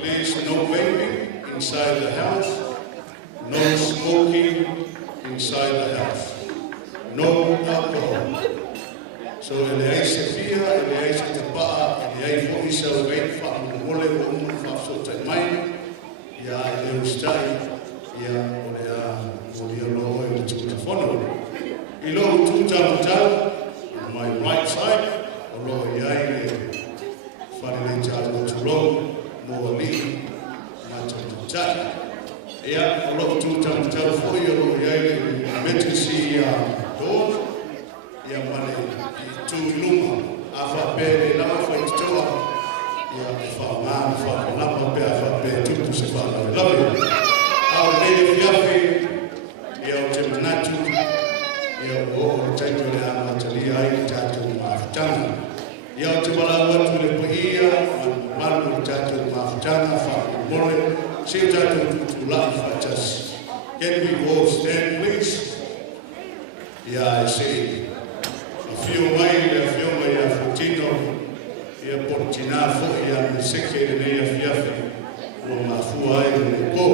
Please, no vaping inside the house, no smoking. inside the house. No alcohol. So ele ai se fia, ele ai se tapaa, ele ai fo isa o vei whaamole o umu whaafsotai mai, ia ele ustai, ia ole a loa e le tukuta whono. I lo tūtau, on my right side, o lo iai le whanele tātou tūrou, mo ali, mātou tai. Ia, o lo tūtau fwoi, o lo iai le emergency door, ia mane I tūluma, a whapere lama whaitoa, ia whaamana, whaamana pe a whapere tupu se whanau. Love you. Au lele whiawhi, ia o te manatu, ia o taito le ama tali ai tātou mawhatanga. Ia o te wala watu le puia, malu tātou mawhatanga, whaamone, se tātou tutulai whatasi. Can we all stand, please? Ia I say, Fio mai a Fotino, ia Portina fo ia Meleseke nei a fiafi, o mafua ai le ko.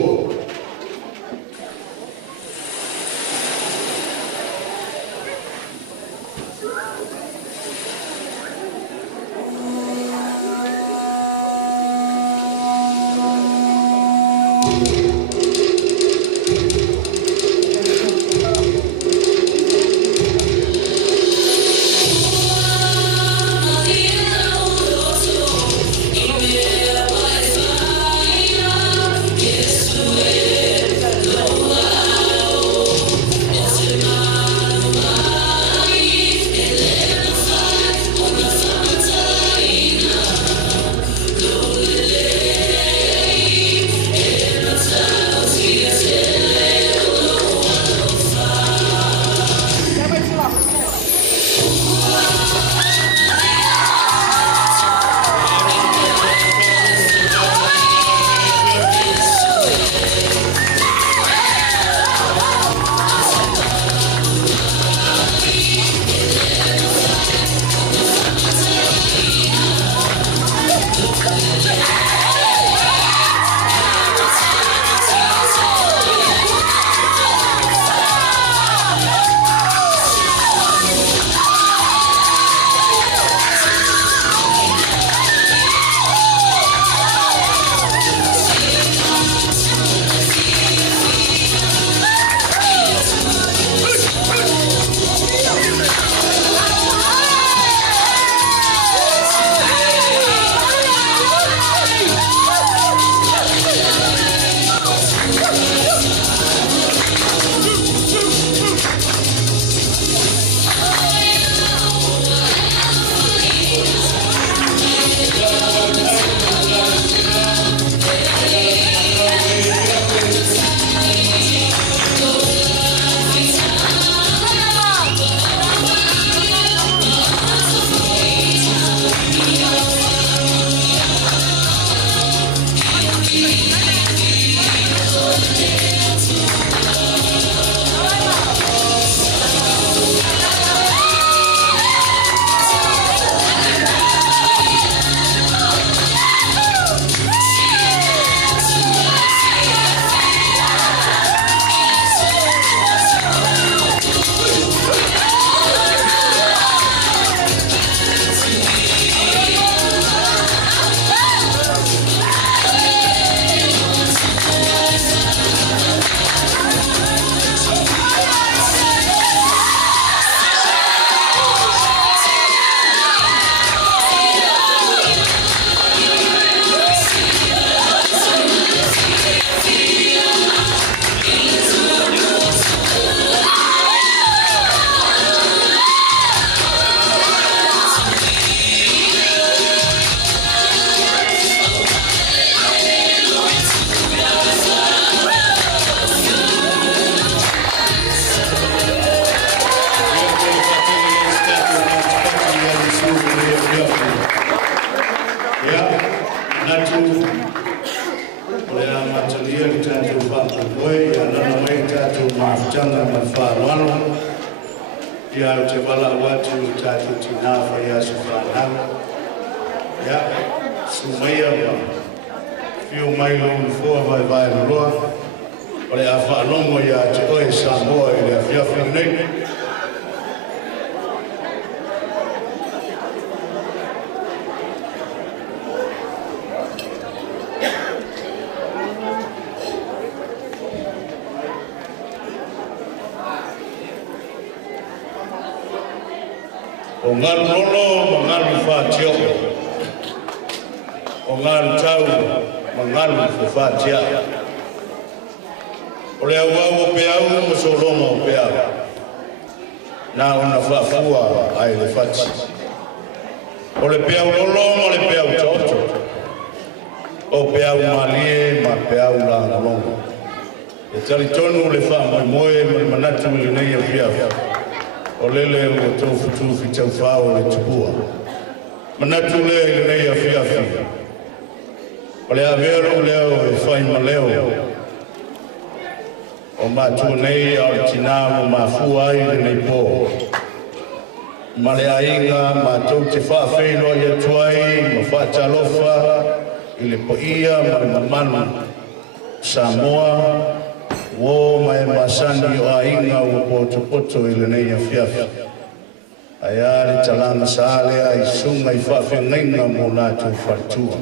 Latu, oleh Matriarch Tatua Moimoi, Nana mai Tatua Mafutanga Mafawano, ia te wala watu Tatua Tinafa ia Sufanaga, ia Sumaia Fiu mai lou fua vai vai roa, o le a whaalongo ia te oe Samoa i le awhiawhi nei. O ngaru lolo, ma ngaru whātio. O ngaru tau, ma ngaru whātia. O le au o peau, ma so loma o peau. Nā ona whafua ai le whati. O le peau lolo, ma le peau toto. O peau malie, ma peau la longo. E talitonu le wha Moimoi, ma le manatu i le nei a piau. O lele o tofu tau whao le tupua. Manatu lea i le nei a whiawhi. O le avero leo e whai maleo. O mātua nei au le tina mo mafua i le nei pō. Ma le ainga mātou te whaawheno i atuai, ma whaatalofa, i le poia, ma le mamanu. Samoa, wo mai masani o ainga o poto i le nei a whiawhi. Ai le talanga sāle ai sunga i whawhengainga mo Latu wharitua.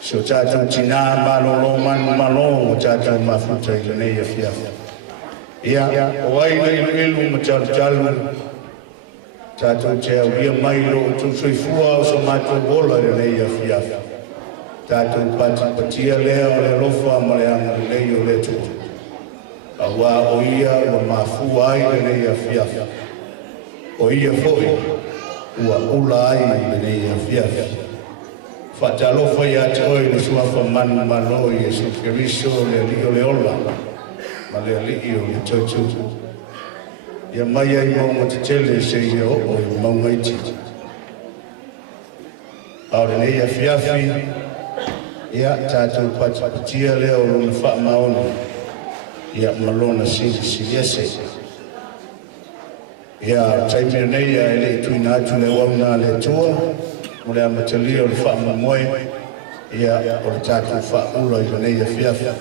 So tātou tina malolo malo o tātou mafuta i le nei a whiawhi. Ia, o aina i ilu ma talu. Tātou te au ia mailo o tu soifua o so mātou bola i le nei a whiawhi. Tātou patia lea o le lofa ma le anga le nei o le tuku. A wā o ia o mafu ai le nei a whiawhi. O ia foi, ua ula ai le nei a whiawhi. Whatalofa ia te oi le suafa manu malo i e sukeriso le li o le ola. Ma le li o le tautu. Ia mai ai maunga te tele se i o i maunga iti. A le nei a whiawhi, ia tātou patia leo o le wha maona. Ia malona siliese. Ia taimea nei a ele tuina atu le wauna le tua, o le amatalio o le wha Moimoi, ia o le tātou wha ura i le nei a whiawhi.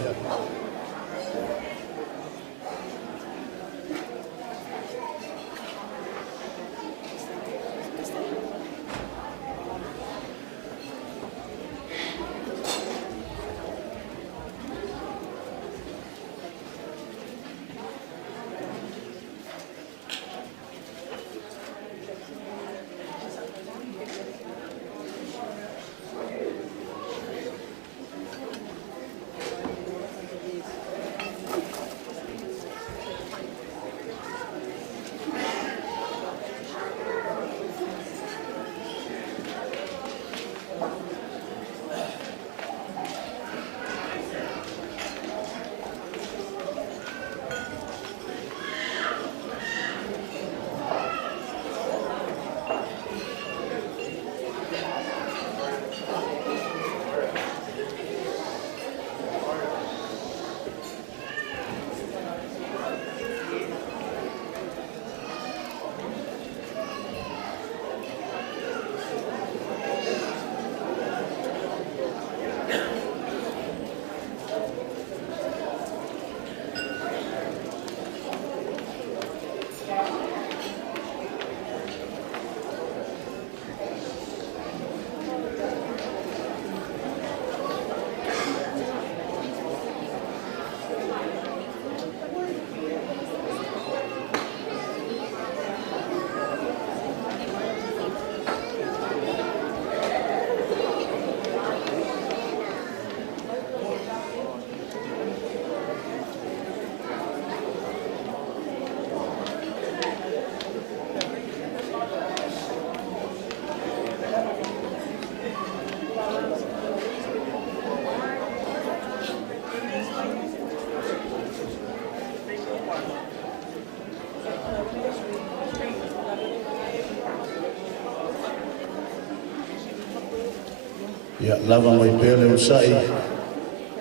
Ia lava mai pēr le usai,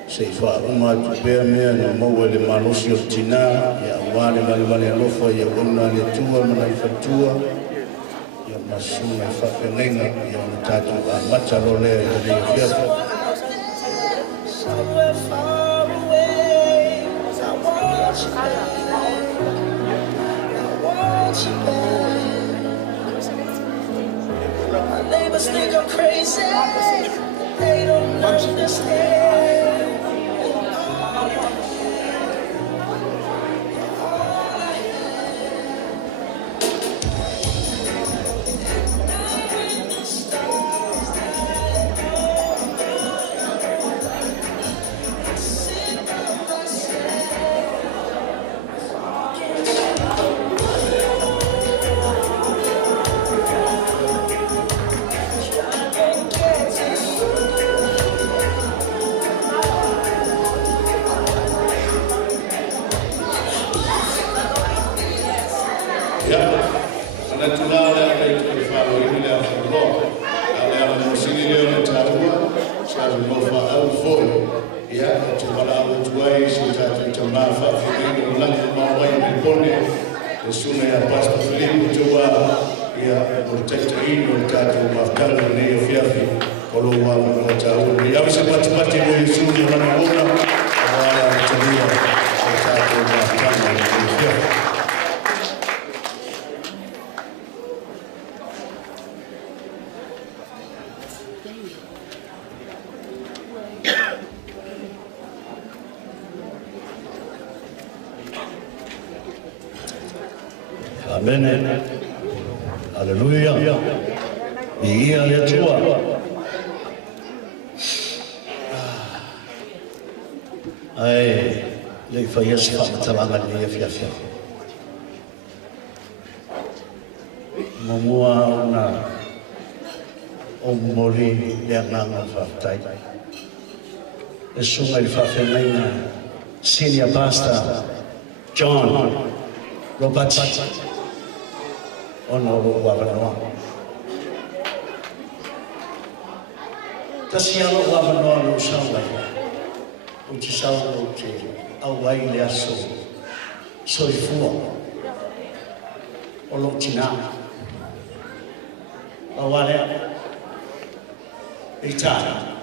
se i wha uma tu pēr mea ni maua le malosi o tina, ia wale male alofa, ia una le tua, mana i whatua, ia masuna i whawhenenga, ia ona tātu a matalo lea i le whiawhi. Neighbors think I'm crazy, they don't understand. Amen. Hallelujah. Ia le tua. Ai, le fai si fa talanga le fia. Momua na o mori le nganga fa tai. E sunga il fa femina senior pastor John Robert ono wavanoa. Tasiano wavanoa no sawa. O te sawa o te awai le aso. Soifua. O lo tina. Awale. Itana.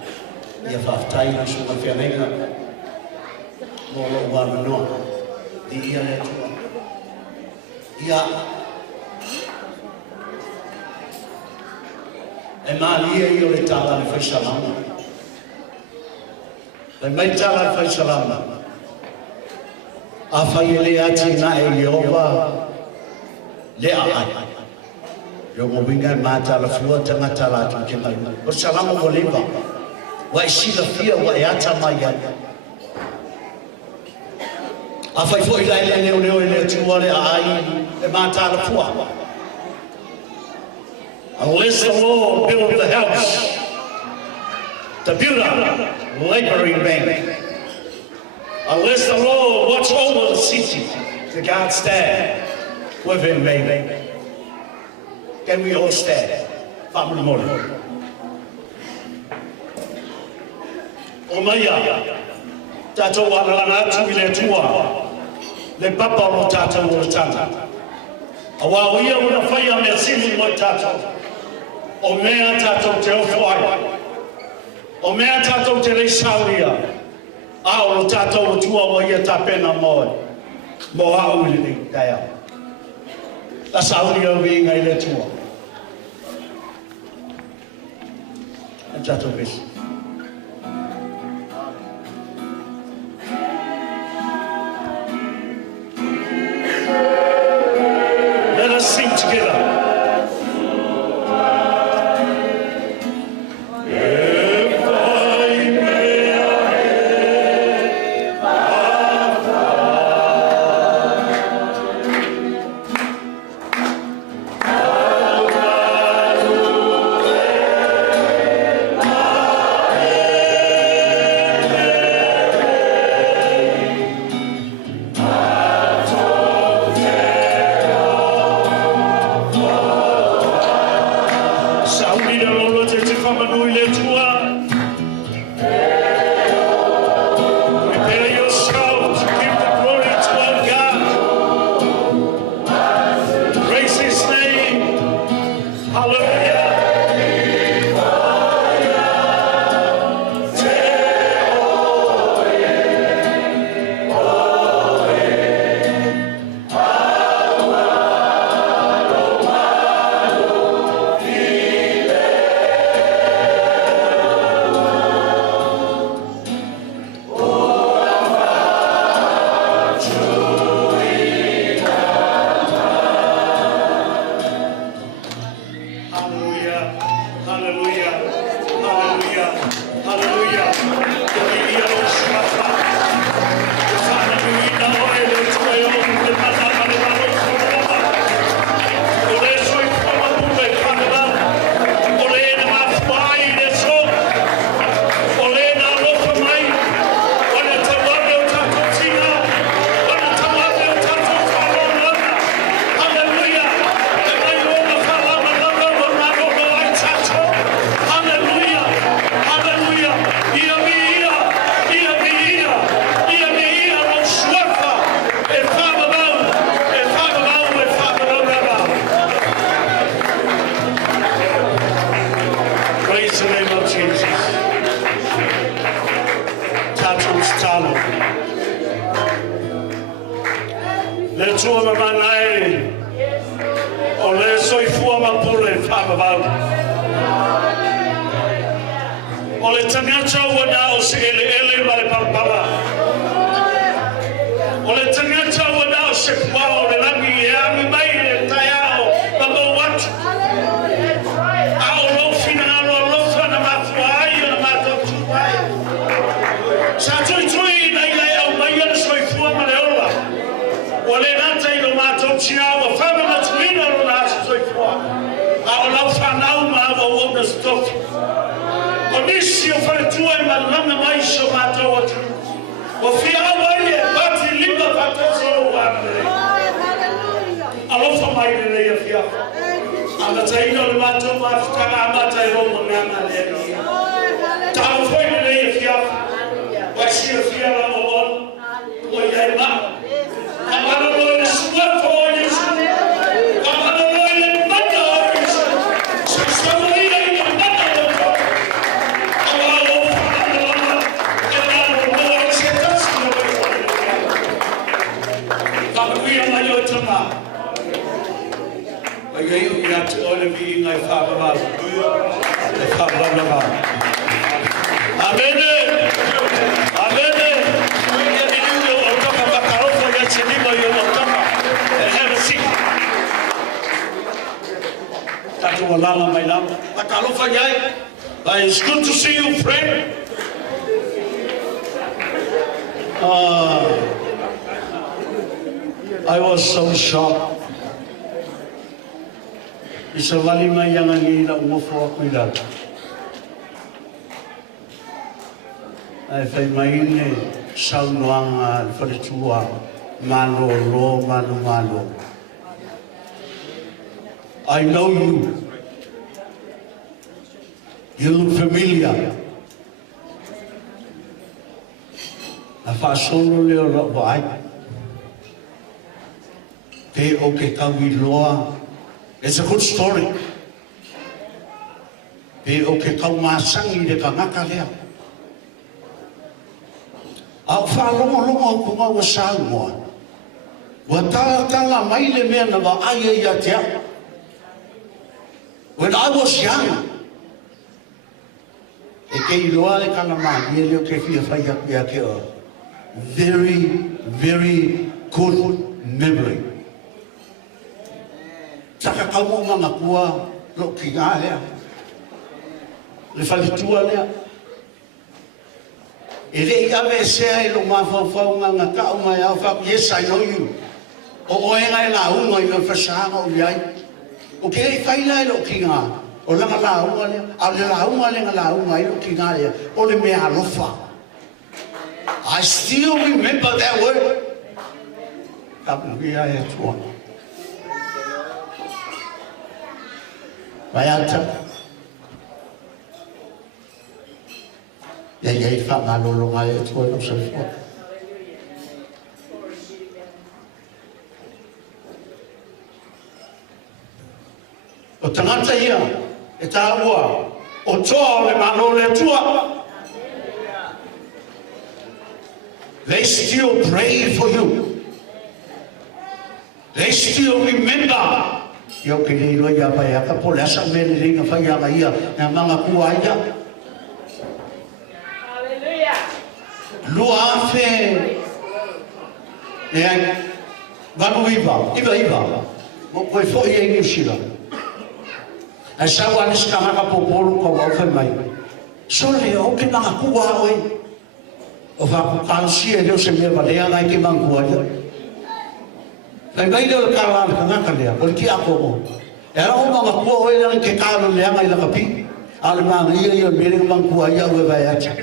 Ia whaftai na sunga whianenga. Mo lo wavanoa. Di ia le tua. Ia. E malia io le tala le fai salama. Le mai tala le fai salama. A fai le ati na e Jehova le a. Yo mo winga mata la flua tanga tala tu ke mai. O salama mo leva. Wa isi la fia wa e ata mai ya. A fai foi la ele leo ele tua le ai e mata la flua. Unless the Lord build the house, the builder laboring vain. Unless the Lord watch over the city, the guard stand within vain. Can we all stand? Family morning. Omaya, tato wana tu ile tua, le papa mo tato mo tata. Awa wia una faya mesini mo tato. O mea tatou te ofoai. O mea tatou te reisauria. A o tatou o tua o ia ta pena moe. Mo au ili ni kaya. Ta sauria o vinga ile tua. E tatou visi. Let us sing together. whamawau. O le tangata wana o se ele ma le palapala. O le tangata wana o se kua o le langi e ami mai e tai ao mamo watu. Ao lo fina alo lofa na matua ai o na matua tuai. Sa tui na ilai au mai ana soifua ma le ola. O le nata i lo matua tia o whama na tuina o na asa soifua. Ao lau whanau ma o na stofi. O nisi o wharetua i malanga mai so matua atu. O fia awai e pati lima patoso o wane. Alofa mai le leia fia. Anga taina o le matua mafutanga amata i romo nana lea. Tau foi le leia fia. Waisia fia la o on. O iai ma. Amana loe le suato o Yesu. Amana loe le mata o Yesu. Sa samoia i le mata o Yesu. It's good to see you, friend. I was so shocked. Isa wali mai yang ngi na umofo aku ila. Ai fai mai ne sau noanga fale tua malo lo malo. I know you. You look familiar. A fa solo le ro vai. Te o ke kawi loa. It's a good story. Pe o ke kau masangi de ka ngaka lea. Au wha longo kunga wa sao moa. Wa tala mai le mea na wa aia ia tea. When I was young, e kei loa le kana maa, e leo ke fia whai ia ke o. Very, very good memory. Taka kau mo mga kua lo ki ngā lea. Le whalitua lea. E rei awe sea e lo mawhawhau ngā kau mai au whaku. Yes, I know you. O oenga e la unga i ngā whasanga o iai. O ke rei whaila e lo ki ngā. O langa la unga lea. A le la unga le ngā la unga i lo ki ngā lea. O le mea alofa. I still remember that word. Kapu ia e tua. Vai ata. Ia fa malolo ngai e tua no se fo. O tangata ia e tāua o toa le malolo e tua. They still pray for you. They still remember. Yo ke ni lo ya pa ya ka po la sa me ni nga fa ya ga ia na mga kua ia. Hallelujah. Lu afe. Ya va no iba. Mo ko fo ia ni shila. A sa wa ni ska ka po polo ko wa fa mai. So le o ke mga kua oi. O va ko ka si e se me va le nga ke mga kua ia. Lai mai le kala ka ka le o ki ako mo era o mga kua o le ke kala le nga ila kapi ale ma ia me le mga kua ia we vai acha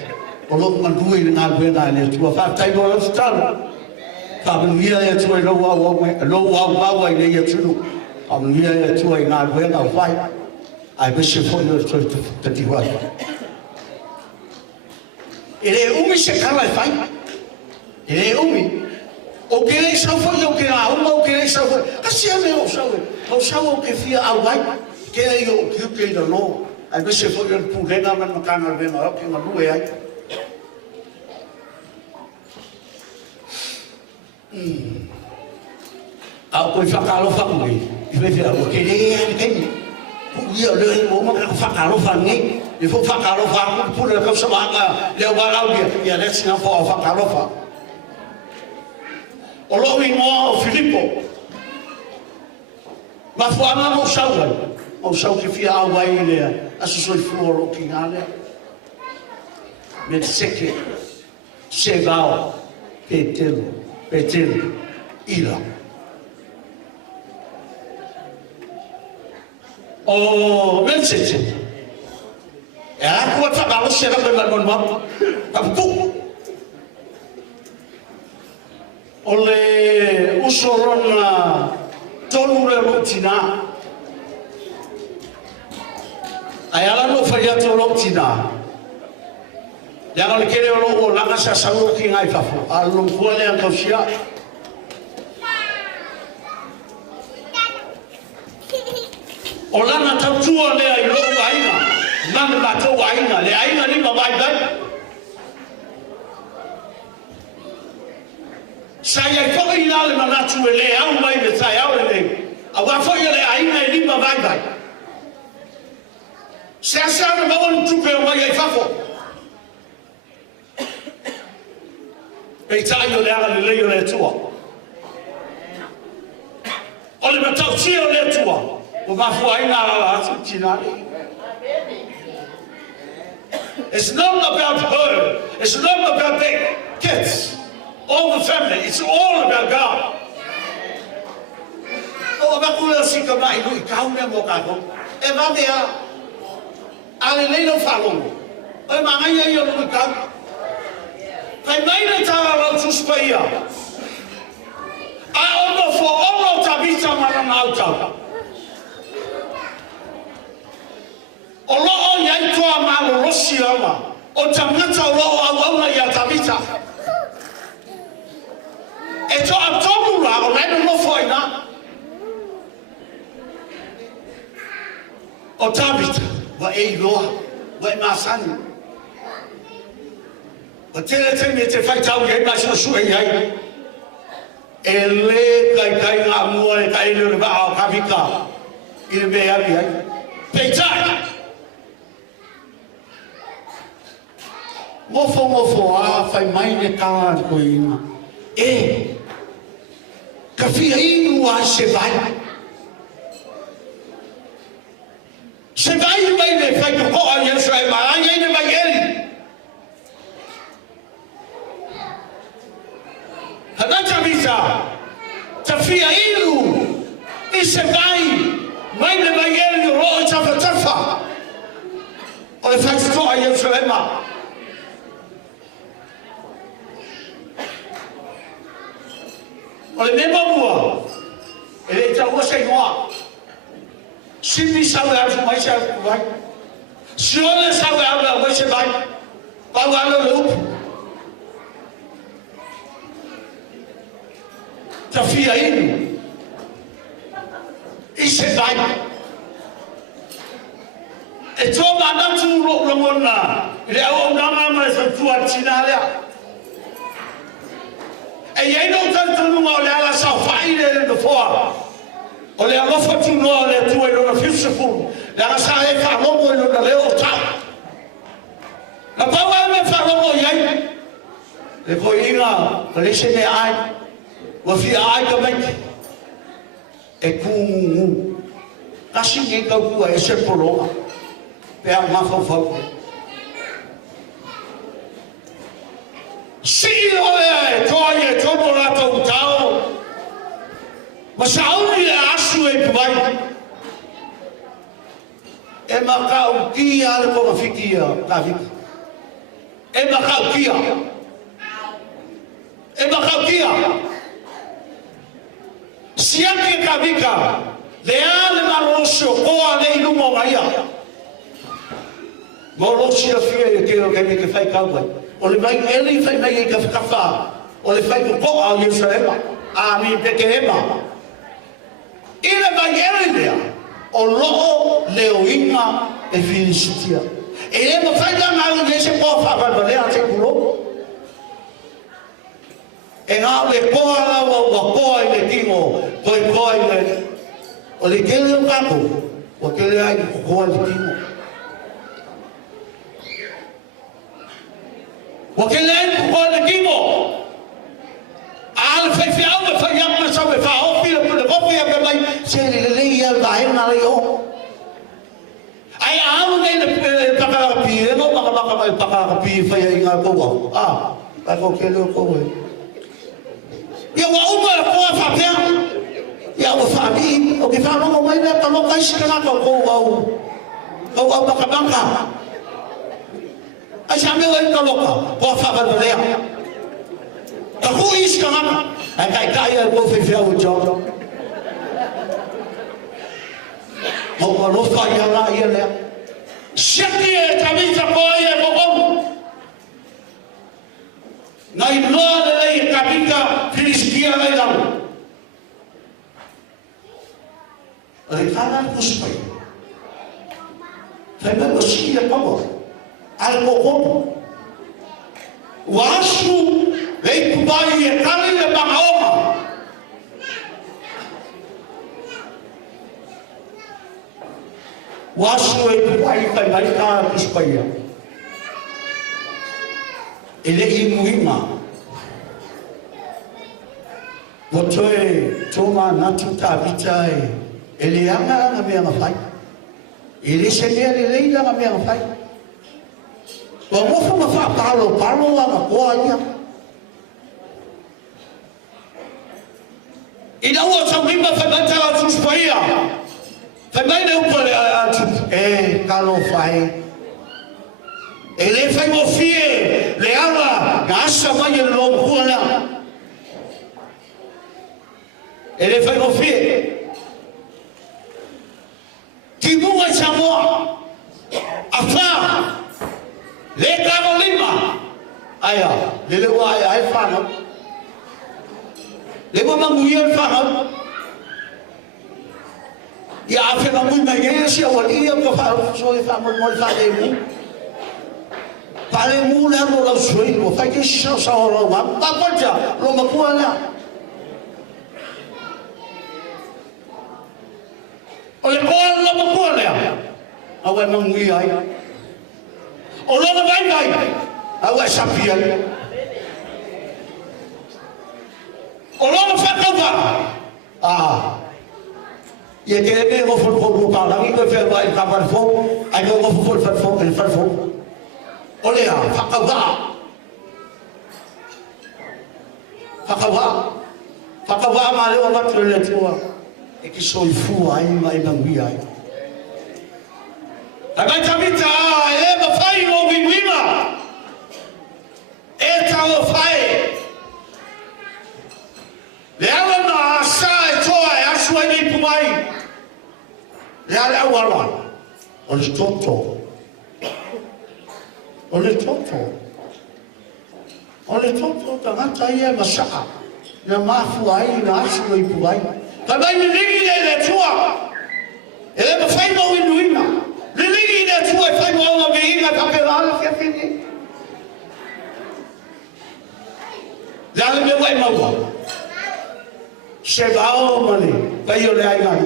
o lo nga due le nga we nga le tu fa tai bo la star fa bu ia e tu lo wa le ia tu a bu ia e tu nga we nga vai ai be se fo le tu te ti wa ele umi se kala fai ele umi. O que ele só foi o que a uma o que ele só foi assim é meu só o que fia ao vai que é o que ele não a vezes foi o pulenga mas não cana bem não que não é aí a coisa calo família e vai ver o que ele é tem Ia le mo ma ka whakarofa ni, i fu whakarofa ku pura ka samanga le warau ia le sina fo whakarofa. O lo i mo o Filipo. Ma fuanga mo saua, o sau ki fia awai le asu soi fuoro ki ngale. Meleseke Taua Ila. O Meleseke. Aku tak tahu siapa berlalu apa. Tapi oleh usulan tolu relotina. Ayala no faya tolu tina. Jangan kira orang orangasa salu kingai kafu. Alung kuale yang kau sia. Orang nak tahu jual le ayo aina. Nang baca aina le aina ni babai bai. Saya kau ina le mana cuci le au mai le saya au le. Awak kau le aina ni babai bai. Saya sana bawa cuci mai kafu. Peitaio le ala le le tua. Ole matau sia le tua. O va foi na la tina. It's not about her. It's not about the kids. All the family. It's all about God. O va kula si ka mai lui kau ne mo ka ko. E va dia. Ale le no falong. O mangai yo lui ka. Kai mai le tala lo suspeia. A ono fo ono tabita marana auta. O loo yai toa malo rosi ama. O tamata o loo au ya tabita. E toa tomura o nai no fo ina. O tabita wa e loa wa masani. O tele te fai tau ye mai so sue yai. Ele kai ngā mua e kai le ba ka vika. I me abi ai. Peitai. Mofo a fai mai ne ka ko ina. E ka fia inu a se vai. Se vai mai ne fai ko a ye sai ma ai ne mai ele. Hanata visa, tafia ilu, ise vai, mai ne vai ele no roho tafa. O le fai sto a Yerusalema. O le mema mua, ele ta ua sei noa. Sini sawe atu mai se atu vai. Sione sawe atu mai se vai. Pau alo le upu. Tafia inu. Ise vai. E toma na tu lo mona. Le au na mama se tua tina lea. E ye no tanto no le ala sa fai le no foa. O le ala fa tu no le tu e no fisifu. Le ala sa e fa no mo no le o ta. La pawa me fa no mo ye. Le voina, le se me ai. Wa fi ai ka mai e ku kasi ni ka ku e se polo pe a ma fo si o e to no la to tao ma sa ni asu e vai e ma ka u ki ale ko fikia ka vi e ma ka u kia siake kavika leale marosho koa le ilumo maia moroshi a fia e kero ke me ke fai kaua o le mai ele fai mai e ka whakawha o le fai ko a Yerusalema a mi Pekelema ile mai ele lea o loo leo inga e Filistia e le ma fai la ngau ne se po whakawha lea te kulo e ngā le koa lawa ua koa i le tingo, koi koa i le, o le kele o kako, o ke le ai ko le timo o ke le ai ko le timo al fe fe au fa ya ma sa fa o fi le ko fi ya mai se le ya dai na le yo ai au nei le pakara pi e no maka mai pakara pi fa ya inga ko ka ko ke le ko we ya wa uma ko fa pe ya wa fa bi o ke fa no mai na ta no kai shikana ko au baka banka ai sa me wa ka loka ko fa ba le ta ko is kana ai kai ko fe fe o jo mo lo fa ya la ya le shaki e kamita ko ye ko nai no le kamita filiskia le la ai kana kuspai fa me ko shi ya ko al ko wasu le kubai e kali le bangaoma wasu e kubai kai ka kuspai ele i muhima botoe toma natuta vitai ele anga na me ngafai ele se le na me ngafai wa mo fa Paula anga ko anya ida wo sa mimba fa bata kuspai fa mai ne upole kalo fai ele fai mo fie le ala gasa mai le lo kuana ele fai mo fie tibu wa chamo afa le kalo lima aya le wa ai fa no le mo manguia fa no ya afe na muy mayensia walia ko fa so fa mo fa le mu pale mu la no la sui mo fa ke sha sa lo ma pa ja lo ma ku ala o le ko lo ma ku ala awe manguia ai o lo na vai awe sapia o lo na fa ka va ye ke be mo fo pa la ni ko fe ba ka ba fo ai ko mo fo fo ole a fakawa ma le o matro tua e ki so fu ai mai bangia ai aga tamita e ba fai o wima e ta o fai le ala na sa e toa e asua ni pumai le ala wala o stoto ole toto tangata ia masaa na mafu ai na asu i puai tabai ni ligi le tua ele ma fai mo inuina le ligi le tua fai mo na veina kapelala que fini já me vai mau chegou mali pai ole ai ngai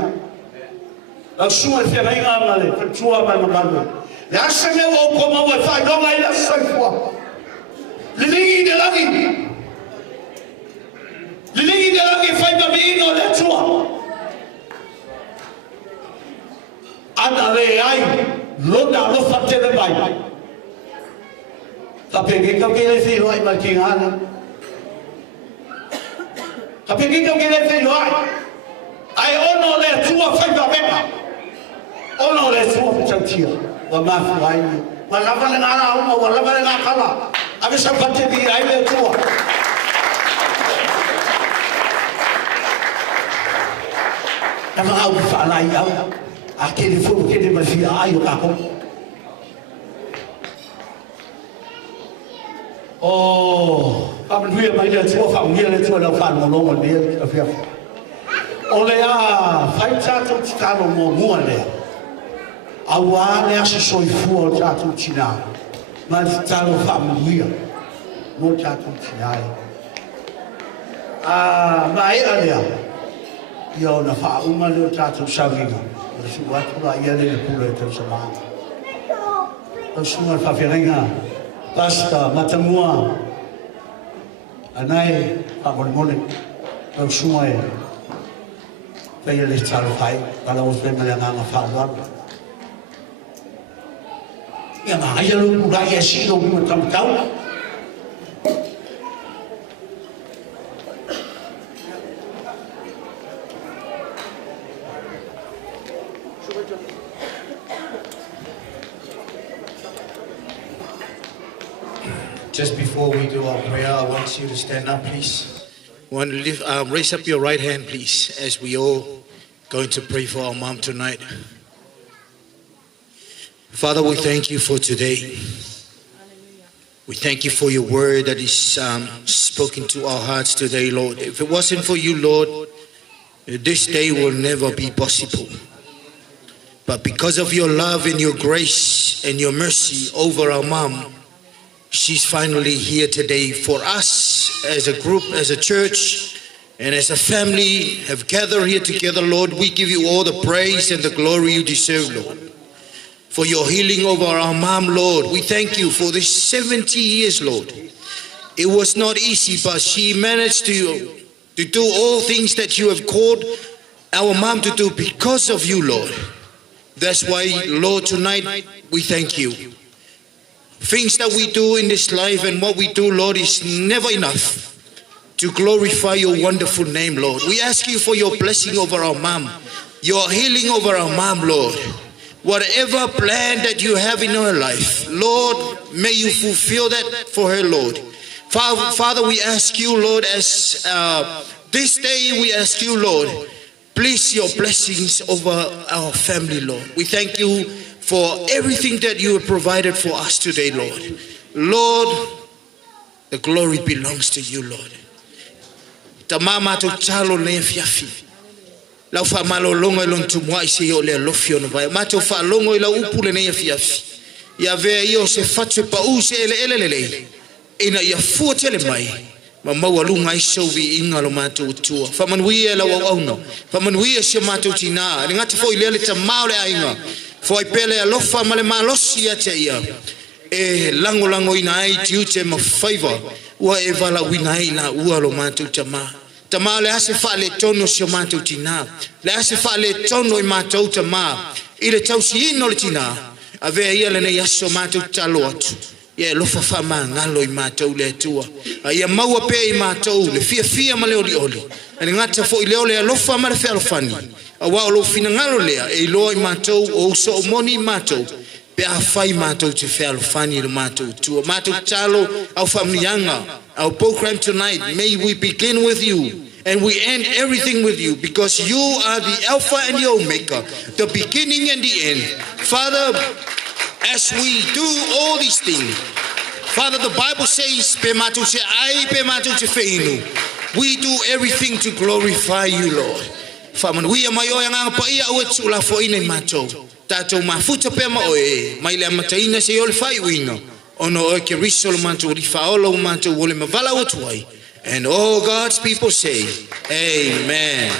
a sua fia ngai mali tua mai mali ya se me o como vai fai não ai la sai fua lili de lagi fai ba vino le tua ana le ai londa lo fatte le vai kapegi ka ke le filo ai ma kingana kapegi ka ke le filo ai ono le tua fai ba beka ono le tua chantia ma fai wala vale ngala uma wala vale ngakala ave sapate di ai le tua tama au fa lai au aquele fogo que de magia ai o caco abdue mai le tua fa ngia le tua la fa no longo dia afia ole a fai chato talo mo muale awa le aso soifua o tātou tina ma talo whamuia mo tātou tina ma e alea ia ona whaunga leo tātou saminga. O su watu la ia le pula e tau samanga. O sunga whawhirenga, pasta, matamua, anai, whamolimole, o sunga e. Pea le talo whai, kala o whema le nganga whaurana. Ia ngā ia lo pura ia silo mua tamatau. Just before we do our prayer, I want you to stand up, please. I want to raise up your right hand, please, as we all going to pray for our mom tonight. Father, we thank you for today. We thank you for your word that is spoken to our hearts today, Lord. If it wasn't for you, Lord, this day will never be possible. But because of your love and your grace and your mercy over our mom, she's finally here today for us as a group, as a church, and as a family have gathered here together, Lord. We give you all the praise and the glory you deserve, Lord, for your healing over our mom, Lord. We thank you for this 70 years, Lord. It was not easy, but she managed to do all things that you have called our mom to do because of you, Lord. That's why, Lord, tonight we thank you. Things that we do in this life and what we do, Lord, is never enough to glorify your wonderful name, Lord. We ask you for your blessing over our mom, your healing over our mom, Lord. Whatever plan that you have in her life, Lord, may you fulfill that for her, Lord. Father, we ask you, Lord, as this day we ask you, Lord, please your blessings over our family, Lord. We thank you for everything that you have provided for us today, Lord. Lord, the glory belongs to you, Lord. Tamama to chalo le fiafi. La fa malolongo lon tu moi se yo le lofio no vai. Mato fa longo la upule ne fiafi. Ya ve io se faccio pa use ele. Ina ya fuate le mai. Mama walunga iso vi ingalo mato tua. Fa manui la wa no. Fa manui se mato tina. Ngati fo ile le tamau le ainga. Foi pele alofa male malosi atia. Lango ina ai tiute ma favor. Ua evala winai la ua lo mato tama. Tama le ase fa le tono se mato tina. Le ase fa le tono I mato tama. Ile tausi ino le tina. Ave ia le ne yaso mato talo atu. Ia lofa fa ngalo I mato le tua. Ia maua pe I mato le fia male oli. Ani ngata fo ile ole lofa male fe alofani. Awa lo fina ngalo lea e lo I mato o so moni mato. Pe a fai mato te fe alofani le mato tua. Mato talo au famnianga. Our program tonight, may we begin with you and we end everything with you, because you are the Alpha and the Omega, the beginning and the end. Father, as we do all these things, Father, the Bible says, we do everything to glorify you, Lord. Father, we are my Tato mafuta pema oe, maile amataina se yole fai wino. Ono oke risol manto rifaolo manto wole mavala otuai. And all God's people say, Amen.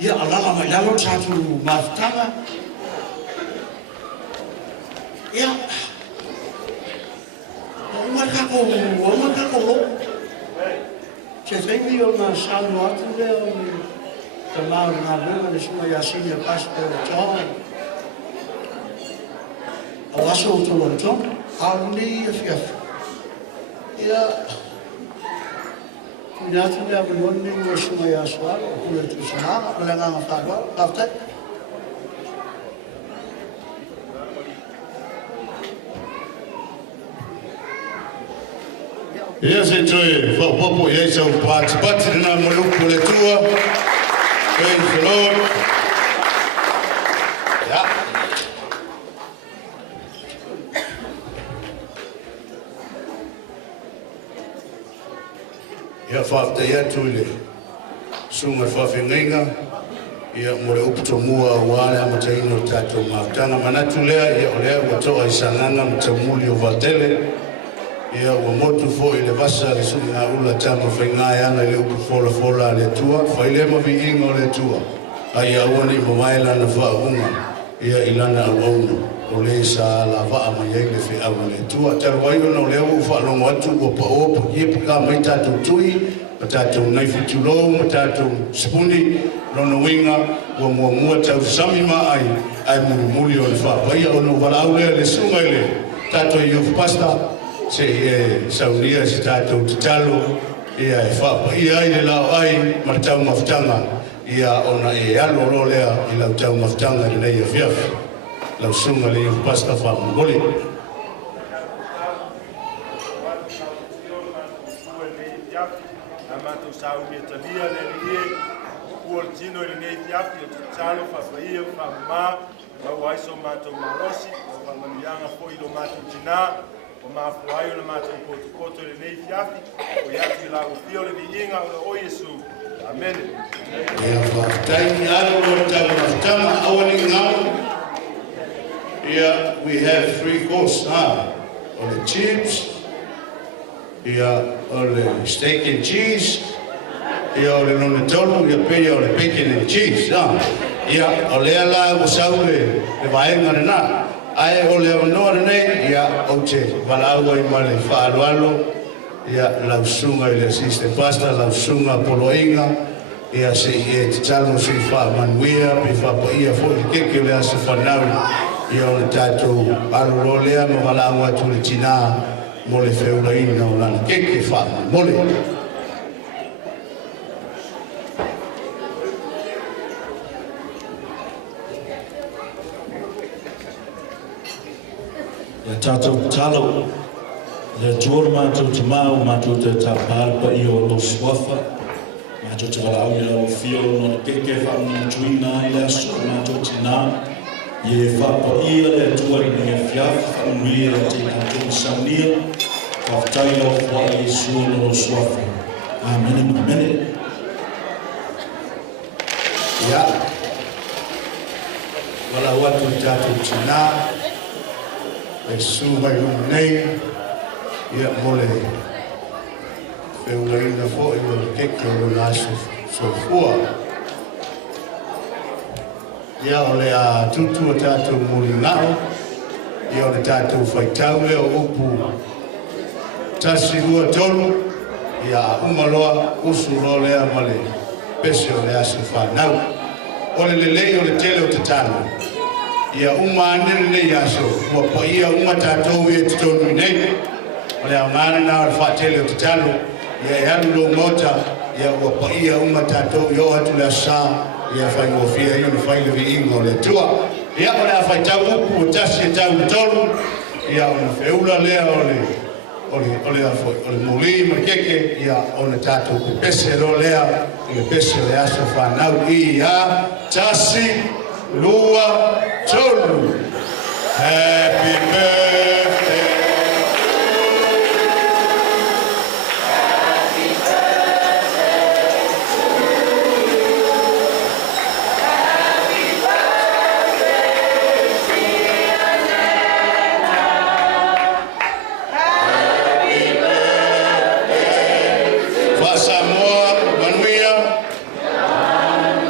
Ya Allah mai lalo satu maftama. Ya. Omaka ko. Se vem eu na sala no outro eu tomar na rua de sua yasin ya pastor Tom. Eu acho o Tom ali fiaf. Ya. Cuidado de abrir o sua yaswar, o outro sana, legal na fala, after. Yes, enjoy. For Popo, yes, of parts in our Moluku tour. Praise the Lord. Yeah. Yeah, Father, yeah, truly. Suma Fafinga, yeah, Moluku to Mua, Wala, Mataino, Tato, Matana, Manatulea, yeah, Olea, Watoa, Sananga, Matamuli, Vatele. ia ua motu fo'i le vasa le su'ina ula tama whaingai ana le upu fola le tua whai le mawiinga o le tua ai aua ni mamaila na whaunga ia ilana au o le sa la va'a mai ai le whi'auna le tua taru ai ona o le au wha'alongo atu ua pa'o pa kia pika mai tātou tui ma tātou naifi tulou ma tātou spuni lona winga ua mua tau sami ma ai muli o le wha'apaia ona walau le sunga i le tātou youth pastor se saunia se tātou titalo ia e wha'apaia ai le lao ai ma tau mawhtanga ia ona e alo lo lea i lau tau mawhtanga le nei a fiafi lau sunga le youth pastor wha'amagoli Amato saumi talia le rie kuol tino le nei tiapi o tsalo fa faia fa ma ma waiso mato marosi o fa manianga foi lo mato tina o ma fuai lo mato poto le nei tiapi o yati la o fio le vinga o Yesu amen ia fa tai alo lo tau maftama awani ngau ia we have 3 course on the chips ia ole steak and cheese ia ole nona tolu ia pei ole bacon and cheese ia ole ala usaule le vaenga na ai ole no nei ia oche valau ai male faalualo ia lausunga ile assistant pastor lausunga poloinga ia se e talo se fa manuia pe fa ia fo ke le aso fanau ia ole tato alo le ama valau atu le tina mole feula ina o lana keke fa mole ya tātou talo le tuor mātou te mau mātou te tāpārpa i o lo swafa mātou te walau i o fio no le keke whaunga tuina i le aso mātou te nā i e whapa i le tuari ni e fiaf whaunui e te tātou saunia whaftai o wha i sua no lo swafa amen amen ia wala watu tātou te nā e su mai nei ia mole feula ina fo i o keke o naso so fua ia ole a tutu o tātou muli ngao ia ole tātou whaitau leo upu tasi ua tolu ia umaloa usu lo lea male pese o le aso whanau ole le lei o le tele o te tano ia anere nei aso ua pa ia tātou e te tonu nei o le angana na o le whaatele o te tano ia e alu lo mota ia ua pa ia tātou i o atu le asa ia whai o fia i o le whai le vi ingo le tua ia o le a whai tau upu o tasi e tau tolu ia o le feula lea o le muli ma keke ia o le tātou pe pese ro lea i le pese le aso whanau i a tasi lua tolu. Happy birthday. Happy birthday to you. Happy birthday, dear Nana. Happy birthday to Fasamoa, Manuia. Thank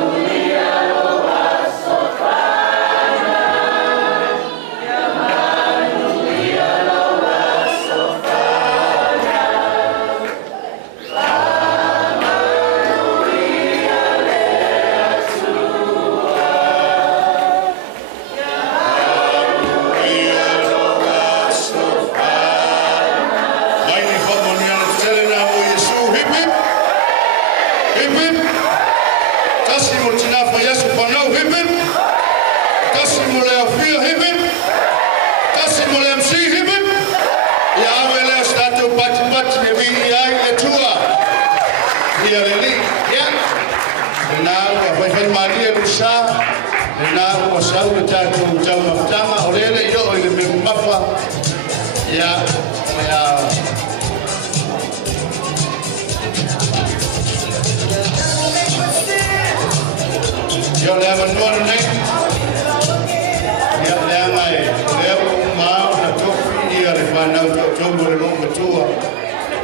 you.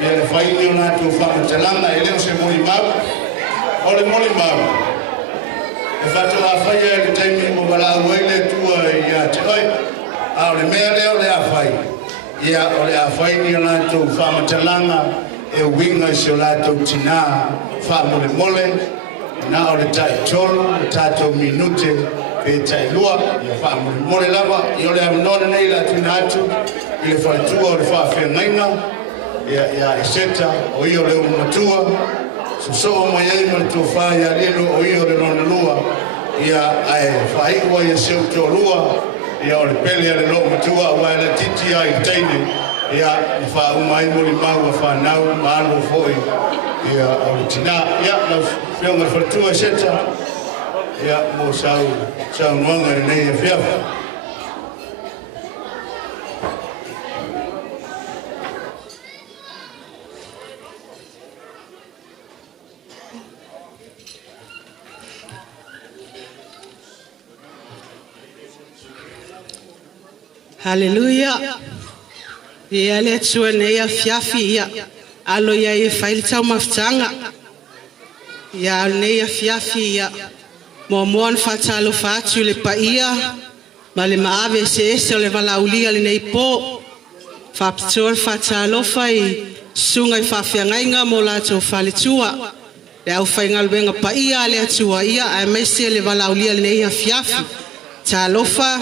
ia le faini o nātou whamatalanga e leo se moli mau. O le moli mau. E whatoa whaia le taimi o wala uele tua ia te oi. A o le mea leo le a whai. Ia o le a whaini o nātou whamatalanga e winga se o nātou tina whamole mole. Na o le tai tolu, le tātou minute, pe tai lua, ia whamole mole lava. I o le amnona nei la tuna atu, i le whaitua o le whawhengainga. Ia e seta o i o le umatua. So o mai ai ma tō whai a lelo o i o le nona lua. Ia ai whaikua ia seu tō lua. Ia o le pele a le lo matua o ai la titi ai teine. Ia i wha umai mori mau a whanau maalo foi. Ia o le tina. Ia na whionga whatua seta. Ia mo sau nuanga nei a whiawa. Hallelujah. Ia le tua nei a fiafi ia. Alo ia e whaile tau mawhtanga. Ia nei a fiafi ia. Mo moan whatalo whatu le paia. Ma le maave se ese o le walaulia le nei po. Whapitoa whatalo whai. Sunga i whawhiangainga mo lato whale tua. Le au whainga luenga paia le atua ia. A mese le walaulia le nei a fiafi. Talofa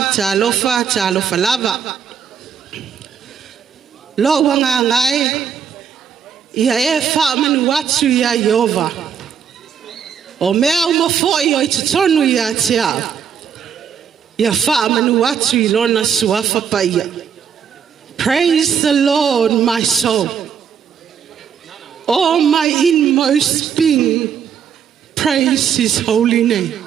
lava. Lo wanga ngai. Ia e wha manu watu ia Yehova. O mea umafoi o i tutonu ia te au. Ia wha manu watu i lona suafa pa ia. Praise the Lord, my soul. All my inmost being, praise his holy name.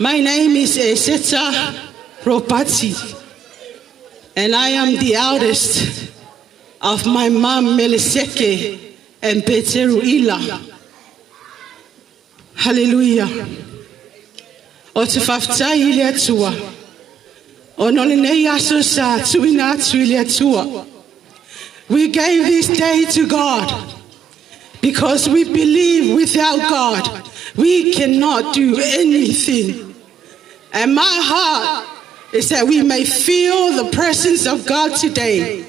My name is Eseta Ropati, and I am the eldest of my mom Meleseke and Taua Ila. Hallelujah. O te whaftai ili atua. O nole nei aso sa tuina atu ili atua. We gave this day to God because we believe without God we cannot do anything. And my heart is that we may feel the presence of God today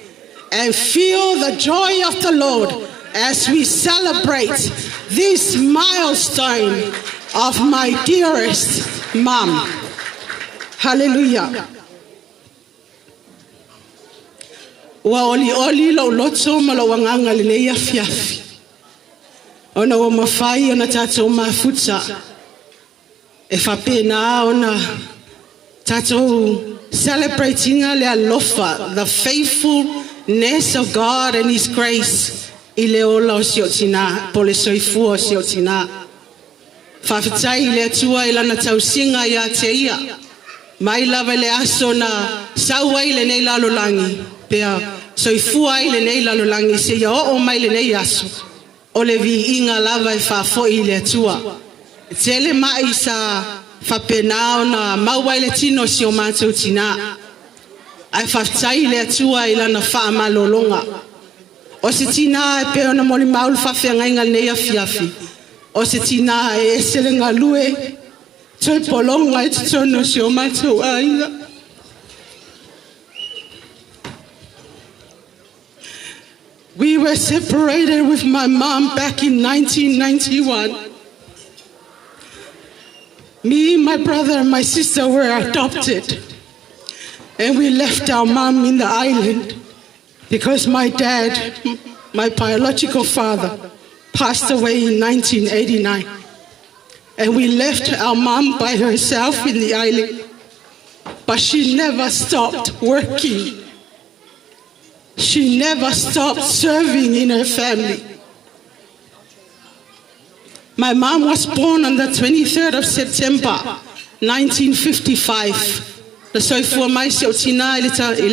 and feel the joy of the Lord as we celebrate this milestone of my dearest mom. Hallelujah. Wa oli lo loto malo wanganga le ya fiafi. Ona o mafai ona tato mafuta. E whapena ona tato celebrating le alofa, the faithfulness of God and his grace. I le ola o siotina, pole soifu o siotina. Whawhitai le atua i lana tausinga ia te ia. Mai lava le aso na saua i le nei lalolangi. Pea soifua i le nei lalolangi se ia o mai le nei aso. O le vi inga lava i whafo i le atua. Tele mai sa whapenao na maua i le tino si o mātou tina. Ai whaftai le atua i lana wha malolonga. O se tina e peo na moli maulu whawhiangainga nei a fiafi. O se tina e eselenga lue. Toi polonga i tutono si o mātou ainga. We were separated with my mom back in 1991. Me, my brother, and my sister were adopted. And we left our mom in the island because my dad, my biological father, passed away in 1989. And we left our mom by herself in the island. But she never stopped working. She never stopped serving in her family. My mom was born on the 23rd of September, 1955. The soifua mai se o tina i le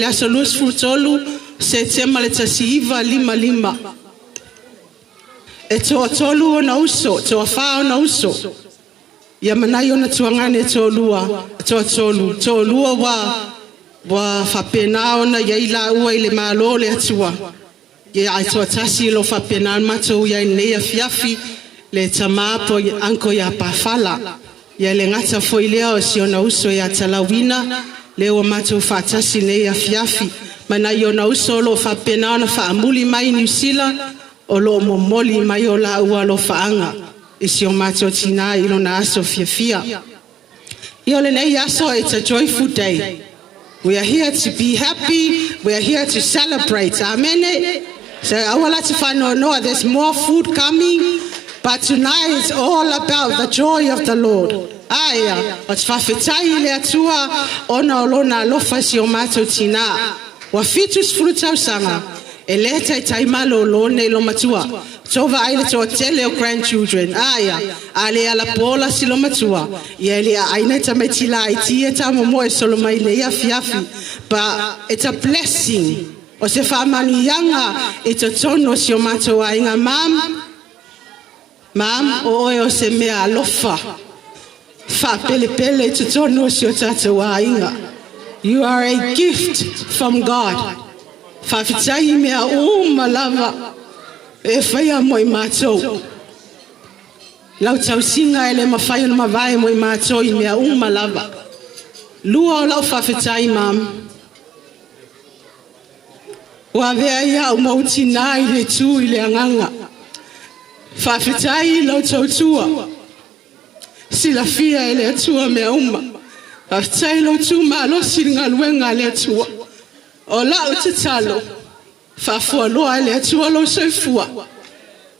aso lus frutolu, September le tasiiva lima. E toa tolu o na uso, toa wha o na uso. Ia manai o na tuangane toa lua, toa tolu. Toa lua wa whapena o na iaila ua i le malo le atua. Ia ai toa tasi lo whapenan matou ia nei fiafi le tamapo anko ia pawhala. Ia le ngata foi lea o siona uso ia talawina le o matou whatasi nei fiafi. Mana iona uso lo whapenana whaamuli mai New Zealand o lo momoli mai o la ua lo whaanga. Isi o matou tina ilo na aso fiafia. Ia le nei aso, it's a joyful day. We are here to be happy. We are here to celebrate. Amen. So I would like to find out, no, there's more food coming, but tonight is all about the joy of the Lord. Aya, what's whawhetai le atua, ona olona alofa si o matou tina. Wa fitus frutau sanga, e leta I taimalo lone lo matua. Tova aile to tele o grandchildren. Aya, ale ala Paula si lo matua. Yeli aina tametila itie tamomoe solo mai le ia fiafi. But it's a blessing. O se whamanu yanga, it's a tono si o matou ainga. Mam, o oe o se mea alofa. Fa pele pele, it's a tono si o tatou ainga. You are a gift from God. Fa fitai mea malava. E whaia mo I mātou. Lau tau singa ele mawhai o mawai mo I mātou I mea malava. Lua o lau whawhetai mam. Wa vea ia o mauti nai le tū I le anganga. Whawhetai lau tau tua. Sila fia ele atua mea Whawhetai lau tū losi ngā luenga le atua. O lau te talo. Whafua loa le atua lo soifua.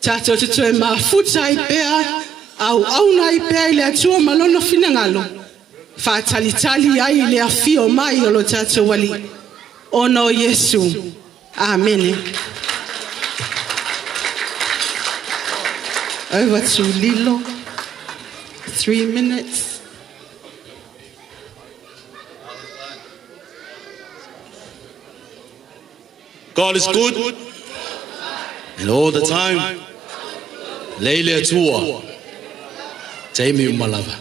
Tato te toe mafuta I pea, au auna I pea le atua malona finangalo. Whatalitali ai le afio mai o lo tato wali. Ono Yesu. Amen. Over to Lilo. 3 minutes. God is good, and all the time. Leile Tua, Jamie Malava.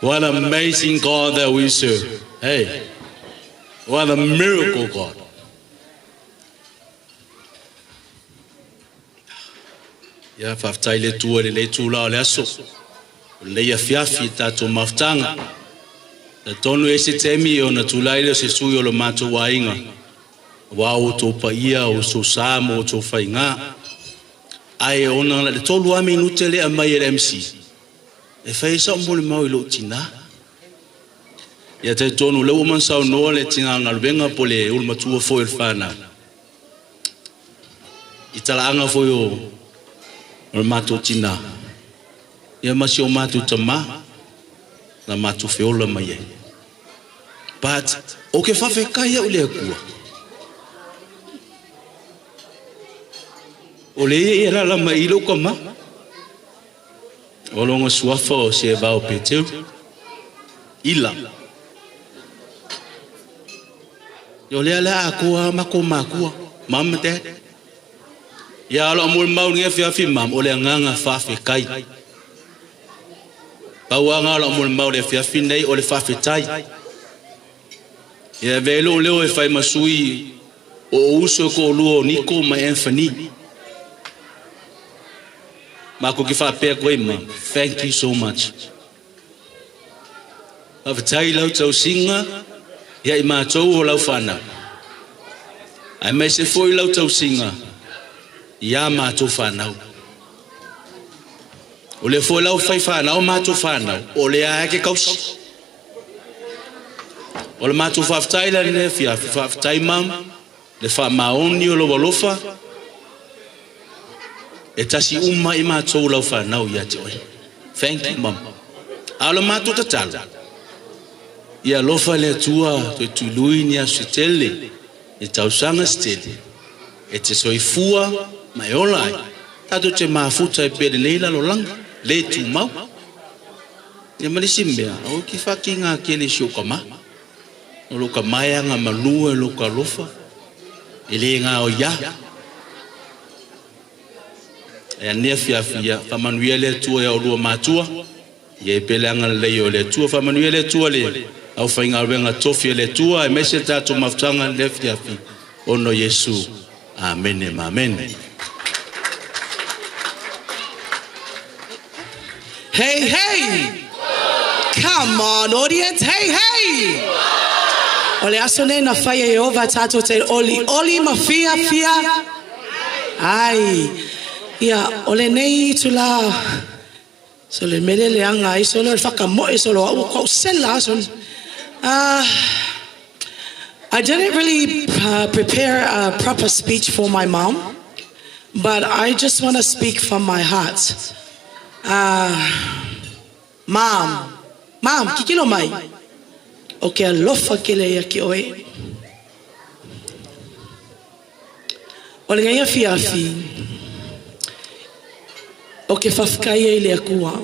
What an amazing God that we serve. Hey, what a miracle God. Ya faftai le tua le tula le aso. Le ya fiafi tato maftanga. Le tonu ese temi o na tula ile se sui o lo mato wainga. Wao to paia o so samo to fainga ai ona le tolu a minute le mai le MC e fai sa mo le mau lo tina ya te tonu le woman sa no le tina ngal venga pole ul matua fo el fana itala anga fo yo o mato tina ya masi o mato tama na mato feola mai but o ke fa fe kai o le ku o le era la mai lo koma o longo suafa o se va o peteu ila yo le ala ko makoma mam te ya lo mul mau nge fi mam o le nganga fa fe kai pa wa nga lo mul mau le fi nei o le fa fe tai ya velo le o fa masui o uso ko luo niko ma enfani Mako ki whapea koe ma. Thank you so much. Awhatai lau tau singa, ia I mātou o lau whanau. Ai mai se foi lau tau singa, ia mātou whanau. O le foi lau whai whanau, mātou whanau. O le aeke kausi. O le mātou whawhatai la ne fia, whawhatai mam, le wha maoni o lo walofa, e tasi uma I mātou lau whanau ia te oi. Thank you, Mom. Alo mātou tatala. Ia lofa le tua, toi tului ni a sitele, e tausanga stele. E te soifua, mai olai. Tato te mafuta e pere leila lo langa, le tu mau. Ia malisi mea, au ki whaki ngā kele siokama. O loka maianga malua e loka lofa. E le ngā o ia. E ania fia whamanuia le tua e aurua mātua. Ie pelanga lei o le tua, whamanuia le tua le. Au whainga wenga tofi le tua, e mese tātou maftanga le fia ono Yesu. Amen, amen. Hey, hey! Come on, audience. Hey, hey! Ole asone na fire Jehovah tato te oli mafia fia. Ai. Ya, ole nei tula. So le mele le anga iso le whakamo iso lo au kau sela son. I didn't really prepare a proper speech for my mom, but I just want to speak from my heart. Mom, kikilo mai. Okay, alofa kele ya ki oe. Ole ngai fiafi. Okay, fafkai ile akua.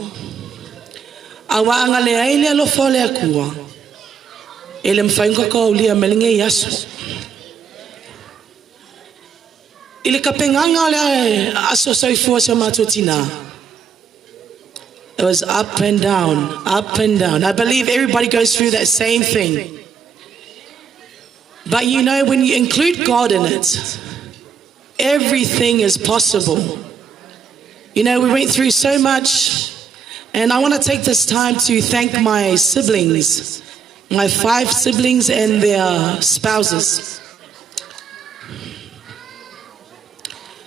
Awa angale ile alofa le akua. Ele mfainga ka ulia melinge yasu. Ile kapenganga le aso soifo se matotina. It was up and down, up and down. I believe everybody goes through that same thing. But you know, when you include God in it, everything is possible. You know, we went through so much, and I want to take this time to thank my siblings, my 5 siblings and their spouses.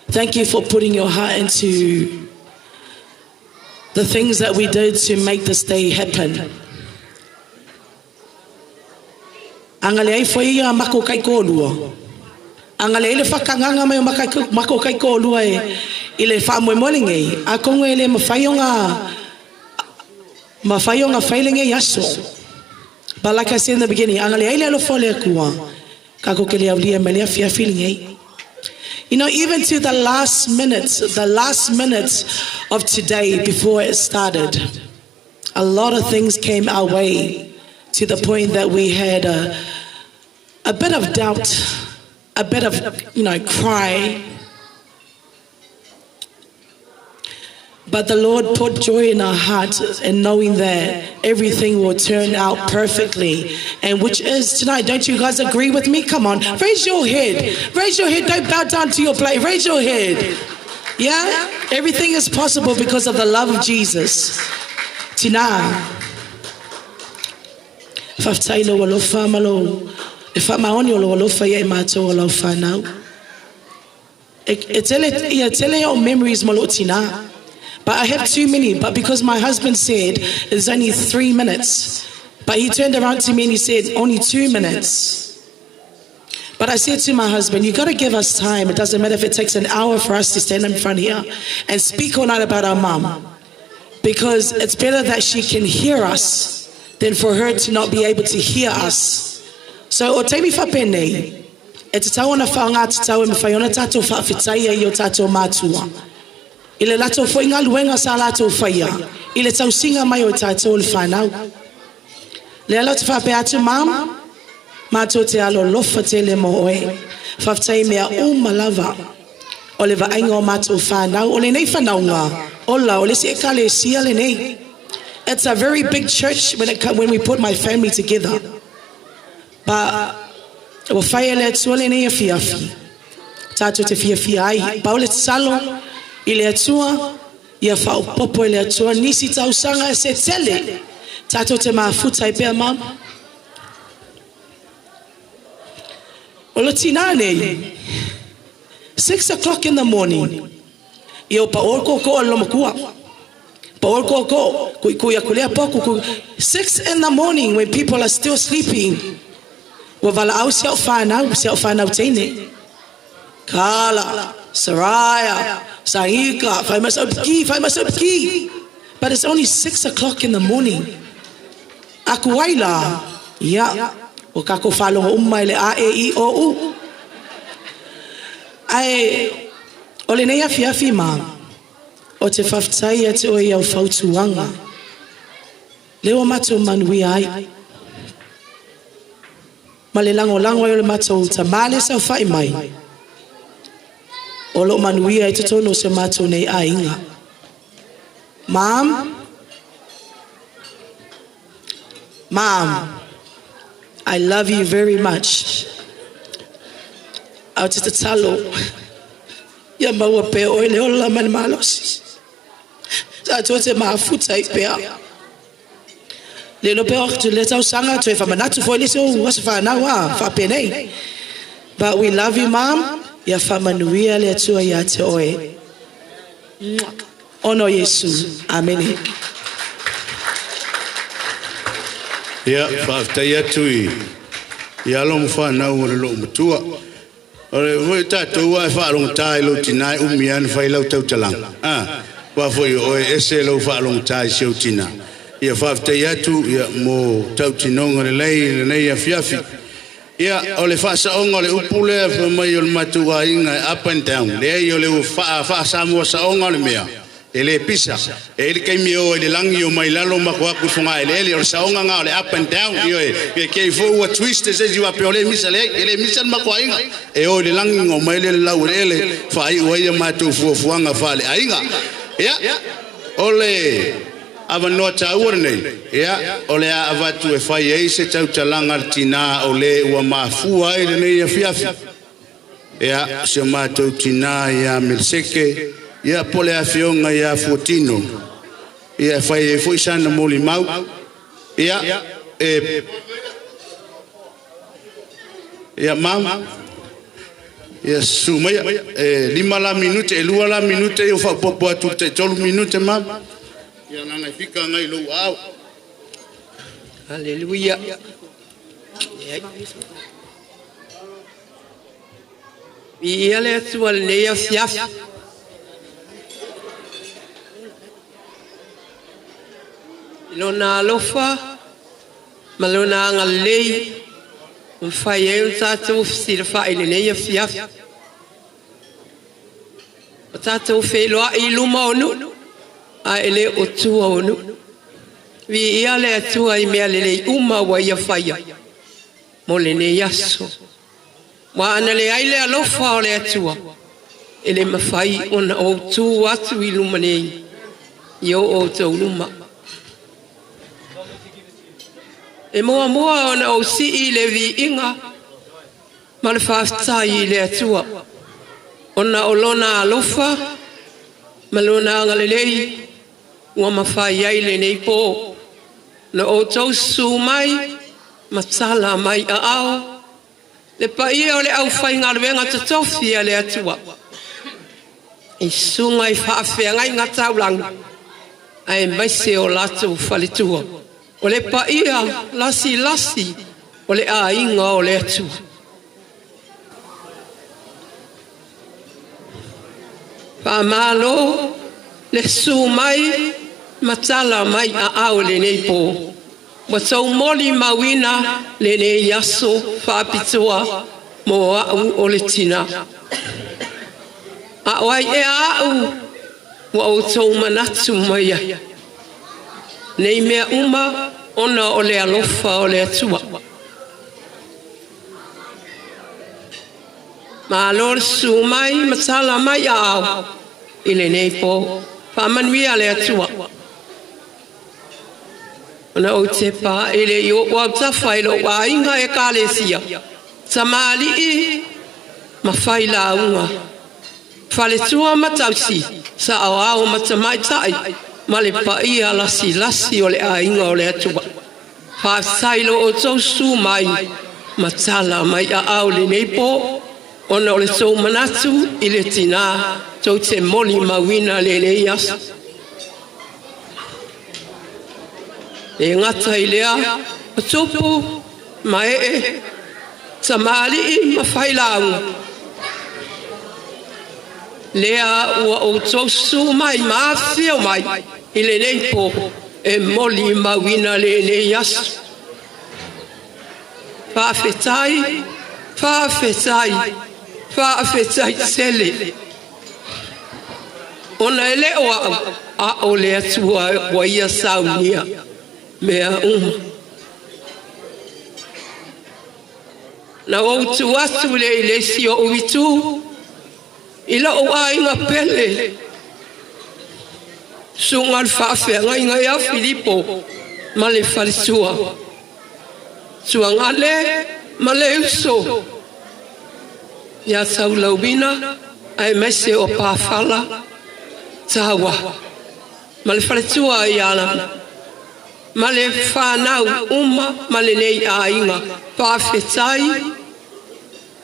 Thank you for putting your heart into the things that we did to make this day happen. Angale ai foi ia mako kai kolua. Angale ile whakanganga mai mako kai kolua e ile wha moimoi ngei. A kongo ile mawhaionga whailinge yaso. But like I said in the beginning, angale ai le fole akua. Kako ke le aulia melia fia feeling. You know, even to the last minute of today before it started, a lot of things came our way to the point that we had a bit of doubt, a bit of, cry. But the Lord put joy in our hearts and knowing that everything will turn out perfectly. And which is tonight, don't you guys agree with me? Come on, raise your head. Raise your head, don't bow down to your plate. Raise your head. Yeah? Everything is possible because of the love of Jesus. Tonight. Faftailo walofa malo. If I'm on your walofa ye mato walofa now. Tell your memories malo tina. But I have too many. But because my husband said it's only 3 minutes. But he turned around to me and he said, only 2 minutes. But I said to my husband, you got to give us time. It doesn't matter if it takes an hour for us to stand in front here and speak all night about our mom. Because it's better that she can hear us than for her to not be able to hear us. So, o te mi whapene, e te tau na whaanga te tau e me whaiona tato whaafitaia i o tato mātua. Ile lato foi ngā luenga sa lato whaia. Ile tau singa mai o tato le whanau. Le alo te whape atu mam, mātou te alo lofa te le mo oe. Whaftai mea malava. O le vaenga o mātou whanau. O le nei whanau ngā. Ola, o le si e ka le sia le nei. It's a very big church when we put my family together. But o whaia le atua le nei a fiafi. Tātou te fiafi ai. Pau le salo. Ile atua, ia whao popo ile atua, nisi tau sanga e se tele. Tātou te maafuta I pēr mam. O lo tinane, 6 o'clock in the morning, ia o paorko ko o lomakua. Paorko ko, kuia kulea poko. 6 in the morning when people are still sleeping. Wa vala au siau whanau teine. Kala, Saraya, Saika, fai masopki. But it's only 6 o'clock in the morning. Aku waila, ya, o kako whalo umai le a e I o u. Ai, o le nei afiafi ma, o te whaftai e te o iau whautuanga. Leo mato manui ai. Ma le lango o le mato ta male sau whai mai. O lo manuia I te tono se mato nei a inga. Mom, I love you very much. au te talo ia maua pe o le ola mani malosi sa to te mafuta I pea le no pe o te le tau sanga to e whamanatu fo le se o wasa whanau fa penei. But we love you, Mom. Ia whamanuia le atua ia te oe. Ono Yesu. Amen. Ia whaafitai atu ia long whanau o le lo matua. Ore hoi tātou e whaalong tāi lo tina umi anu whai lau tau talang. Wa foi o ese lo whaalong tāi siau tina. Ia whaafitai atu ia mo tau tinonga le nei a fiafi. Ia o le whaasaonga le upule fa mai o le matua inga up and down. Le ai o le whaasamua saonga le mea. E le pisa. E le kaimi o le langi o mai lalo mako aku funga e le o le saonga ngā o le up and down. Io e kei fo ua twist e se jiwa pe o le misa le. E le misa mako inga. E o le langi o mai le lau le whai ua ia mātou fuafuanga whale a inga. Ia o le ava noa tāua nei, ia, o le a avatu e whai ei se tau talanga tina o le ua mafua e le nei a fiafi. Ia, se mātou tina ia Meleseke, ia pole a fionga ia Fuatino. Ia whai e fui sana moli mau. Ia, ia mam. Ia sumaya, 5 la minute, 2 la minute, eu fa popo atu te 3 minute mam. Ia nana fika ngai lo au. Hallelujah. Ia le tua le a fiaf. Lona lofa, malona ngalei. Fai eu tātou fsir fai le a fiaf. Tātou feloa I luma onu. A ele o tua onu. Vi ia le atua I mea le uma wa ia whaia. Mo le ne yaso. Wa ana le aile alofa o le atua. Ele mawhai ona o tu atu I luma nei. Io o tau luma. E moa ona o si I le vi inga. Ma le whaftai le atua. Ona o lona alofa. Malona ngalelei. Ua mawhai ai le nei po. Na o tau su mai. Matala mai a au. Le paia o le au whai ngarwenga tatofia le atua. I sunga I whaafea ngai ngataulang. Ai maise o Latu whalitua. O le paia lasi. O le a inga o le atua. Pamalo. Le su mai. Matala mai a au le nei po. Wa tau moli mawina le nei yaso whaapitua mo au o le tina. A wai e au wa o tau manatu mai ai. Nei mea uma ona o le alofa o le atua. Ma alor su mai matala mai a au i le nei po. Whamanuia le atua. Ona o te pā, ele I o whautawhai lo wa inga e kālesia. Tamali I, ma whai la unga. Whale tua matausi, sa au au matamai tai, ma le paia lasi o le a inga o le atua. Whaatai lo o tau su mai, matala mai a au le neipo, ona o le tau manatu I le tina, tau te moli mawina le leias. E ngata I lea, o tupu, ma e, tamali I, ma whailaunga. Lea ua o tosu mai, ma whio mai, I le neipo, e moli mawina le leias. Whaafetai sele. Ona ele o a o le atua wa ia saunia. Mea Na o tu atu le si o uitu. Ila o a inga pele. Sungal whaafenga inga ia Filipo. Ma le whalisua. Suangale ma le uso. ia saulaubina ai mese o pafala tawa ma le faletua iana ma le whanau uma ma le nei ainga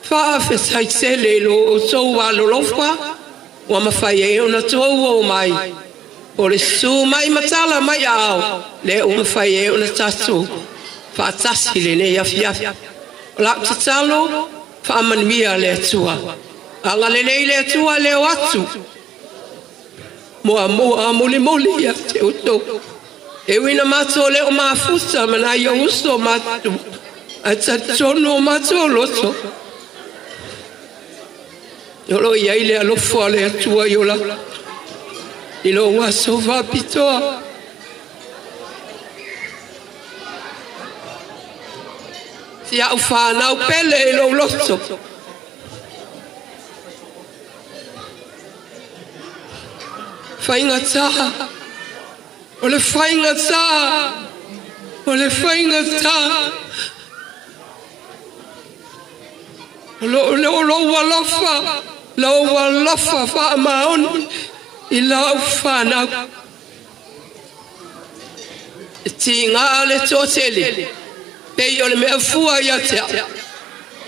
whaafetai tele lo o tau walolofa wa mawhai e ona tau o mai o le su mai matala mai au le o mawhai e ona tatu whaatasi le nei afiafi o la tatalo whaamanuia le atua anga le nei le atua le o atu moa muli ia te uto e wina mato le o mafuta mana ia uso matu a tatono mato loto yolo ia ile alofo le atua yola ilo waso va pitoa sia ufana upele ilo loto fainga taha ole fainga taha lo walofa fa maon ila ufana tinga le totele pe ole me fua ya te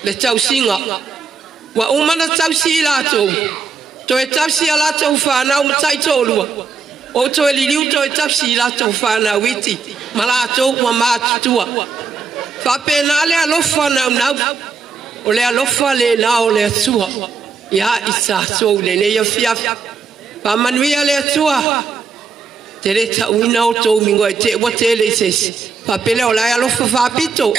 le tausinga wa umana tausila to e tausi ala to fana tai tolua o to e liu to e tausi ala to fana witi malato wa matua fa penale alofa na o le alofa le na o le tua ya isa so le ne ya fia pa manuia le tua te le ta una o to mingo te wa te le ses pa pele o la alofa fa pito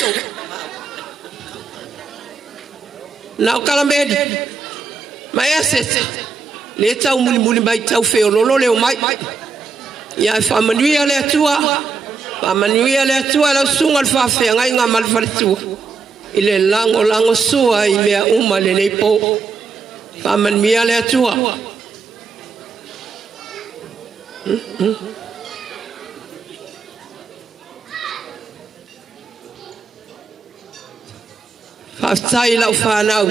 na o kalamedi ma ese le tau muli mai tau feo lolo le o mai ia fa manuia le tua la sunga al fa fe ngai nga mal falitu ile lango sua i mea uma le nei po fa manuia le tua fa tai la fa nau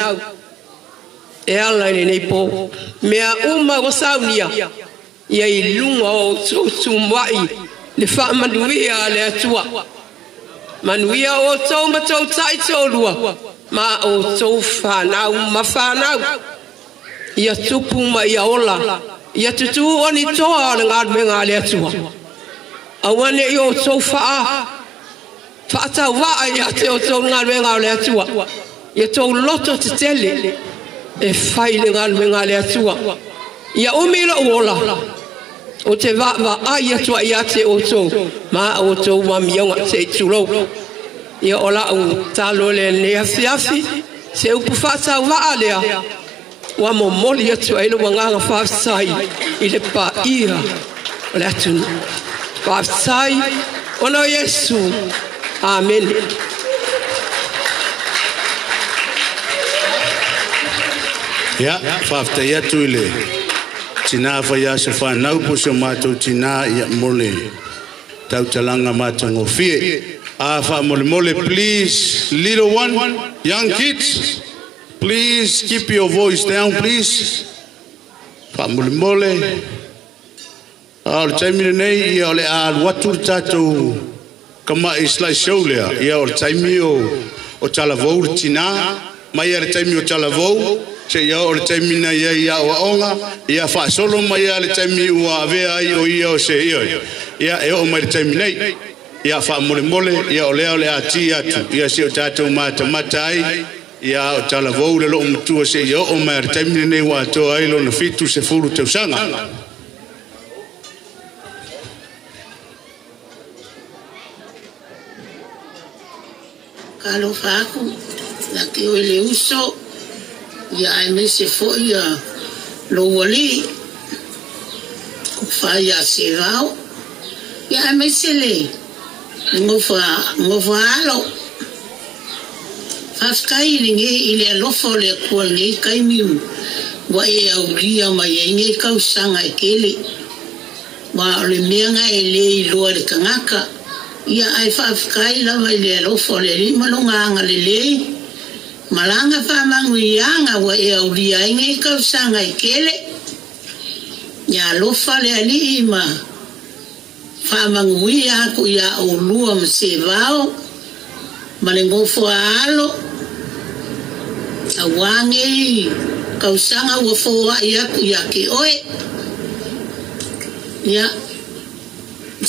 e ala nei po mea uma go saunia ia i lunga o tumai le fa manuia le atua manuia o tau matou tai tolua ma o tau whanau ma whanau ia tupu ma ia ola ia tutu oni toa o ngā menga le atua awane i o tau whaatau waa ia te o tau ngā menga le atua ia tau loto te tele e fai le ngā menga le atua ia umila uola o te va ai atua ia te o tau ma o tau wa mionga te tulo ia ola u talo le ne afiafi se upu fata wa alea wa momoli atua ilo wanganga fafsai ile pa ia ole atun fafsai ono Yesu amen. Ya, fafta ya tuile. Tina fa ya se fa nau po se mato tina ya mole. Tau talanga mato ngofie. Fa mole please, little one, young kids, please keep your voice down please. Fa mole. Al taimi nei ya le al watu tato kama isla shoulder ya al taimi o talavou tina mai al taimi o talavou se ya o taimi na ya o onga ya fa solo mai al taimi o ave ai o ia o se ia e o mai taimi nei ya fa mole ya o le ati atu ya se o tato mata ai ya o talavou le lo mtu se ya o mai taimi nei wa to ai lo no fitu se furu te sanga. Kalau faku la ke o le uso ya me se foi ya lo wali ku fa ya se rao ya me se le ngofa alo afkai ninge ile lo fo le ko le kai mi wa e au ria ma ye nge ka usanga kele wa le mianga ele lo le kangaka ia ai fa kai la mai le lo fo le malonga nga le Malanga whamangwianga wa e auria inge kausanga I kele. Ia lofa le ali ima. Whamangwia aku ia o lua msevao. Malengofo a alo. A wange kausanga wa foa ia ku ia ke oe. Ia.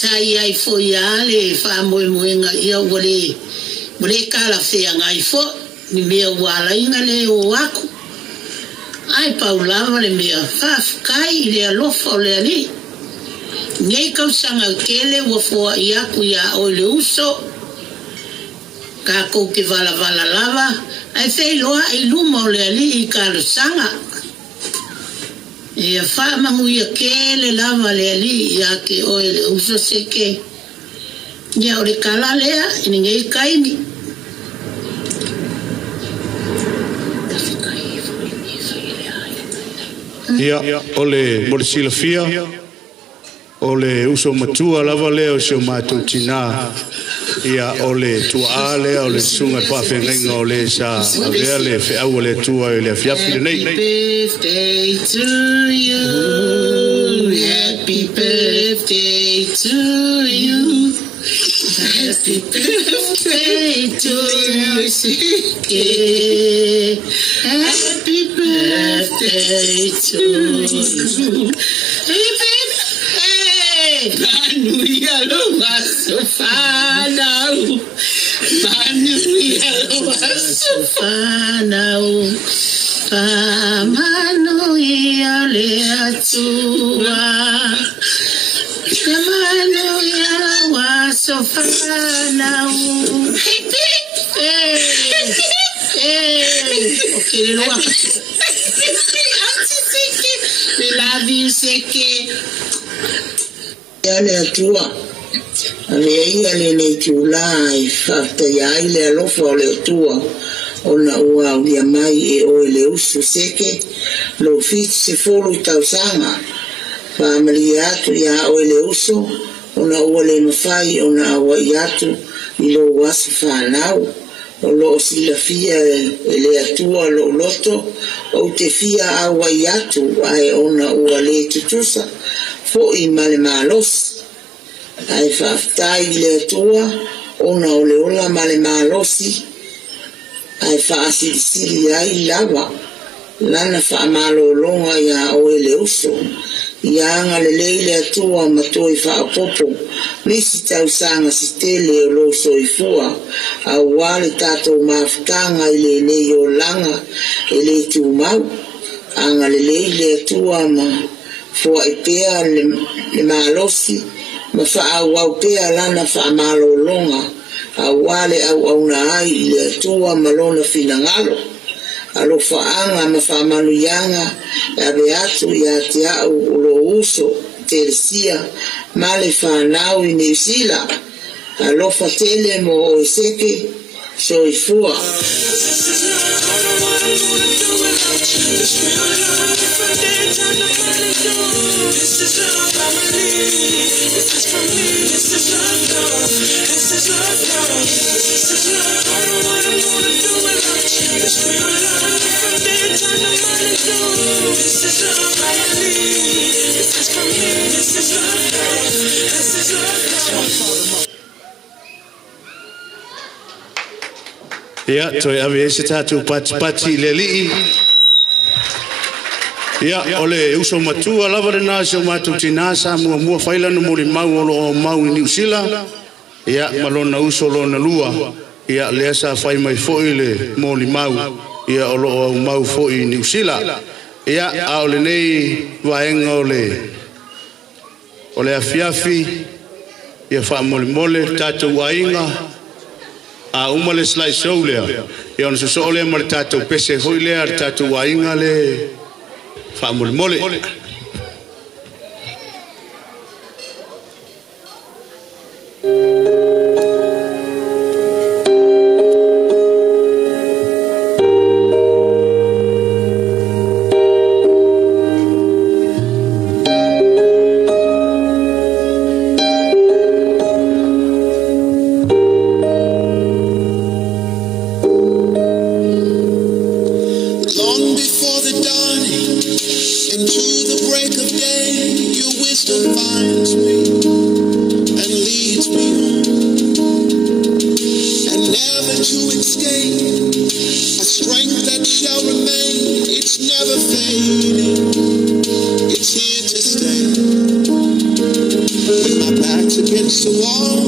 Tai ai fo ia le whamoemoenga ia wale. Wale kala whea ngai fo. Ni mea wala inga le o aku. Ai Paula le mea whafkai le alofa o le ali. Ngai kausanga kele wa foa I aku ia o le uso. Ka kou ke vala lava. Ai whei loa I luma o le ali I karusanga. Ia whamangu ia kele lava le ali ia ke o le uso seke. Ia o le kala lea ini ngai kaini. Ia, ole Molesilafia, ole uso matua lava leo se mātou tina. Ia, ole tua lea, ole sunga whawhenga ole sa avea le whiau le tua le whiapi nei. Happy birthday to you, happy birthday to you. Happy birthday to you, happy birthday to you. Manuia lo vaso fanau. Manuia lo vaso fanau. Manuia le atua. Manuia lo vaso fanau. Okay, lo va. We love you, Seke. Le atua ale ia le nei tula I fata ia le alofa le atua ona ua ulia mai e o le usu seke lo fit se folu tausanga family atu ia o le uso ona ua le mafai ona ua iatu I lo wasi whanau o lo silafia le atua lo loto o te fia awa iatu ai ona ua le tutusa fo I male malos ai whaftai le atua ona o le ola male malosi ai whaasirisiri ai lava lana whaamalolonga ia o le uso ia anga le leile atua matoi whaapopo nisi tausanga sitele o lo soifua a wale tato mafutanga I le nei o langa e le tumau anga le leile atua ma fua ipea le malosi ma whaau pea lana whaamalolonga a wale au na ai I le atua malona finangalo alo whaanga ma whaamaluyanga a beatu ia te au ulo uso Teresia male whanau I New Zealand alo whatele mo o seke soifua. This is love, I believe. This is for me. This is love. This is love. This is love. I don't wanna do without you. This real love, different day, time to find it through. This is love, I believe. This is for me. This is love. This is love. Ia, toi ave ese tātou pati le li'i. Ia, ole uso matua lava le nā se o mātou tina sa mua whailana mo le mau o mau I New Zealand. Ia, malona uso lona lua. Ia, lea sa whai mai foi le mo le mau. Ia, o loo mau foi I New Zealand. Ia, a ole nei vaenga ole afiafi. Ia, wha mole tātou ainga. A umale slai show lea. Ia, ona so ole mare tātou pese hoi lea tātou ainga le fa mole. shall remain, it's never fading, it's here to stay. When my back's against the wall,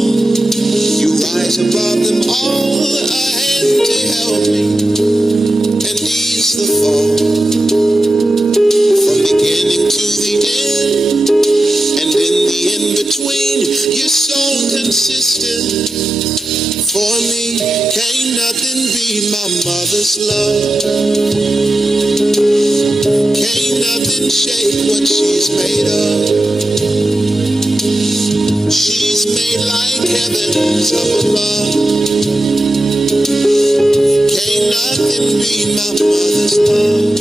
you rise above them all, a hand to help me and ease the fall. From beginning to the end, and in the in-between, you're so consistent. For me, can't nothing beat my mother's love. Can't nothing shake what she's made of. She's made like heavens up above. Can't nothing beat my mother's love.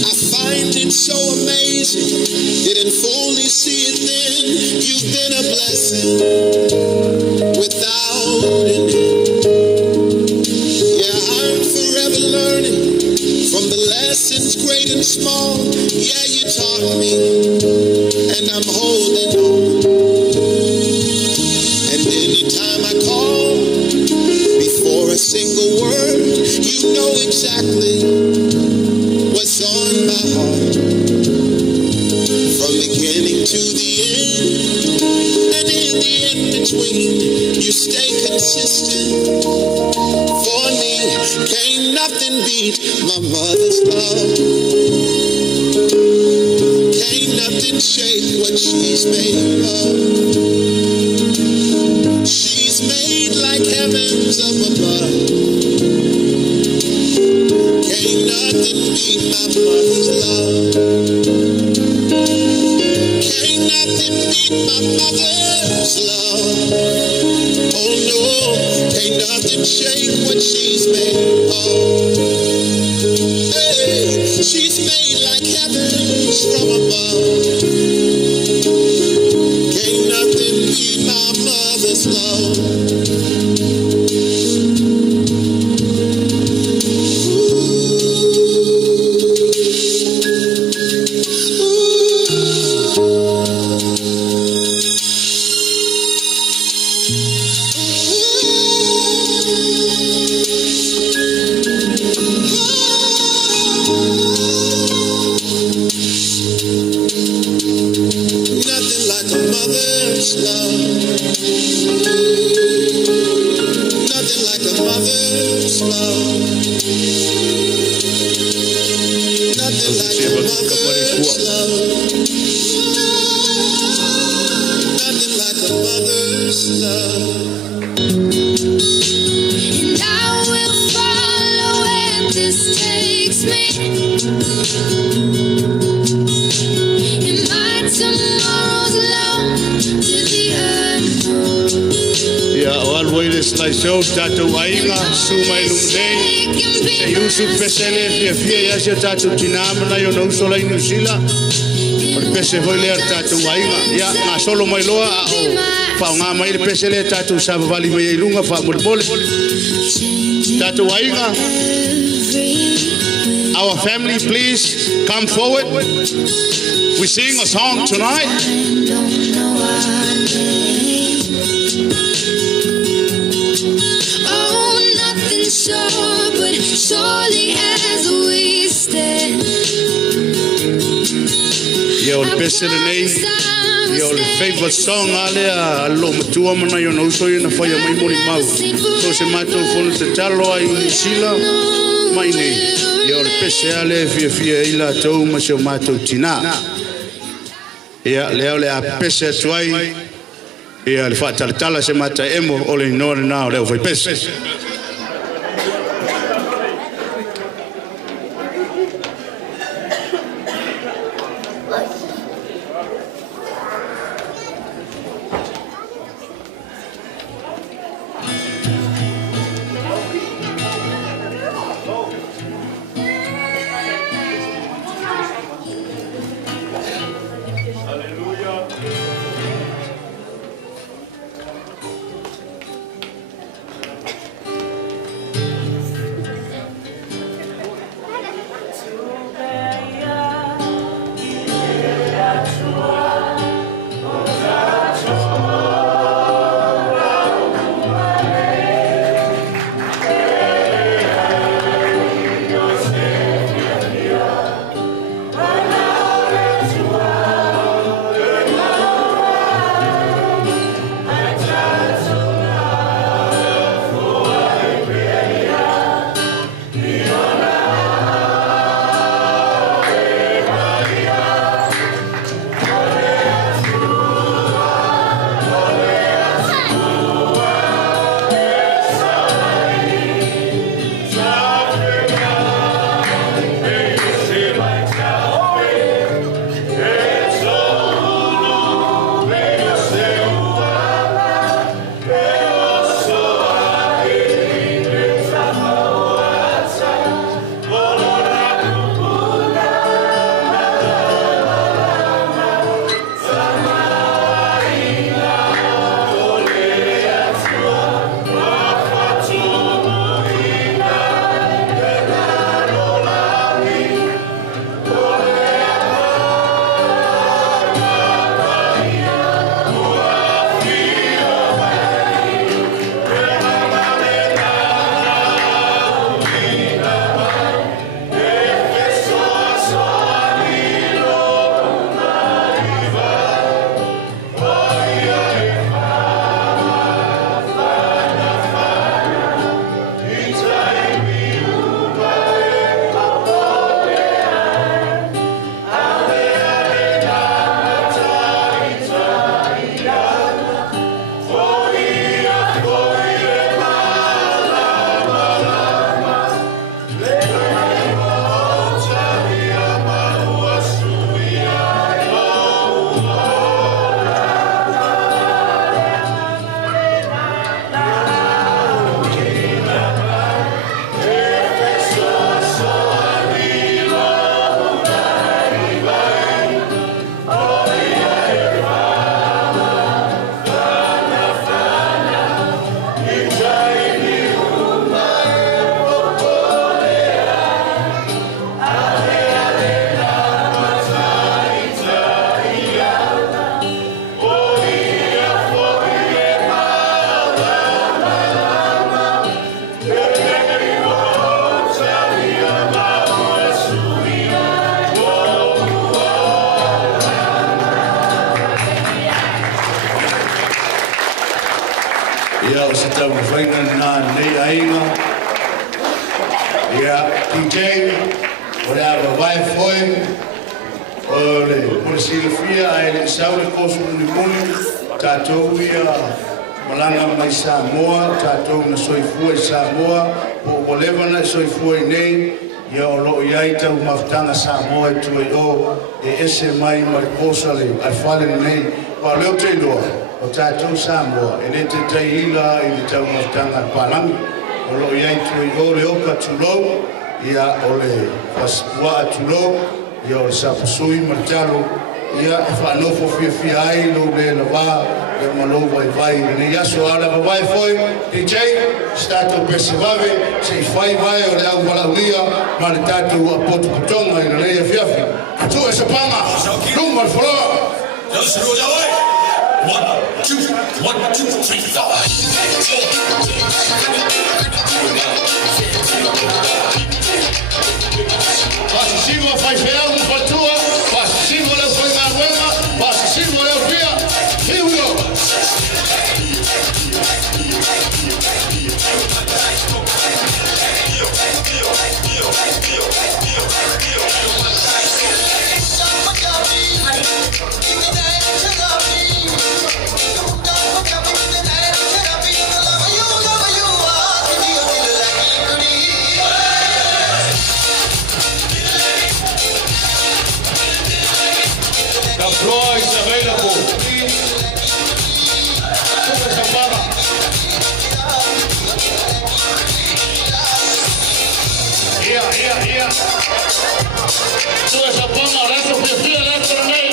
I find it so amazing, didn't fully see it then. You've been a blessing without an end. Yeah, I'm forever learning from the lessons great and small. Yeah, you taught me, and I'm holding on. And anytime I call, before a single word, you know exactly what's on my heart. From beginning to the end, and in the in-between, you stay consistent. For me, can't nothing beat my mother's love. Can't nothing shake what she's made of. She's made like heavens up above. Can't nothing beat my mother's love. Can't nothing beat my mother's love. Oh no, can't nothing shake what she's made of. Hey, she's made like heavens from above. Can't nothing beat my mother's love. Nothing like a mother's love. Nothing like a mother's love. Nothing like a mother's love. Nothing like a mother's love. And I will follow where this takes me. And my tomorrow's long to the unknown. Yeah, all way this like so Taua Ila sumai lumdei. E Yusuf pesele fie ya se Taua tinama na yo no sola New Zealand. Por pese foi ler Taua Ila. Ya na solo mai loa o fa nga mai pesele Taua sabavali mai lunga fa mole. Taua Ila. Our family, please come forward. We sing a song tonight. Oh, nothing sure, but surely as we stand. Your best your favorite song, Alia, Allo Matua Mana, you know, so in a fire, my Moimoi. So se mato for the Taloa in Sila, my name. Your speciale fia ila tau ma se mato tina. Ia leo le a pese tuai. Ia le fataltala se mata emo ole no na leo foi pese. se tau whaina nā nei ainga. Ia, DJ, o le awa vai foi, o le mole silafia, ai le sau le kosu muni, tātou ia malanga mai Samoa, tātou na soifua I Samoa, o levana soifua I nei, ia o loo iai tau mawhtanga Samoa I tue o, e ese mai mariposa le, ai whale nei, pa leo te loa, o tātou Samoa, e ne te Taua Ila I le tau mawhtanga Palangi, o loo iai tue o le oka tulou, ia o le pasua tulou, ia o le sapasui martalo, ia e whanofo fia ai lo le lava, le malo vai, ne yaso ala vai foi, DJ, stato pesivave, se fai vai o le au valauia, ma le tatu a potu putonga I le leia fiafi. Tu e se panga, lumba le foloa. Just roll away. 1, 2, 1, 2, 3, 4. Pasisivo fai feau un fatua, pasisivo le foi na huema, pasisivo le fia. Here we go. The floor is available. Here. Tu és a pama, resto fia, resto nei.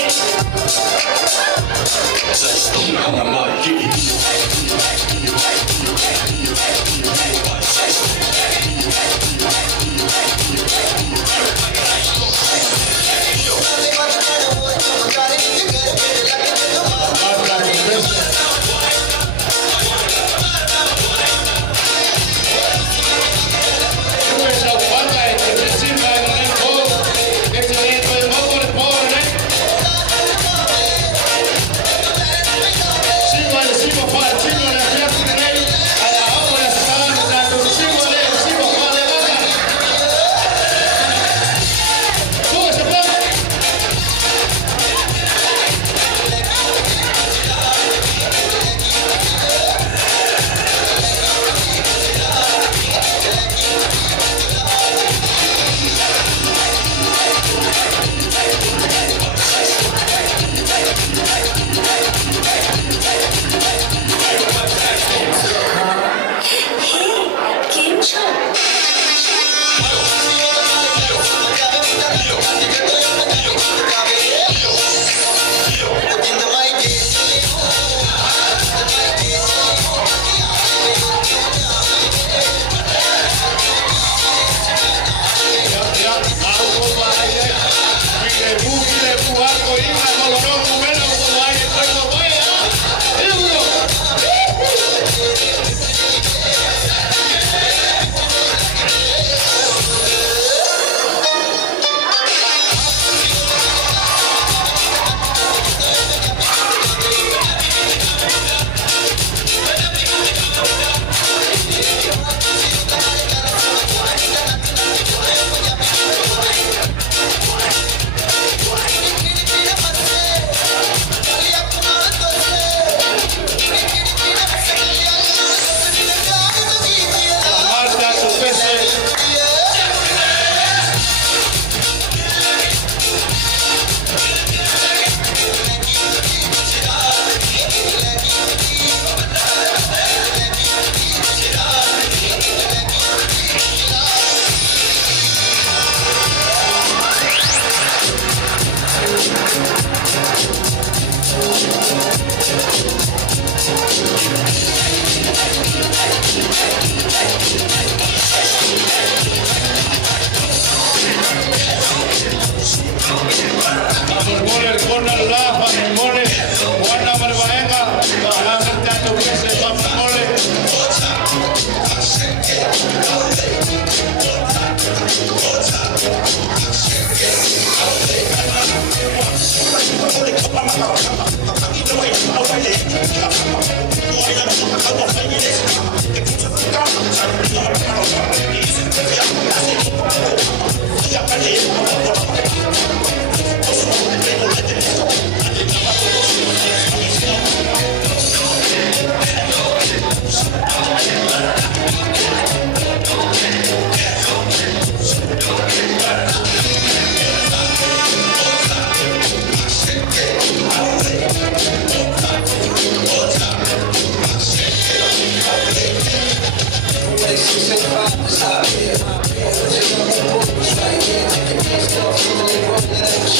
I'm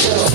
Let's go.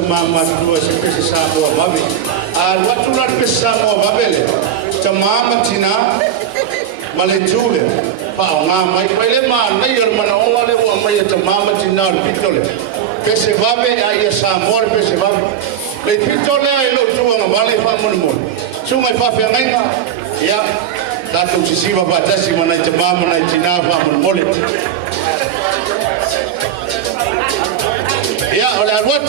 te mama tua se pese sa mo babe a watu la pese sa mo babele te mama tina male tule pa nga mai pele ma nei er mana onga le wa mai te mama tina pitole pese babe a ia sa mo pese babe le pitole ai lo tua nga vale fa mo mo sunga fa fe nga ya Latu sisiva pa tasi mana te mama na tina fa mo mo yeah, all right, what?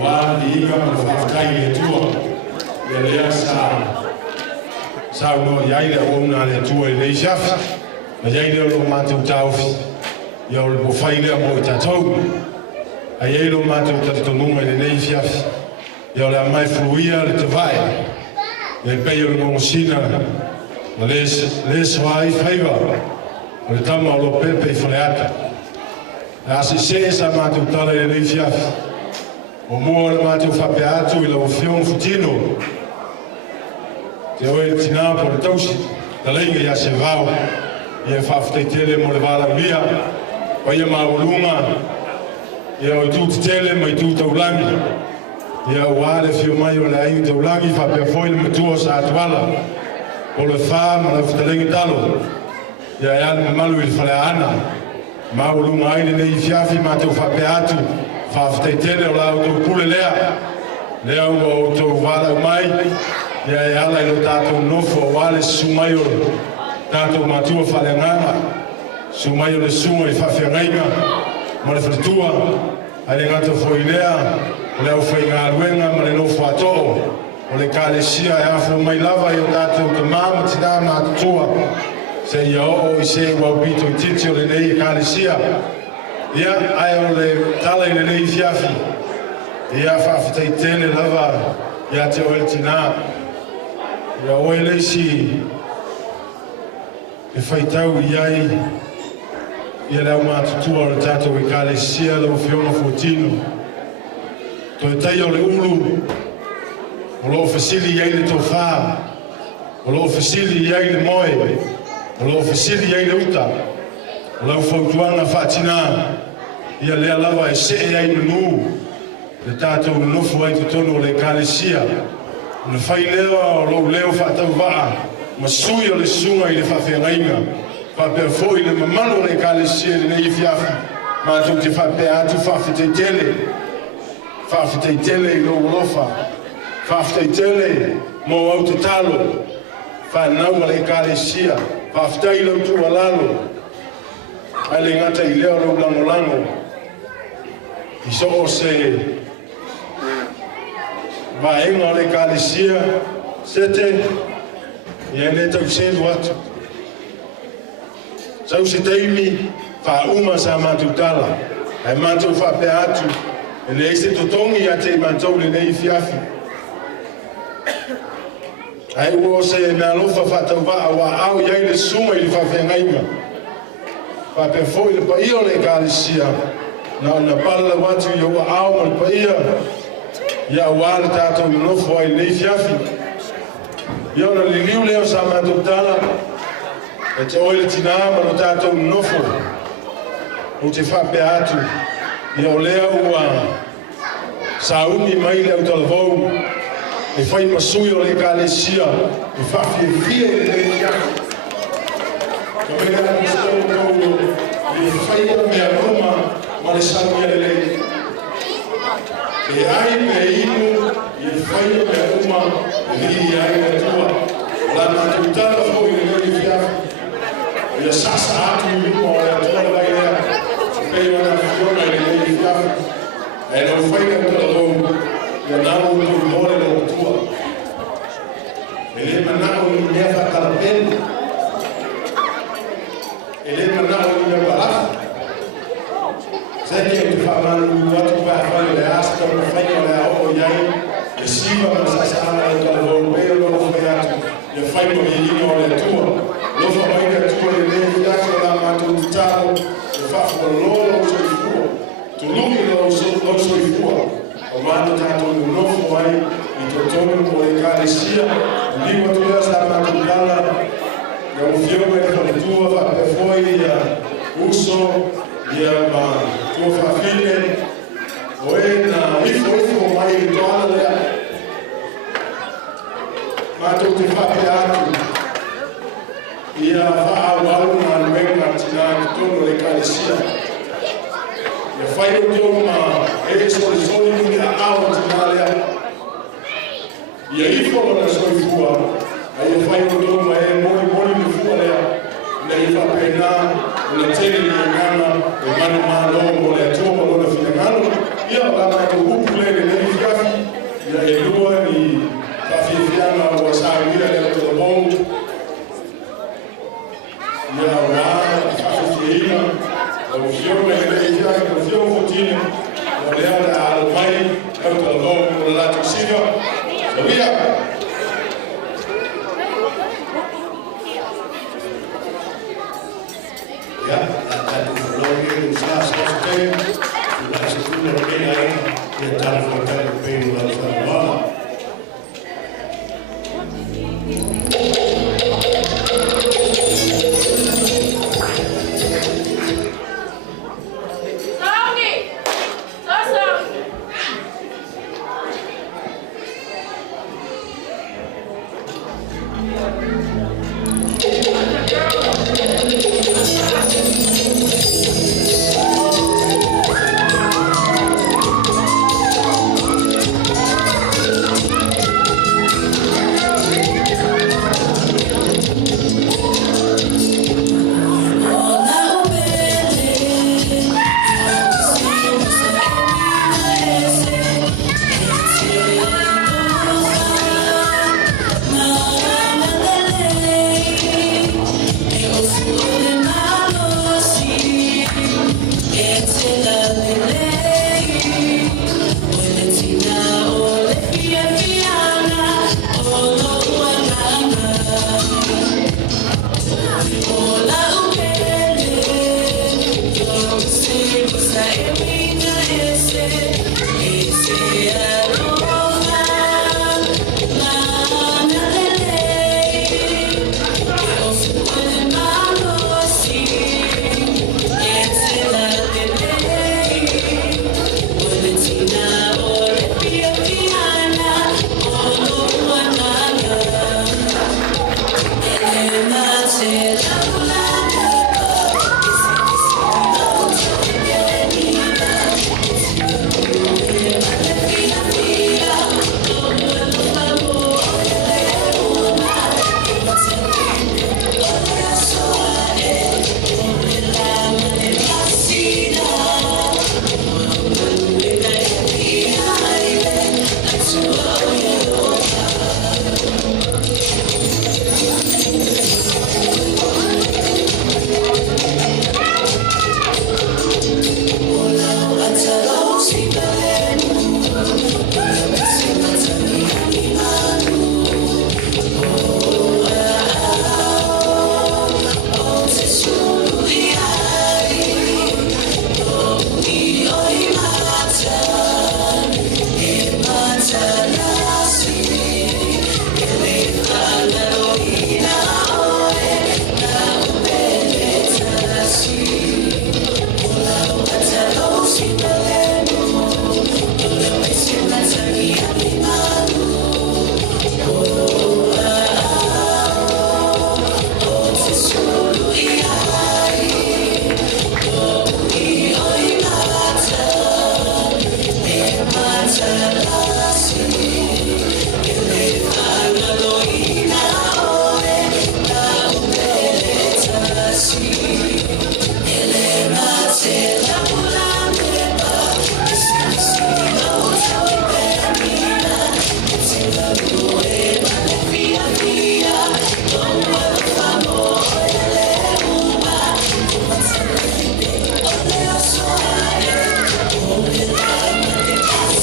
Wa wa inga ma whafkai le tua ia lea sa no iai le ona le tua i nei siafi ma iai le o lo mātou tauwhi ia o le bofai lea mo i tatou a iai lo mātou tatatonunga i le nei siafi ia o le amai fruia le te vai le pei o le mongosina ma le soai whaiva o le tama o lo pepe i whaleata a se sa mātou tala i le nei siafi o mua le mātou whape atu i lau whiong futino te oe tina po le tausi ta leinga ia se vau ia whawhtei tele mo le wala mia o ia maulunga ia o tu tele mai tu taulangi ia wale fio mai o le ai taulangi whape foi le matua sa atuala o le wha ma le whatalengi talo ia ia le malu i le whale ana maulunga ai le nei fiafi mātou whape atu whawhtei tele o lau tau pule lea o tau wala mai ia e ala i lo tātou nofo o wale sumai o tātou matua whalenganga sumai o le sunga i whawhengainga ma le whatua a le ngata fwoi lea o le au whai ngā ruenga ma le nofo atoo o le kālesia e afo mai lava i o tātou te māma tina mātua se ia o i se wau pito i titi o le nei kālesia ia ai o le tala i le nei fiafi ia whawhetei tele lava ia te oe tina ia oe leisi e whaitau iai ia lau mātutua o le tātou i kālesia lau whiona fotino to e tai o le ulu o lo fasili iai le tofā o lo fasili iai le moe o lo fasili iai le uta o lau fautuanga whaatina ia lea lava e se e ai manu le tātou nofu ai te tono o le kālesia na whai lea o lo leo whaatau waa ma sui o le sunga i le whawhengainga whapea fōi le mamano le kālesia le nei fiafi mātou te whapea atu whawhetei tele i lo ulofa whawhetei tele mo au te talo whanau le kālesia whawhetei lau tu alalo ai le ngata i leo lau langolango i so o se vaenga o le kālesia sete i ene tau selu atu sau se teimi whauma sa mātou tala ai mātou whapea atu e le eise totongi a te mātou le nei fiafi ai ua se mea lofa whatau waa wa au iai le suma i le whawhengainga whapea fōi le paia o le kālesia na pala watu i ua au ma le paia ia wale tātou i nofo ai nei fiafi ia ona liliu leo sa mātou tala e te oile tina ma no tātou i nofo o te whapea atu ia o lea ua sa umi mai leo talavou e whai masui o le kālesia e whawhi e fia i le nei fiafi ka mea atu stau kou e whai a mea roma ma le sangia le lei e ai me inu i whai me uma i ai me tua la mātutara fo i le fiafi ia sasa atu i lima o le atua le vai lea pei wana whiona i le fiafi e no whai me tua lau ia nau tu more le tua e le manau i mea whakalapeni e le manau i mea walafi Senti o te whamanu watu whawhai le asta o whai o le ao iai e siwa ma sasana e kalawau peo lo whai atu e whai mo i ino o le tua lofa mai ka tua le le hiaki o la mātou tutaro e whawha lolo o soi fua tu lumi lo soi fua o mātou tātou no nofo ai i to tonu o le kālesia ni watu lea sa mātou kala ka uwhioma e whakatua whapefoi ia uso ia ma tua whawhine o e na ifo mai i toana lea mātou te whape atu ia whaawaru ngā nuenga tina ki tono le kālesia ia whai o tō ma e soli nungi a ao tina lea ia ifo na soi fua a ia whai o tō ma e mori ni fua lea na i whape nā le tele ni ngana e manu malo mo le atua mo le fina ngano ia la mātou upu le nei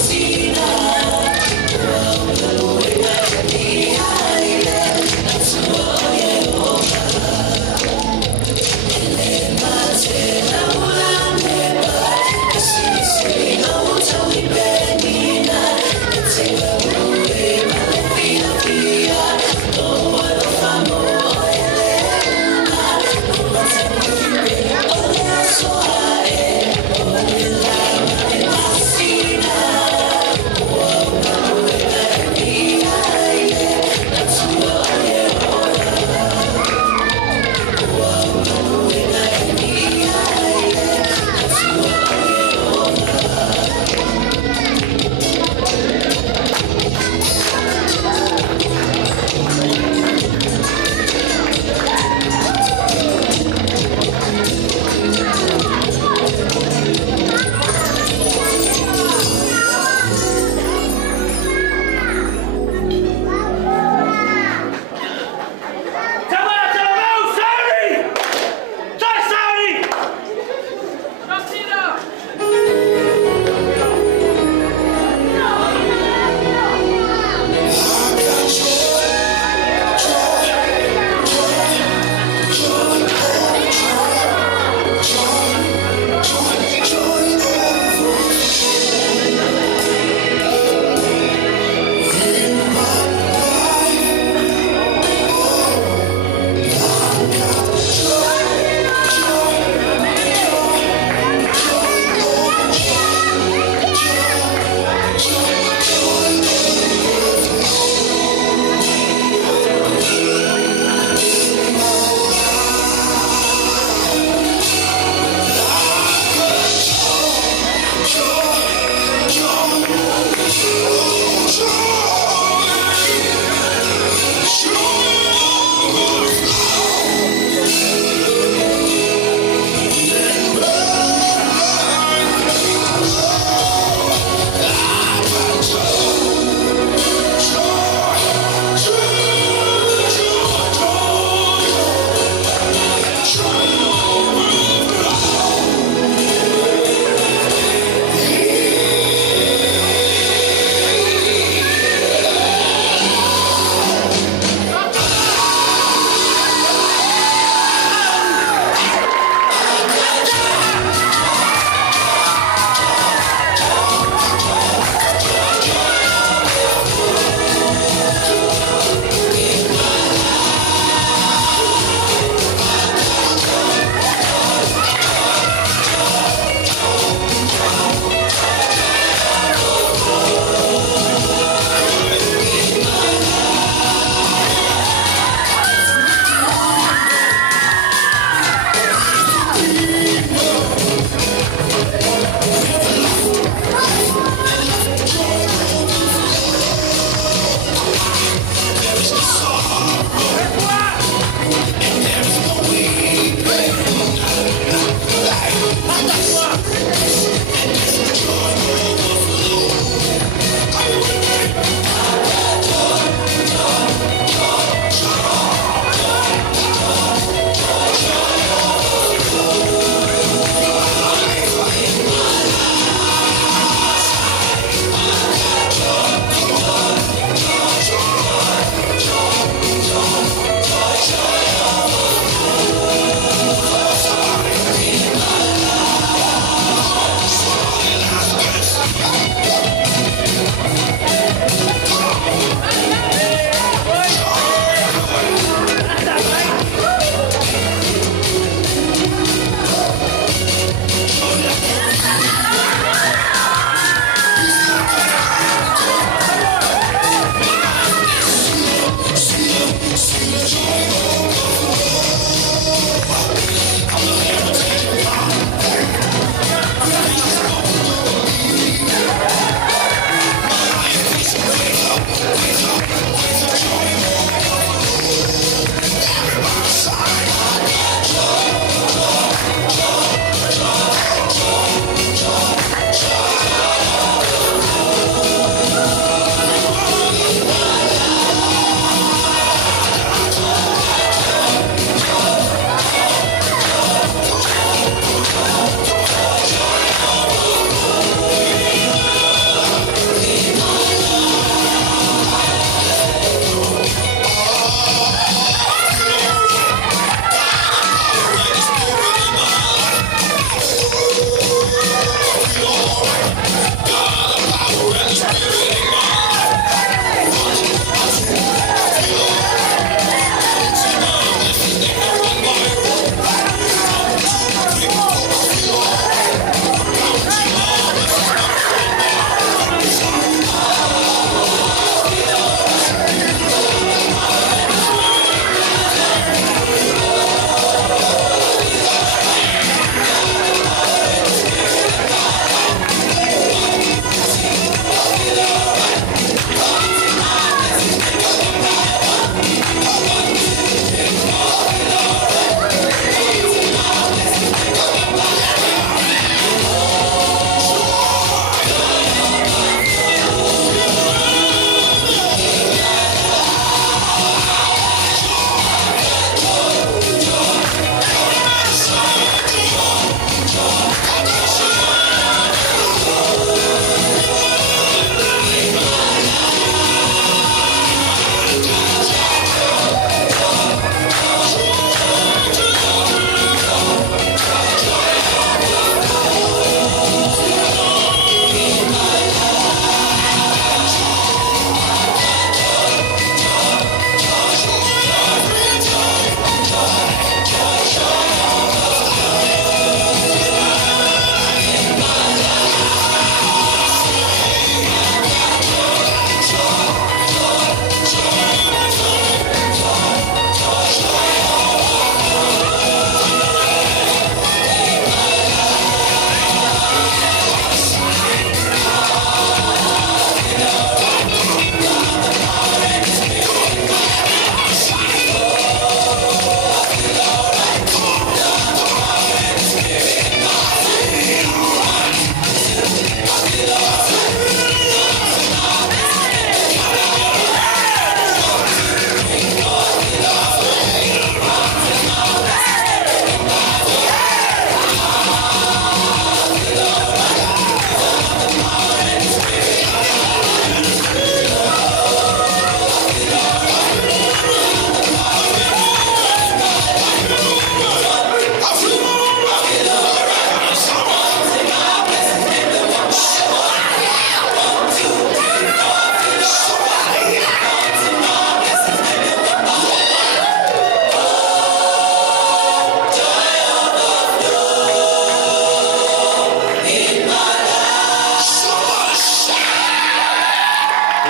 Sina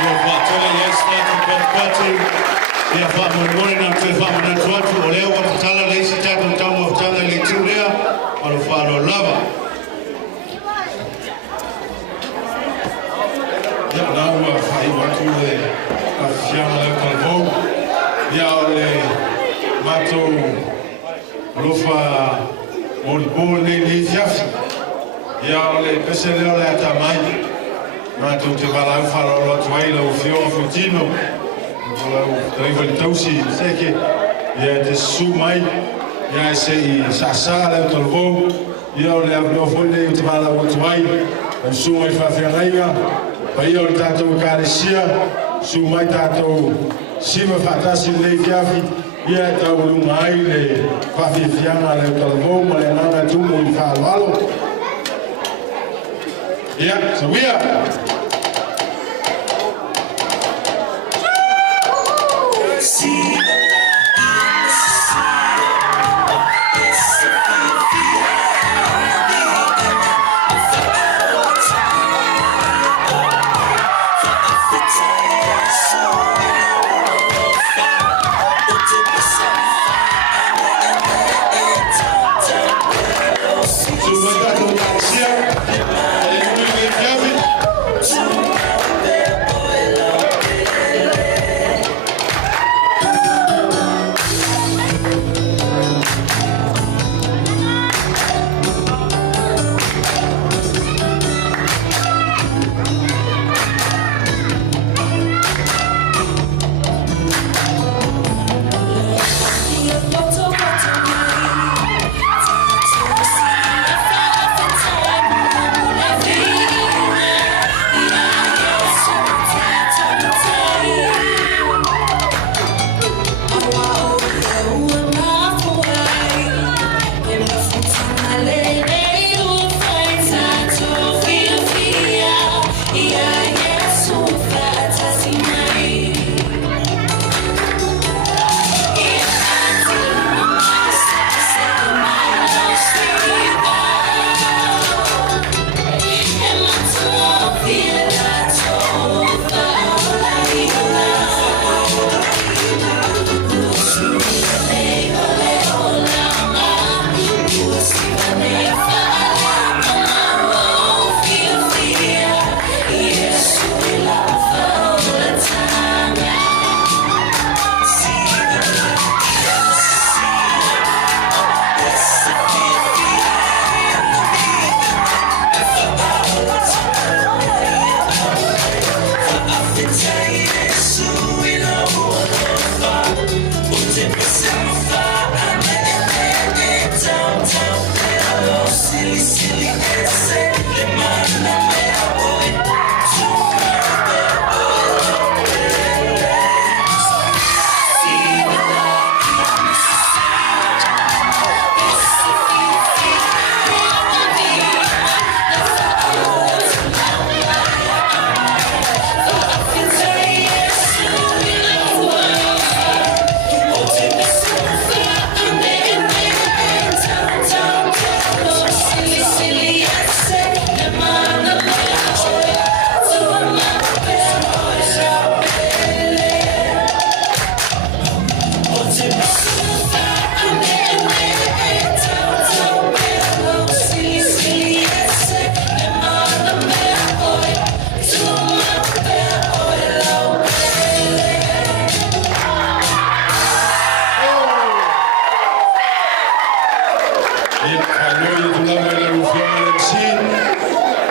Ia whaatele ia statu patu. Ia wha Moimoi na te wha manatu atu. O leo wakatala leisi tatu tamu o tanga le tūrea. Alo whaaro lava. Ia nau whai watu le a whianga leo kalvou. Ia o le matou lofa moripo le fiafi. Ia o le pese leo le atamai. Matou te walau wharoro atu ai lau whioa futino. Lau wali tausi seke. Ia te su mai. Ia se I sasa leo talvou. Ia o le abneo fwene te walau atu ai. Su mai whawhiangainga. Pa ia o le tātou kāresia. Su mai tātou sima whatasi le fiafi. Ia tau lunga ai le whawhianga leo talvou. Ma le nana tumu I whaalwalo. Yeah, so we are.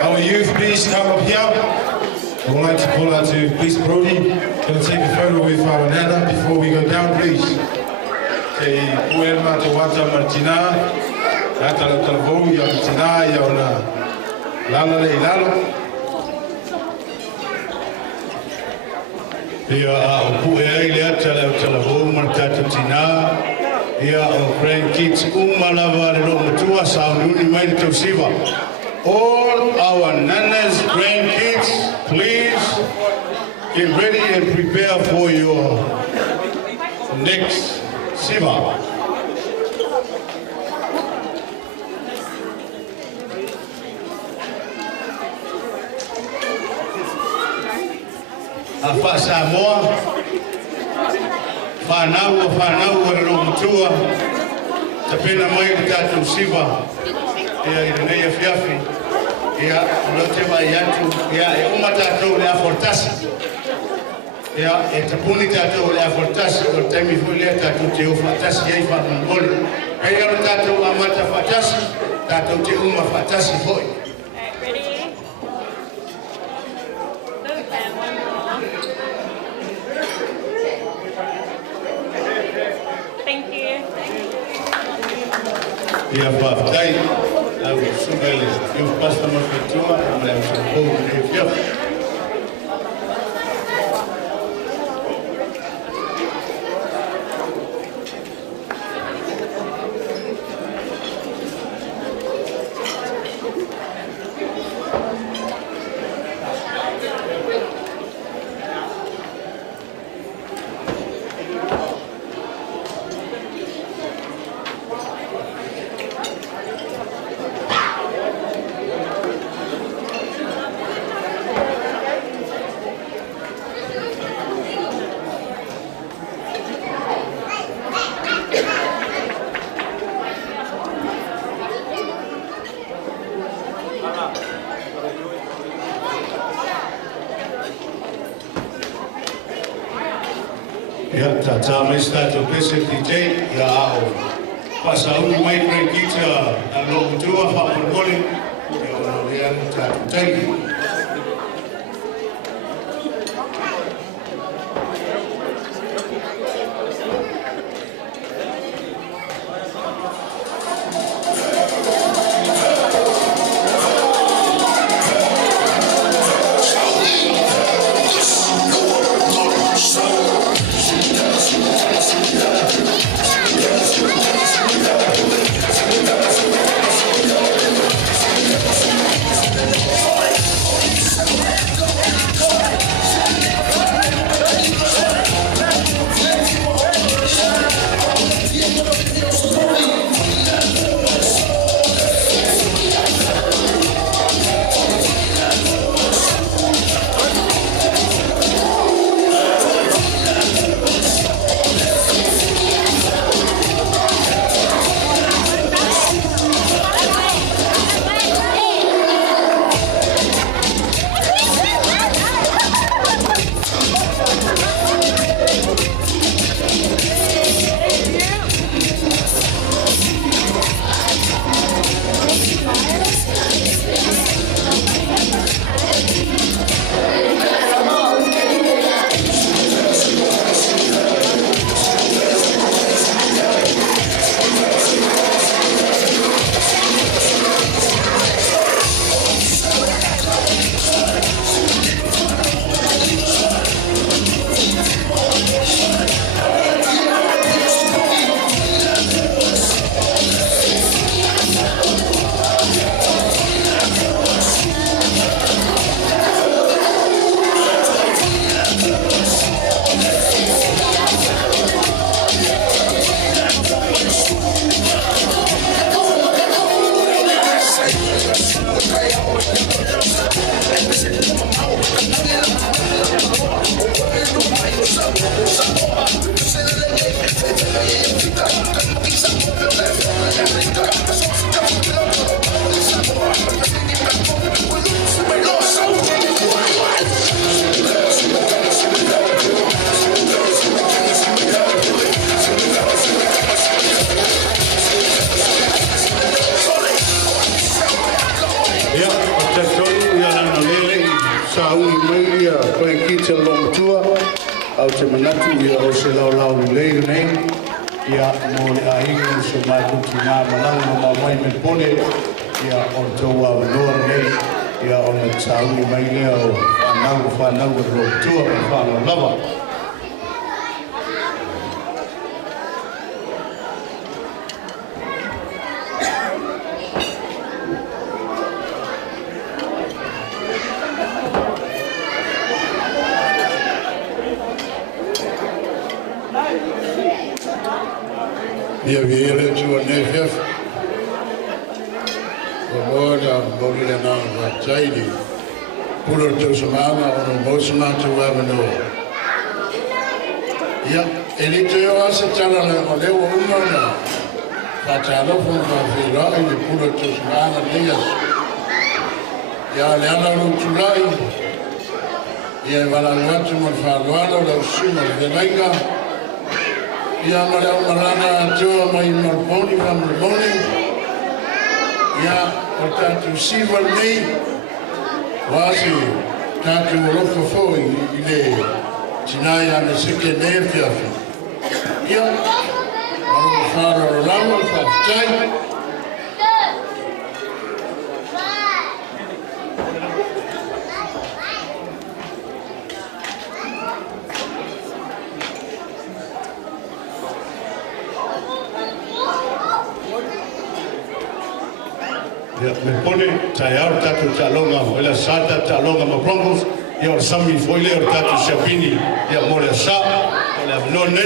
Our youth, please come up here. I would like to call out to please Brody. Going to take a photo with our Nana before we go down, please. Kei puelma to wata martina. Nata la talvo ya martina ya ona. Lala le lalo. Ia a pu e le ata la talvo martata tina. Ia o grandkids umalava le lo matua saununi mai to siva. All our nanas, grandkids, please get ready and prepare for your next Siva. a wha Samoa, whanau e lo mutua, ta pena mai ki tātou siva, ia i renei a fiafi, ia lo te mai atu, ia e uma tātou le a fortasi, ia e tapuni tātou le a fortasi, o taimi fui lea tātou te o fatasi ei whamangoli, e ia tātou amata fatasi, tātou te uma fatasi foi. Ia whaftai, au sugele, iu pasta mawhitua, e mea usapou ne fiafu. Ia tā mai tātou pese DJ, ia ao. Pasa uni mai kore kita a lo utua whapangoli, ia o lea tātou taiki. Au te manatu ia o se lau lau lei nei ia mo le ahinga so matu tina malau no Moimoi me pone ia o tau a manoa nei ia o na tauni mai lea o whanau e rotua me whanau lava. Ia viere tua nefef. O moa na mbori na nga tairi. puro te samana o no mosima te wabano. Ia, elite o asa tala le o leo umana. Patalo fun fa fila i puro te samana dias. Ia le ana rutulai. Ia wala watu mo fa loano le usuma le naiga. Ia mara marana atua mai marponi fa marponi. Ia o tatu siva nei. Wasi tatu olofa foi i le tinai ane seke nefiafi. Ia, maru whara o rama whaftai. Me pone tayar tatu talonga, ela sata talonga maprongos, ia o sami foile o tatu siapini, ia mole sa, ela abnone.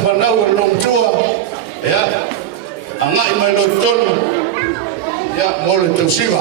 Fanau long tua ya angai mai lo ton ya mole tu siva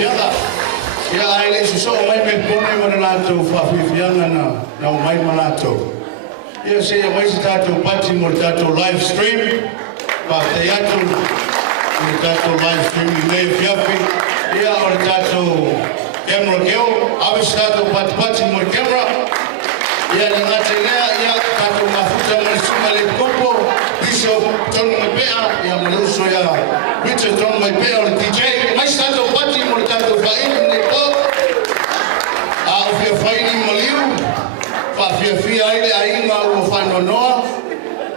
fianga. Ia ai le so mai me pone mo na to fa fianga na mai malato. Ia se mai stato pati mo tato live stream. Pa teatro mo tato live stream le fiafi. Ia o tato camera keo, ave stato pati mo camera. Ia na telea ia tato mafuta mo suma le kopo. Bishop John Mepea, ia mo so ia Richard John Mepea o DJ. Mai stato pati mo tato fa in le ko. Fia faini maliu, fa fia ile ainga o fano noa,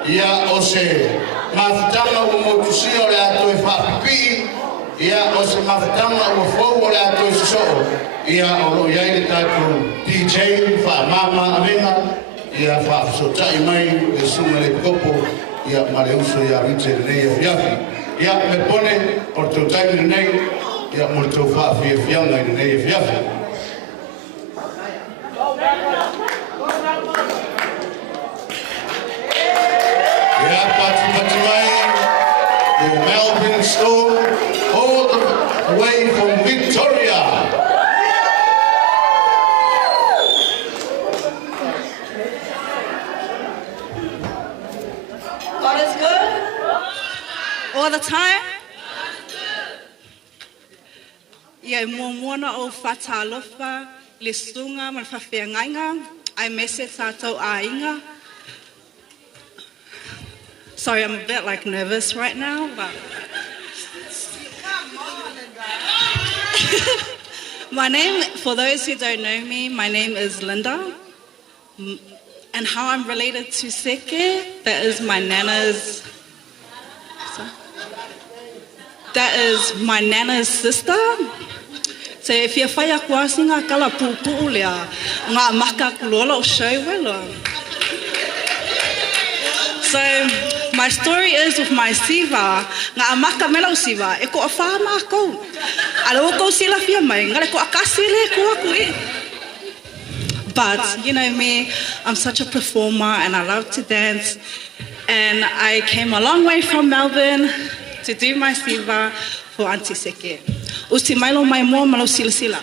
ia o se mafutanga o motusia o le ato e fa pipi, ia o se mafutanga o fou o le ato e so, ia o lo ia ile tato DJ fa mama amenga, ia fa sotai mai e suma le kopo, ia maleuso ia riche nei e fiafi, ia me pone o tau taimi nei, ia molto fa fianga nei e fiafi. The Melbourne Storm, all the way from Victoria. God is good all the time. Ia moana o fatalofa le sunga ma fafeangainga ai mese tatou ainga. Sorry, I'm a bit like nervous right now, but my name, for those who don't know me, my name is Linda, and how I'm related to Seke, that is my nana's sister. So if you're whai akua singa kala pupu lea, ngā maka kulola o show wela. So my story is with my siva, ngā amaka mela o siva, e ko a whāma kou. Ala o kou sila fia mai, ngare ko a kasile ko aku e. But, you know me, I'm such a performer and I love to dance. And I came a long way from Melbourne to do my siva for Auntie Seke. Usi mailo mai mo malo sila sila.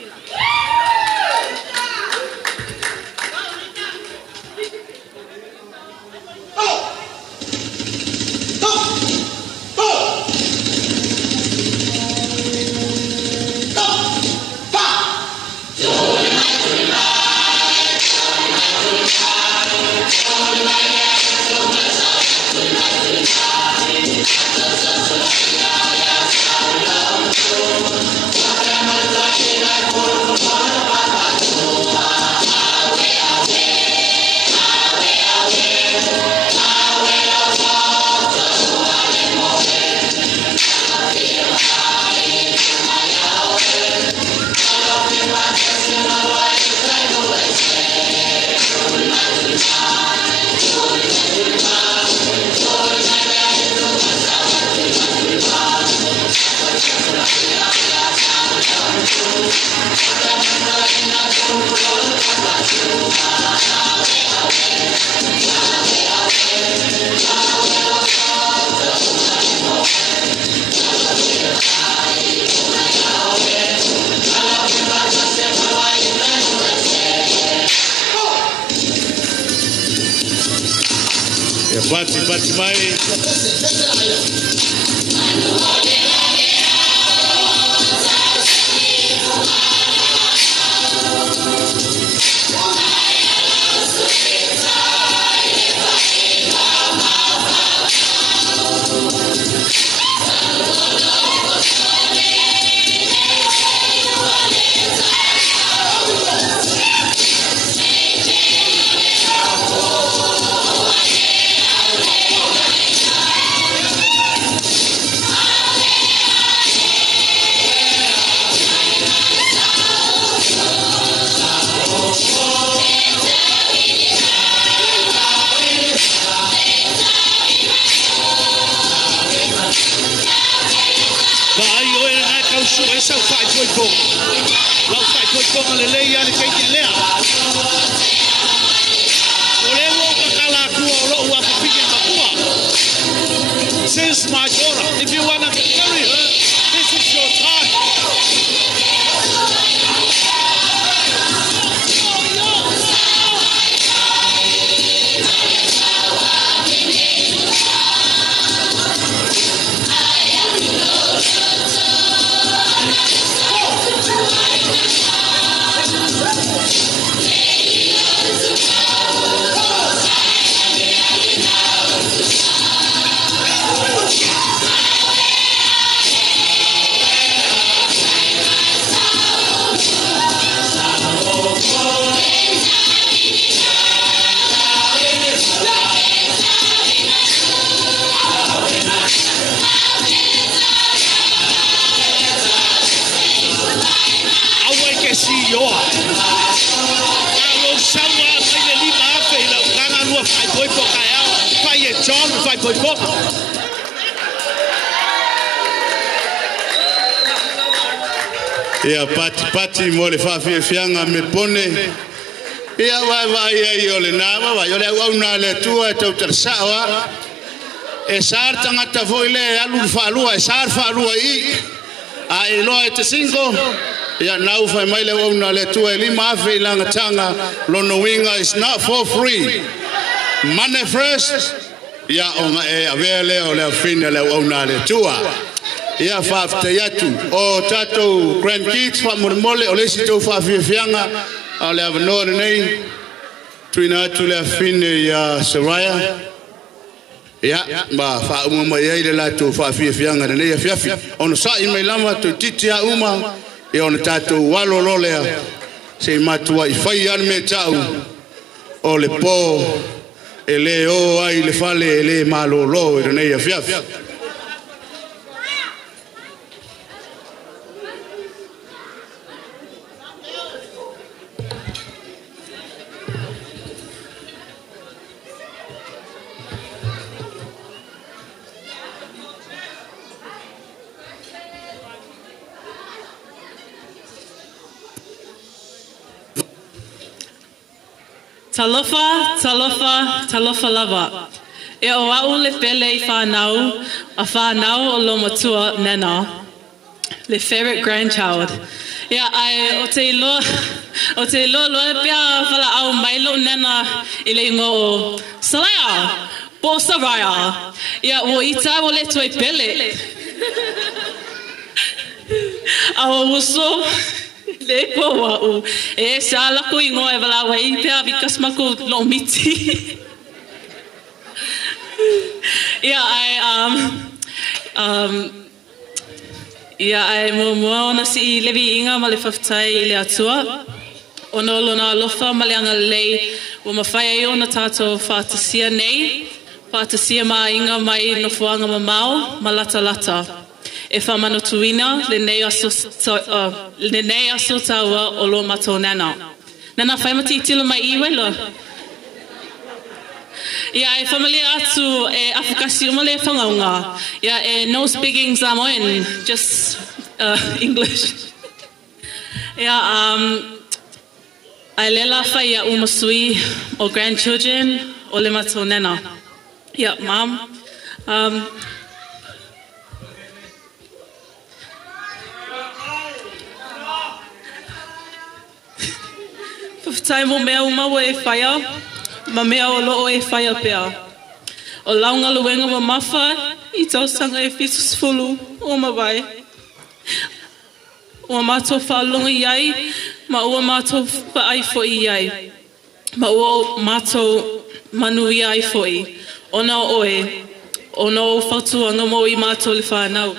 Bati mai. Since my daughter, if you want to carry her, this is your time. fai poi poco. Ia pati mo le whawhiawhianga me pone. Ia vai ai o le nāwa, vai o le au nā le tua e tau tara saoa. E sār tangata foi le alu whaalua, e sār whaalua I. A e loa e te singo. Ia nau whai mai le au nā le tua e lima awhi langa tanga. Lono winga is not for free. Money first. Ia o nga e awea leo leo whina leo au nā le tua. Ia whaafta iatu o tātou grandkids whamuremole o lesi tau whawhiawhianga a le awanore nei tuina atu le awhine ia Saraya ia ma whauma mai ei le lātou whawhiawhianga na nei a whiawhi ono sai mai lama tau titi a uma ia ono tātou walo lolea se matua I whai ane me tau o le pō e le o ai le whale e le malolo e nei a whiawhi. Talofa, talofa, talofa lava. E o au le pele I whanau, a whanau o lo matua nena. Le favorite grandchild. Ia ai o te ilo loe pia whala au mailo nena I le ingo o Saraya, po Saraya. Ia o ita o le tue pele. A o uso le ko wau e sa la ko ingo e wala wai pia bikas mako lo miti. Yeah, I mo na si levi inga ma le whaftai I le atua. Ono lona alofa ma le anga lei o mawhai o na tātou whātasia nei. Whātasia ma inga mai no fuanga ma mau ma lata lata. E whamano tuina le nei aso taua o lo matou nena. Nena whaimati tilo mai iwe lo. Ia e whamali atu e afukasi o male whangaunga. Ia e no speaking Samoan, just English. Ia ai lela whaia umasui o grandchildren o le matou nena. Ia, Mom. Tai mo mea uma o e whaia, ma mea o loo e whaia pea. O launga luenga ma mawha, I tausanga e whitus fulu o mawai. Ua mātou whaalonga iai, ma ua mātou whaai fo iai. Ma ua mātou manu iai fo I. Ona oe, ona o whautuanga mo I mātou le whanau.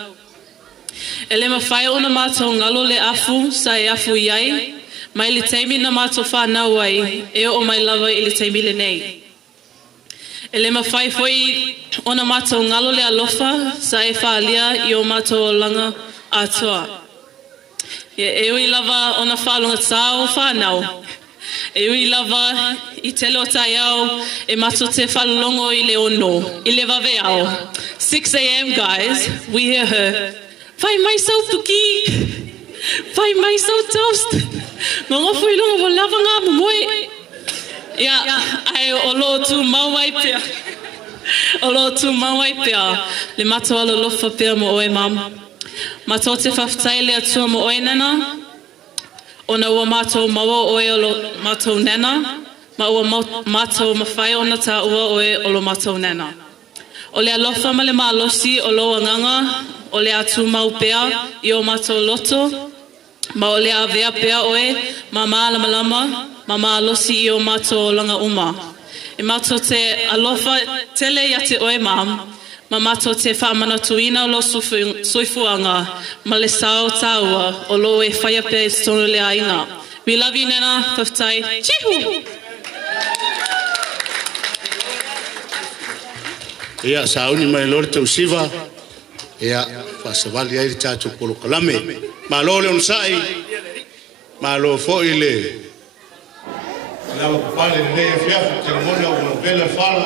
E le mawhai ona mātou ngalo le afu, sa e afu iai, mai le teimi na mātou whanau ai, e o mai lava I le teimi le nei. E le mawhai foi ona mātou ngalo le alofa, sa e whaalia I o mātou langa atoa. E ui lava ona whalonga tāo whanau. E ui lava I tele o tai au, e mātou te whalongo I le ono, I le vave au. 6 a.m. guys, we hear her. Whai mai sau puki, whai mai sau toast. Ngā ngofu I longa wa lava ngā Moimoi. Ia, ai o lo tu mauai pia. O lo tu mauai pia. Le mato alo lofa pia mo oe mam. Mato te whaftai le atua mo oe nena. Ona ua mato maua oe o lo mato nena. Ma ua mato mawhai ona ta ua oe o lo mato nena. O le alofa ma le maalosi o lo anganga. O le atu mau pia I o mato loto. Ma o le avea pea oe, ma lama lama, ma alosi I o mātou langa uma. E mātou te alofa tele ia te oe mam, ma mātou te whaamana tuina o lo soifuanga, ma le sao taua o lo e whaia pea I tono le ainga. We love you, Nena, whaftai. Chihu! Ia, sauni mai lore tau siva, ia, whasawali ai tātou polo kalame. Ma lo le unsai, ma lo fo ile. La pale le fiafu te mona o bela fala.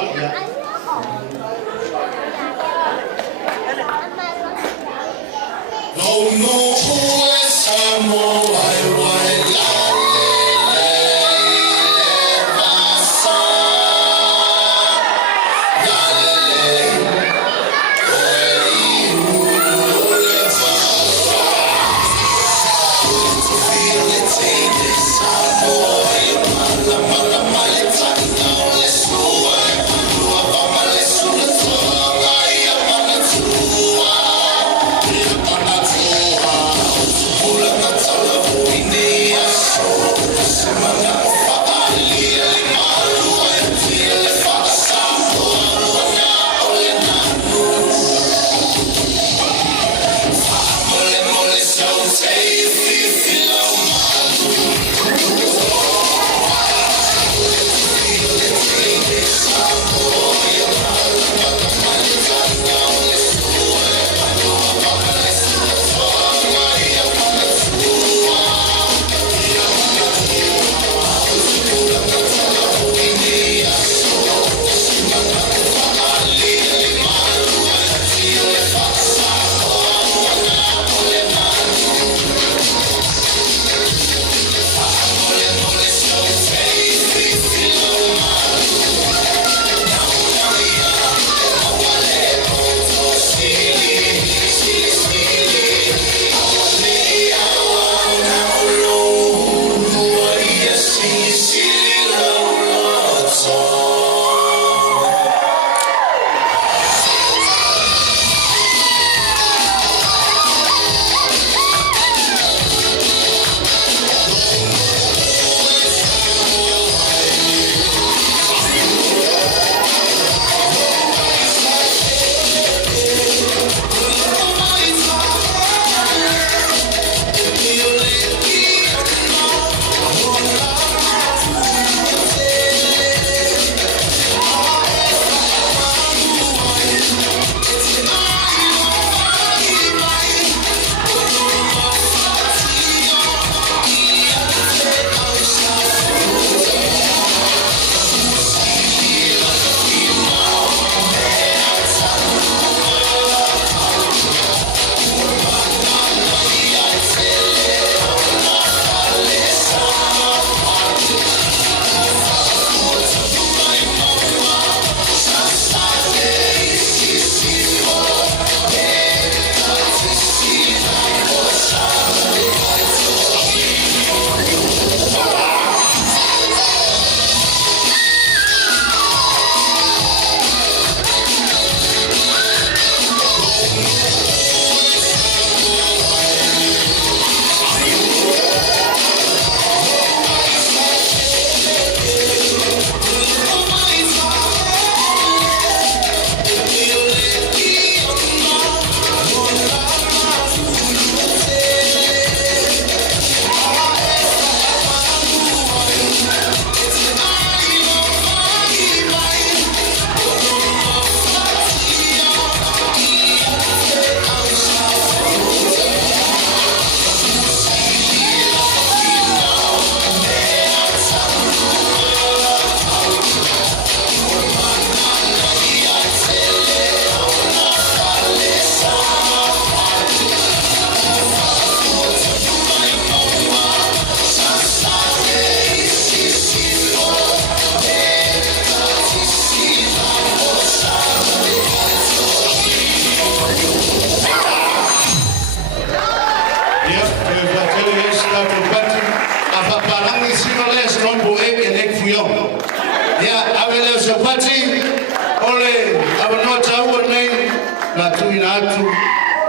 Latu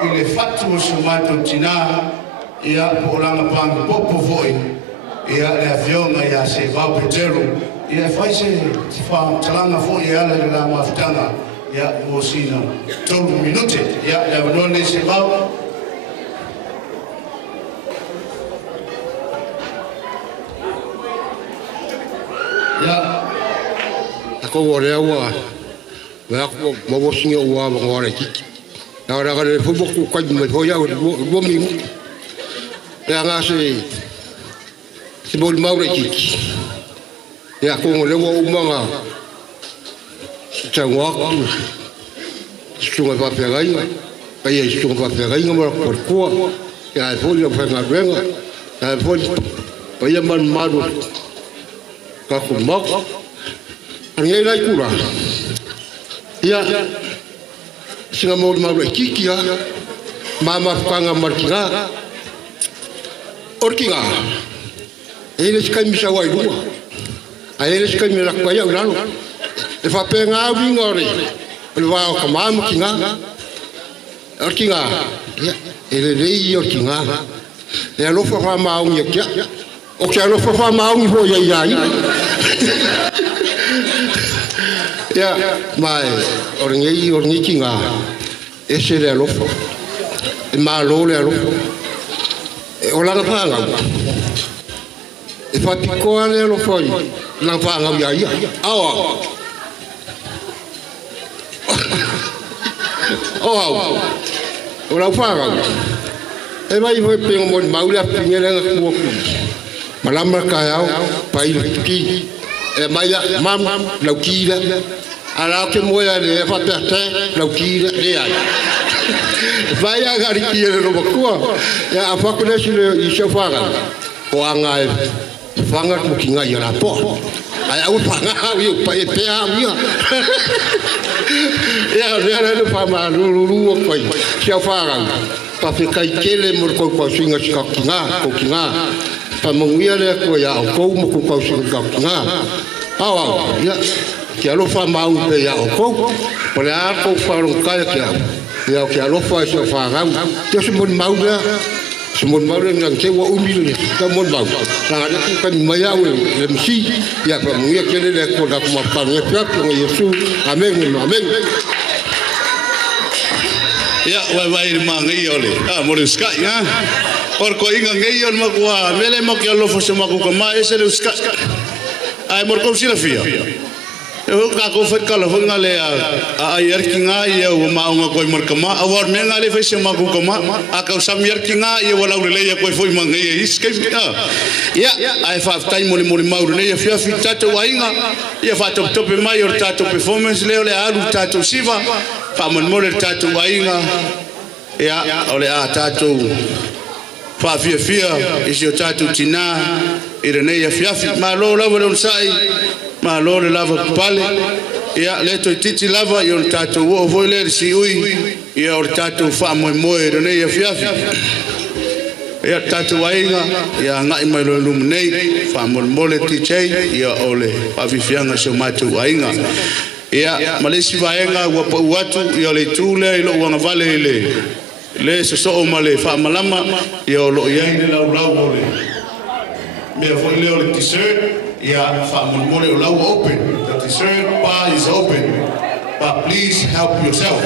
ile fatu sumato tina ia polanga pang popo foi ia le avion ia se va petero ia faise fa talanga foi ia le la maftanga ia mosina todo minute ia le none se va ya ako wore awa wa ko mo singa wa ngore kiki na ra ga fu ko ko me ho ya wo mi ya nga se bol maure kiki ya ko le wo manga tangwa sunga pa pe ga Ai ai stung pa pega inga mara kua. Ya ai foi fa nga renga. Ya foi pa ia man maru. Ka ku mak. Angai lai kura. Ya singa mo ma kiki ya. Mama kanga markinga. Orkinga. Ele se kai misa wai rua. Ele se kai mira kwa ya urano. E fa penga wingori. Le va ka mama kinga. Orkinga. Ele rei orkinga. E alo fa ma un ya. O que alo fa ma un ho ya ya. Ya, mai orngi kinga. Ese le alo. E ma lo le alo. E o la fanga. E fa piccola le lo foi. La fanga ya. Awa. Oh. O la fanga. E vai foi pe mo maula pinela ku ku. Malama ka ya pai ki. E mai mam la kila. Ala ke moya le fa perte la kila le ai. Vai a gari ki le no bakua. Ya afa ku le i shofaga. O anga fanga ku kinga ya la po. Ai au fanga wi pa e pe a wi. Ya le fa ma lu ko shofaga. Pa fe kai kele mo ko singa ska kinga. Pa mongia le ko ya ko mo ko singa kinga. Awa ya que alo fa mau pe ya ko por a ko fa un ka ya que alo fa so fa ga yo se mon mau ya se mon mau nang ke wa umil ka mon mau na ga ka mai ya le msi ya pa mu ya ke le ko da ko ma pa ya ko yesu amen amen ya vai ma ngai ole mo ska ya por ko inga ngai on ma kwa mele mo ke alo fa so ma ko ma ese le ska ai mor ko sila fia eu ka ko fa kala ho ngale a yer kinga ye o ma nga ko mor kama awar me ngale fa se ma ko kama a ka sam yer kinga ye wala le ye ko foi man ye iske ya ai fa time mo ma ru le fia fi tato wainga ye fa top top mai or tato performance le ole alu tato siva fa mon mo le tato wainga ya ole a tato fa fia isi o tato tina irene ya fia ma lo la sai ma lo le lava pale ya le to titi lava yo tato wo vo le si ui ya o tato fa moimoi irene ya fia ya tato wainga ya ngai mai lo lumnei fa mole tichei ya ole fa fianga so matu wainga ya malesi vaenga wa watu ya le tule lo wanga vale le so male fa malama ya lo ya ni la ole me vo le t-shirt ya fa mole o open the t-shirt bar is open but please help yourself.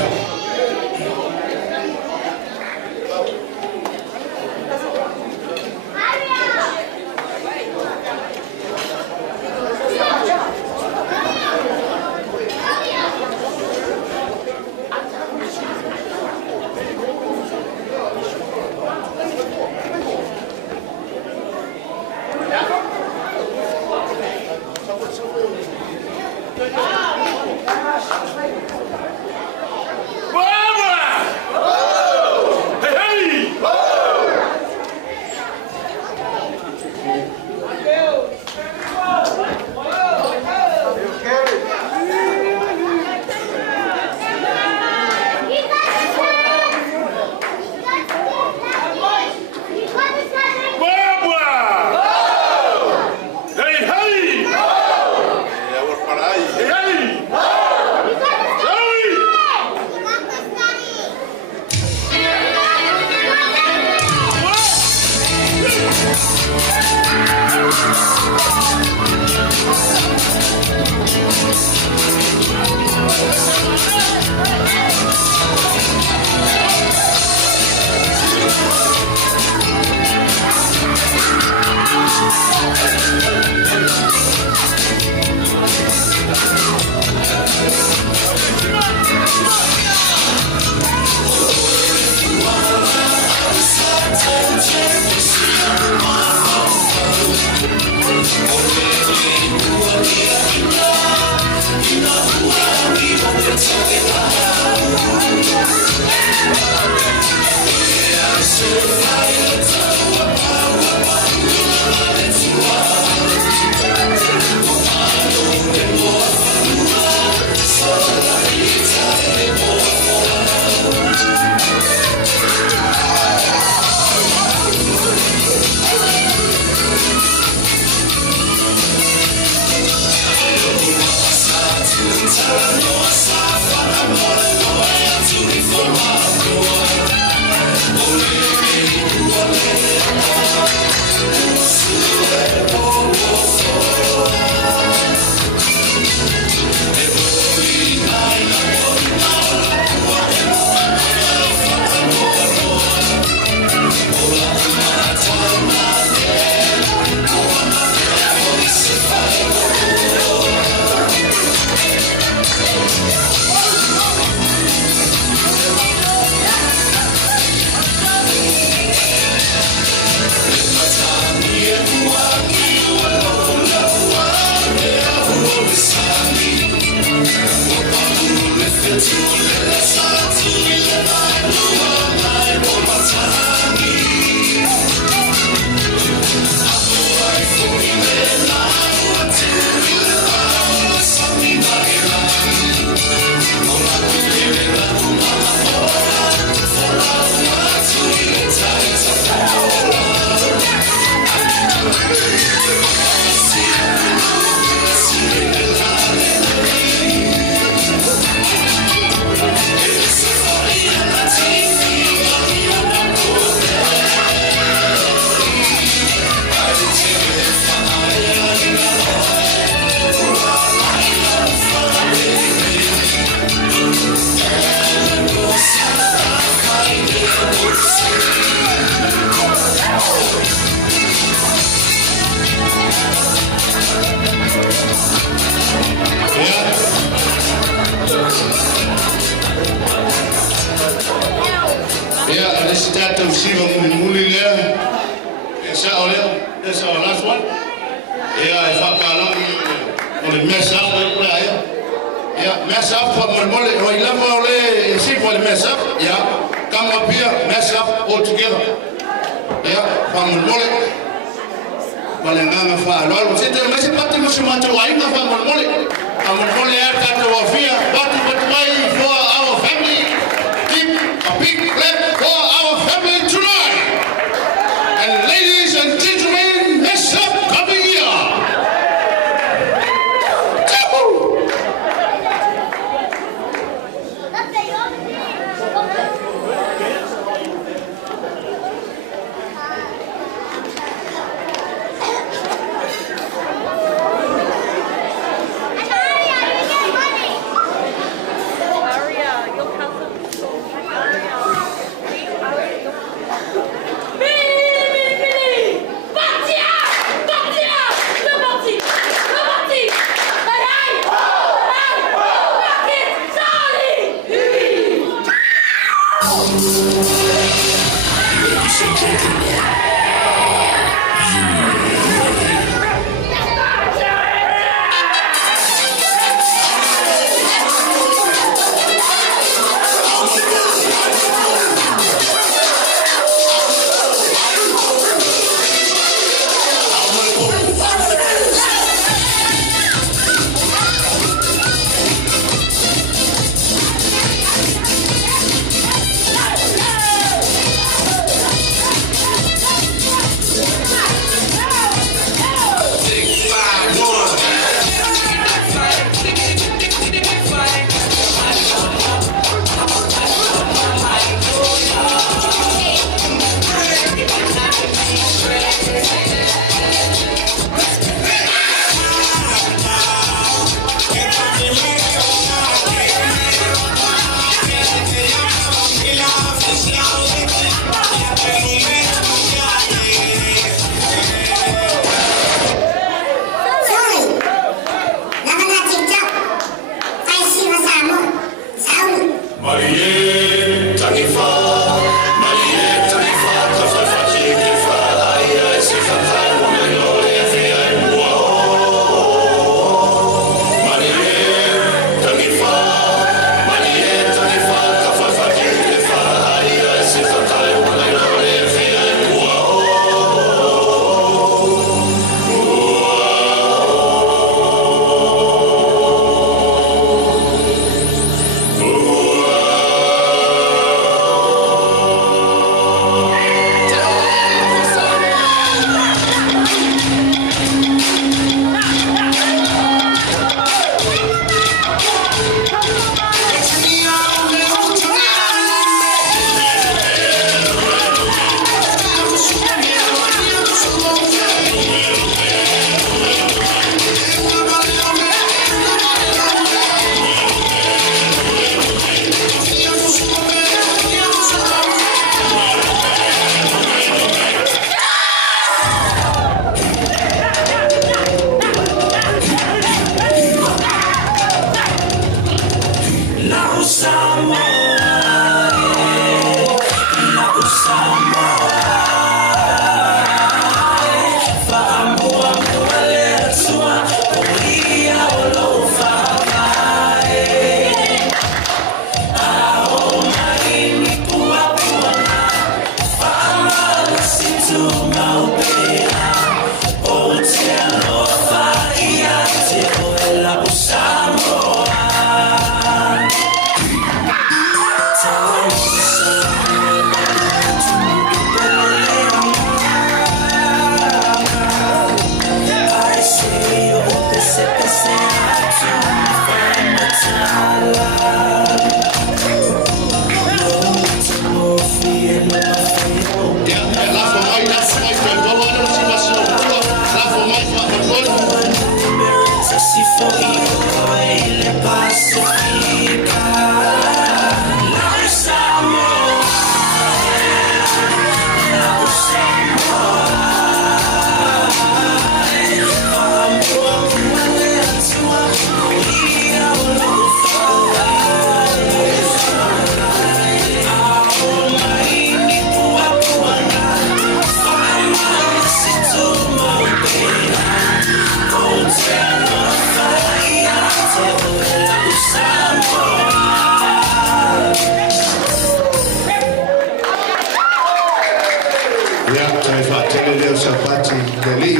o sapati le li.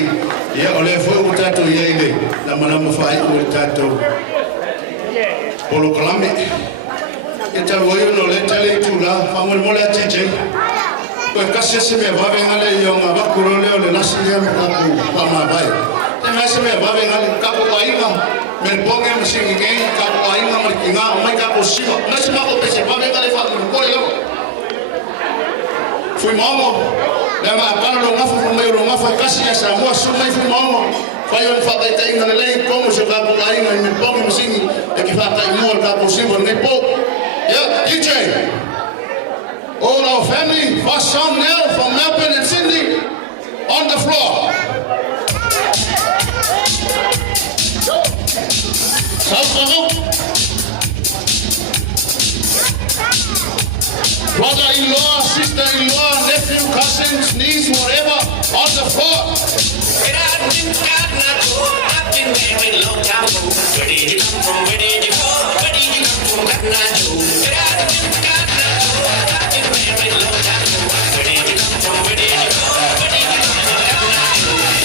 Ia o le foi o tatou ia ile. Na malama fai o tatou. Polo kalame. E tau ai no le tale tula. Famol mole a tijei. Koe kasi se me vave ngale i o ngā wakuro leo le nasi lea me kapu pama vai. Te mea se me vave ngale kapu ainga. Me ponge me singi ngei kapu ainga ma ki ngā o mai kapu siwa. Nasi mako pese vave ngale whaki me kore leo. Fui maongo. Lea ngā apana lo ngafu fu mai lo ngafu kasi ya sa mua su mai fui maongo. Whai on whakaita inga le lei kongo se kapu ainga i me ponge me singi e ki whakai mua kapu siwa ngai po. Yeah, DJ. All our family, first song now from Melbourne and Sydney, on the floor. Brother-in-law, sister-in-law, nephew, cousins, niece, whatever, on the floor. I've been married long time ago. Where did you come from? Where did you go? Where did you come from? Cotton Eye Joe. I've been married long time ago. Where did you come from? Where did you go? Where did you come from? Cotton Eye Joe.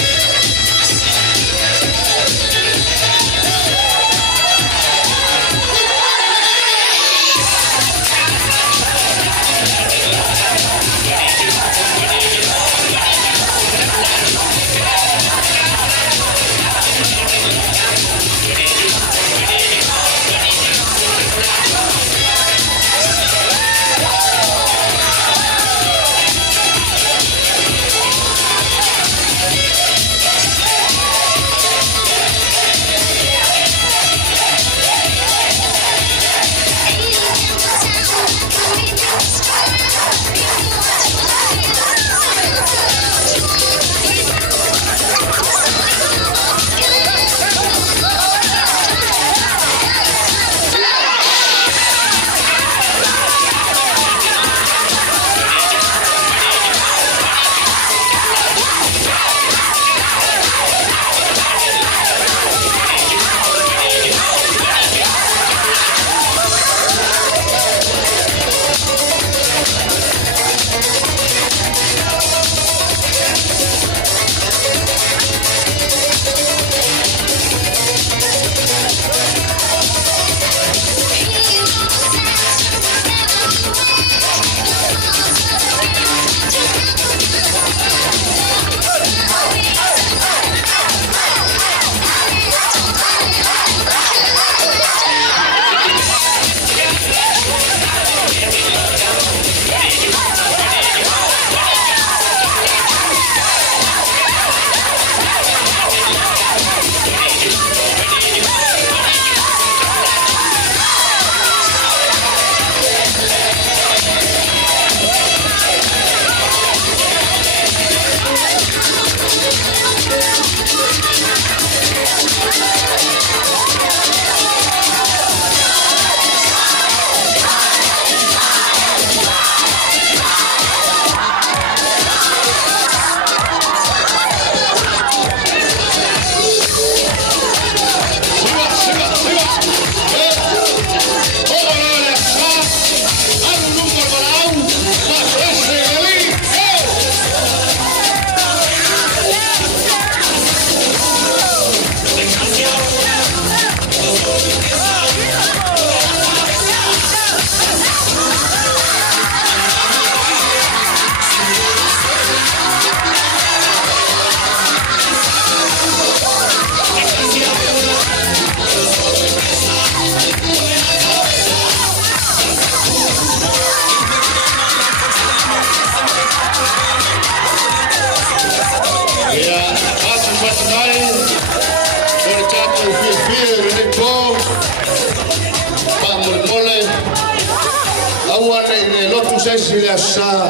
Sesilia sa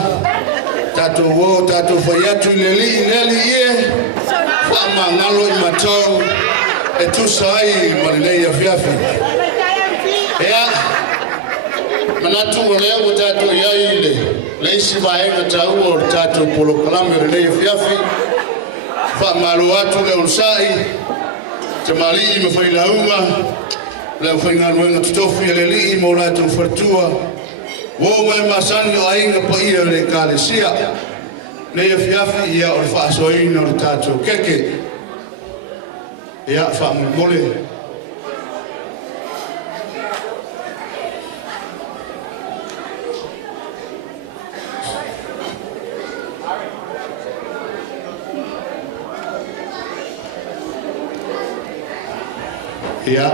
tatu wo tatu fayatu leli ie fa mangalo I matau e tu sai malei afiafi ya manatu leo tatu yaile leisi baenga tau tatu polo kalame lei afiafi fa malo watu leo sai tamali me foi launga leo foi ngano tutofi leli mo la tu fortua wo mai masani o ainga pa ia le kalesia Nei fiafi ia o le whaasoina o le tātou keke. Ia whaamumole. Ia,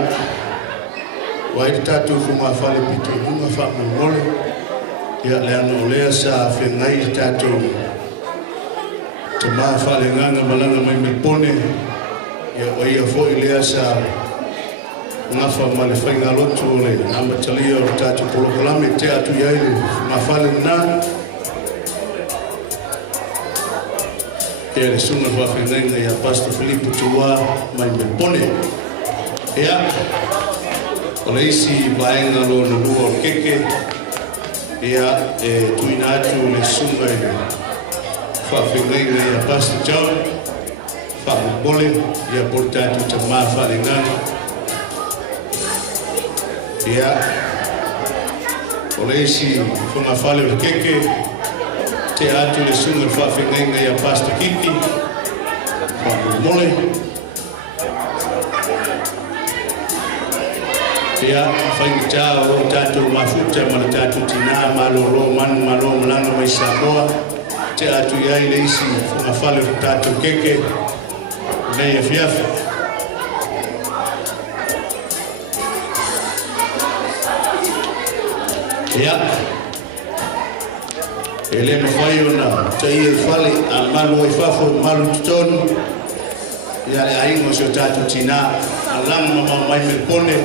wai tātou whunga whale pito hunga whaamumole. Ia le ano lea sa whengai tātou te maa whale nganga malanga mai me pone. Ia o ia fōi lea sa ngafa ma le whainga lotu o le amatalia o tātou polokolame te atu iai le ma whale nā. Ia le sunga whawhenga ia Pastor Filipo Tua mai me pone. Ia, o le isi vaenga lo na lua o keke. Ia tuina atu le sunga e whawhenga ia Pastor John. Whamabole, ia portatu te maa whalengana. Ia, o le isi whunga whale o keke, te atu le sunga whawhenga ia Pastor Kiki. Whamabole. Ia, whainga o tātou mafuta, ma le tātou tina, maloro, manu, malo, malanga mai Samoa. Te atu iai le isi whunga whale o tātou keke. Nei e fiafa. Ia. E le mawhai o na te ia whale a malu o i whafo malu tutonu. Ia le aingo se o tātou tina. A lama ma mai me pone.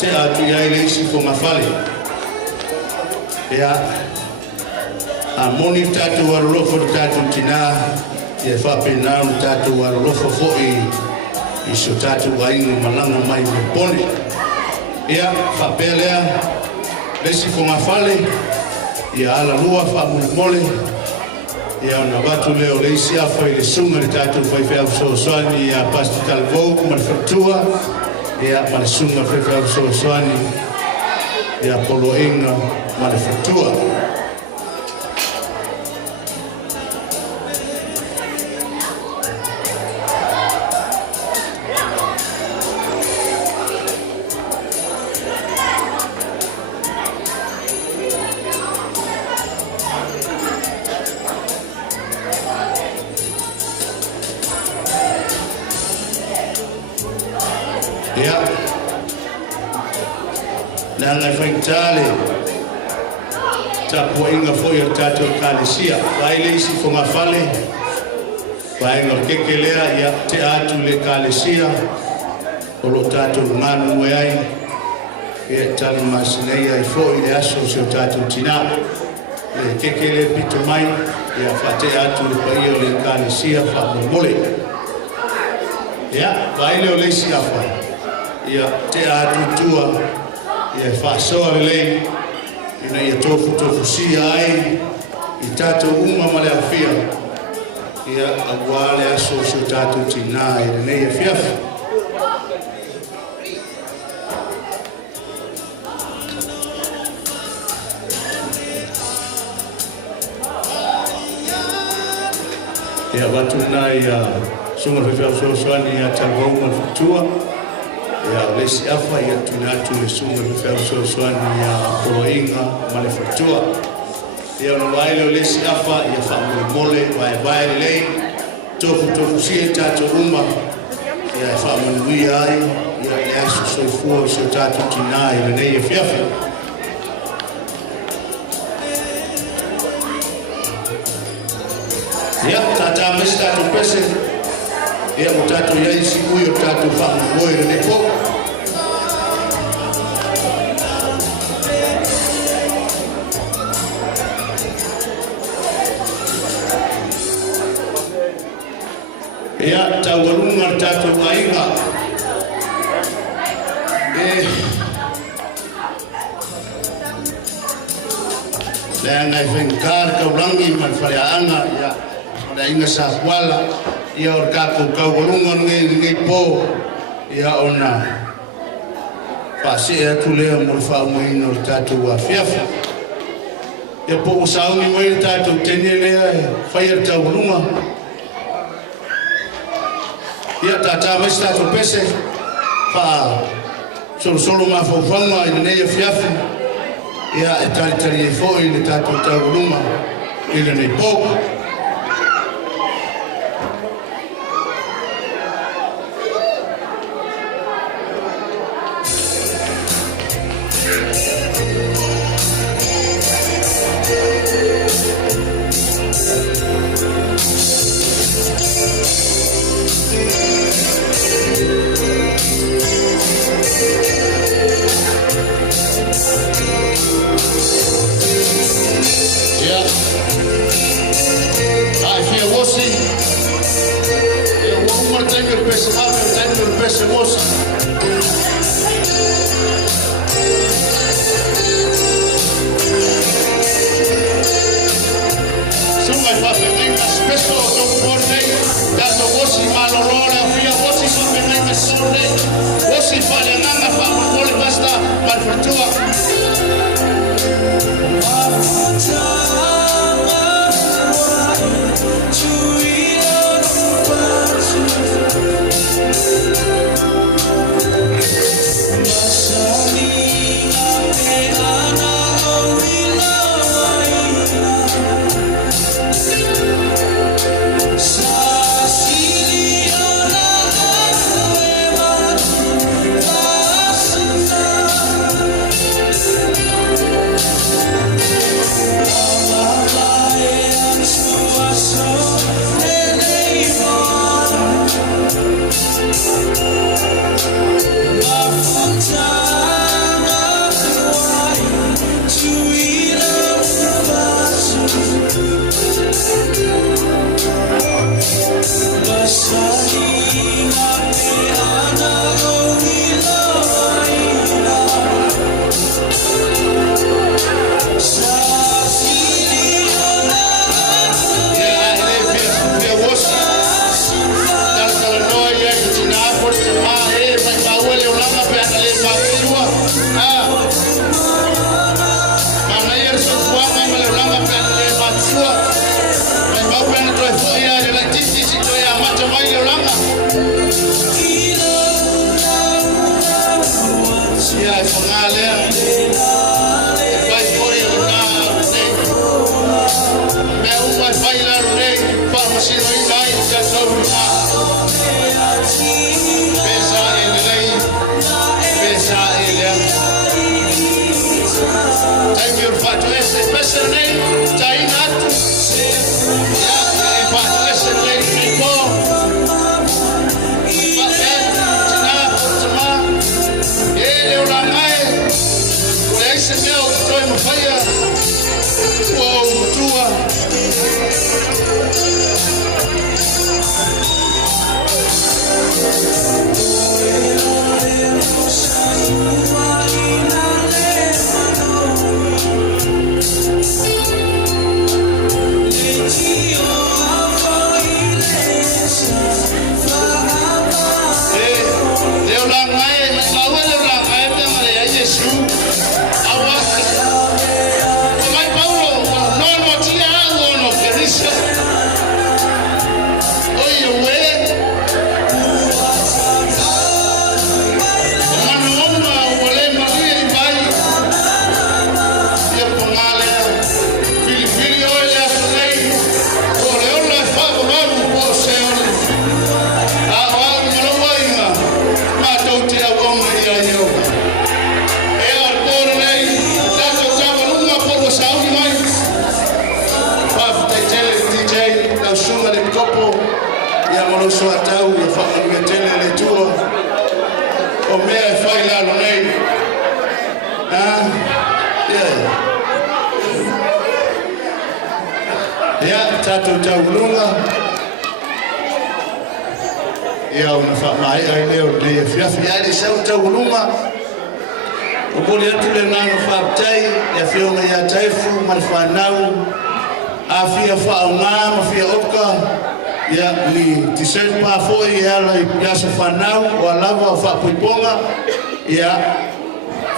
Te atu ia le isi ko mawhale. Ia. A moni tātou arolofo tātou tina. Ia whapena o tātou arolofo fo'i i so tātou aingo malanga mai me pone. Ia whapelea lesi ko ngawhale. Ia ala lua whamule. Ia ona watu leo le isi awha i le sunga le tātou whaifea usooswani. Ia Pastor Talvou ma le whatua. Ia ma le sunga whaifea usooswani. Ia polo inga ma le whatua. Nanga whaitale tapua inga foi o tātou kālesia. Waile isi whunga whale. Wainga keke lea ia te atu le kālesia. O lo tātou ngānu e ai. Ia tali masinei ai foi le aso se o tātou tina. Le keke le pito mai. Ia whate atu le pai o le kālesia whamomole. Ia waile o le isi awha. Ia te atu tua. Ia whaasoa le lei, ina ia tofu sia ai, i tātou uma ma le awhia. Ia aguale aso so tātou tina, i le nei e whiawhi. Ia watu nai sunga whiwhia soani ia Talvou whatua. Ia lesi awha ia tunatu le sunga le whea soani ia poloinga ma le whatua. Ia ono waile o lesi awha ia whamole vai le lei. Tofu sia tātou uma. Ia whamui ai. Ia le asu soifua o sio tātou tina i le nei e whiawhi. Ia tātou mesi tātou pese. Ia mo tātou iai si ui o tātou whamui le nei po. Ia taurunga tātou ainga. Le angai whenkar kaurangi man whareaanga. Ia le inga sa kuala. Ia or kako kaurunga ngai po. Ia ona whase atu lea mo le whaumuina o tātou a whiawhi. e po sauni mai tatou tene lea e whai ar tau runga. Ia tata mai tatou pese wha solo ma whauwhanga i nei a fiafi. Ia e tari e fo i le tatou tau runga i le nei pōku.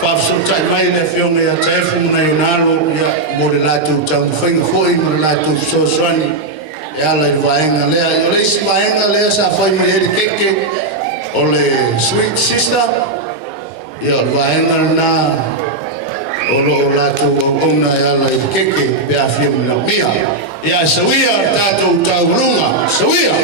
whafsotai mai le whionga ia taefu muna yonalo ia mo le latu tangu whainga fwoi mo le latu sosoani e ala i vaenga lea i ole isi vaenga lea sa whai mai eri keke o le sweet sister ia o le vaenga na o lo latu o ona e ala i keke pe a whia muna mia ia sawia tātou taurunga sawia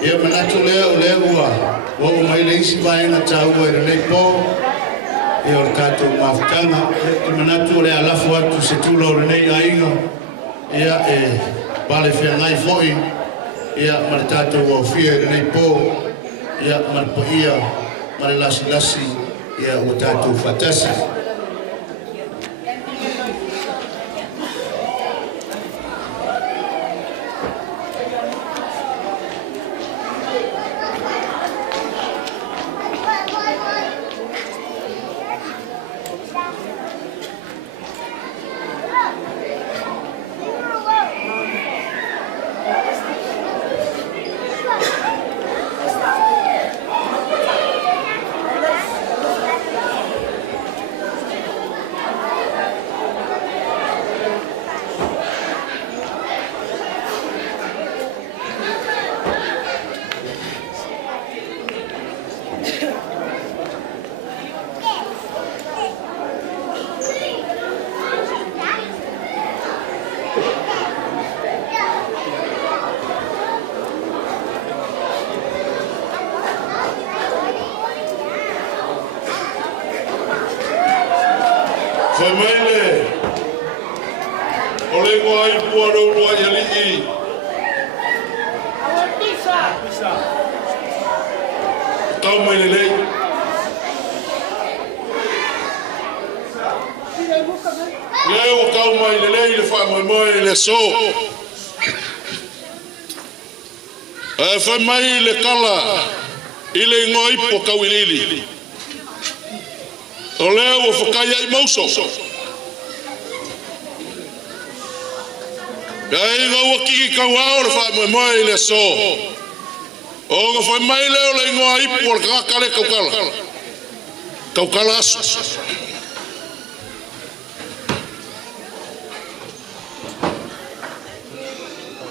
Ia manatu lea o lea ua o mai le isi vaenga taua i rei pō ia o le tātou mawhitanga te manatu o lea alafu atu se tula o rei ainga ia e pale whia ngai fōi ia ma le tātou o whia i rei pō ia ma le poia ma le lasi lasi ia o tātou whatasi. Foi maile. Ole ko ai puaro ua yali I. Tau maile lei. Ia o kau maile lei le wha Moimoi le so. Foi mai le kala I le ngoi po kau ilili. O leo o whakaya I mauso. Ia inga ua kiki kau ao le wha Moimoi le so. O nga whai mai leo le ngoi po le kakale kaukala. Kaukala aso.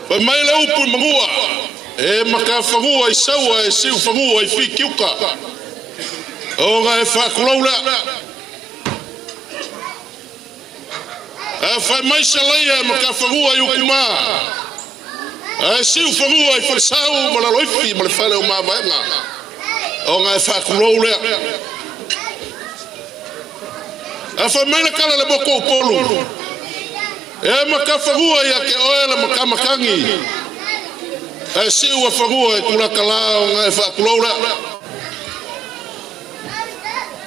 Whai mai leo upu mangua. E maka whangua I saua e siu whangua I whi kiuka. O nga e whakulau lea. E whai mai sa leia e maka whangua I ukuma. E siu whangua I wharisau ma la loifi ma le whale o maa vaenga. O nga e whakulau lea. E whai mai le kala le moko upolu. E maka whangua I ake oe le maka makangi. E si ua whangua e kula kalao nga e whakulau lea.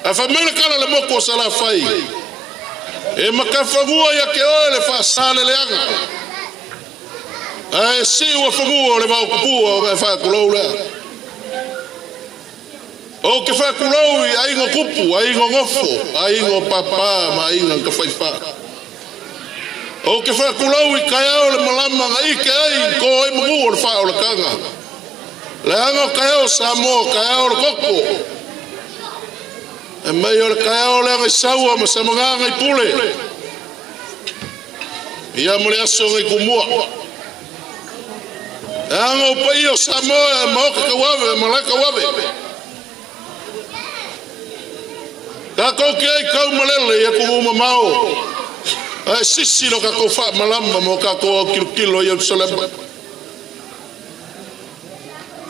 E whamele kala le moko sa la whai. E maka whangua ia ke oe le whaasale leanga. E si ua whangua le wau kupua nga e whakulau lea. O ke whakulau I aingo kupu, aingo ngofo, aingo papa ma aingo ka whaipa. O ke whakulau I kaiao le malama nga ike ai ko ai mungu o le whao le kanga. Le anga kaiao Samoa, kaiao le koko. E mai o le kaiao le anga I saua ma sa manganga I pule. Ia mo le aso ngai kumua. E anga o pai o Samoa e maoka kawawe, e malaka wawe. Ka kouki ai kau malele ia kumuma mao. Ai sisi lo ka ko fa malamba mo ka ko kilo Yerusalem.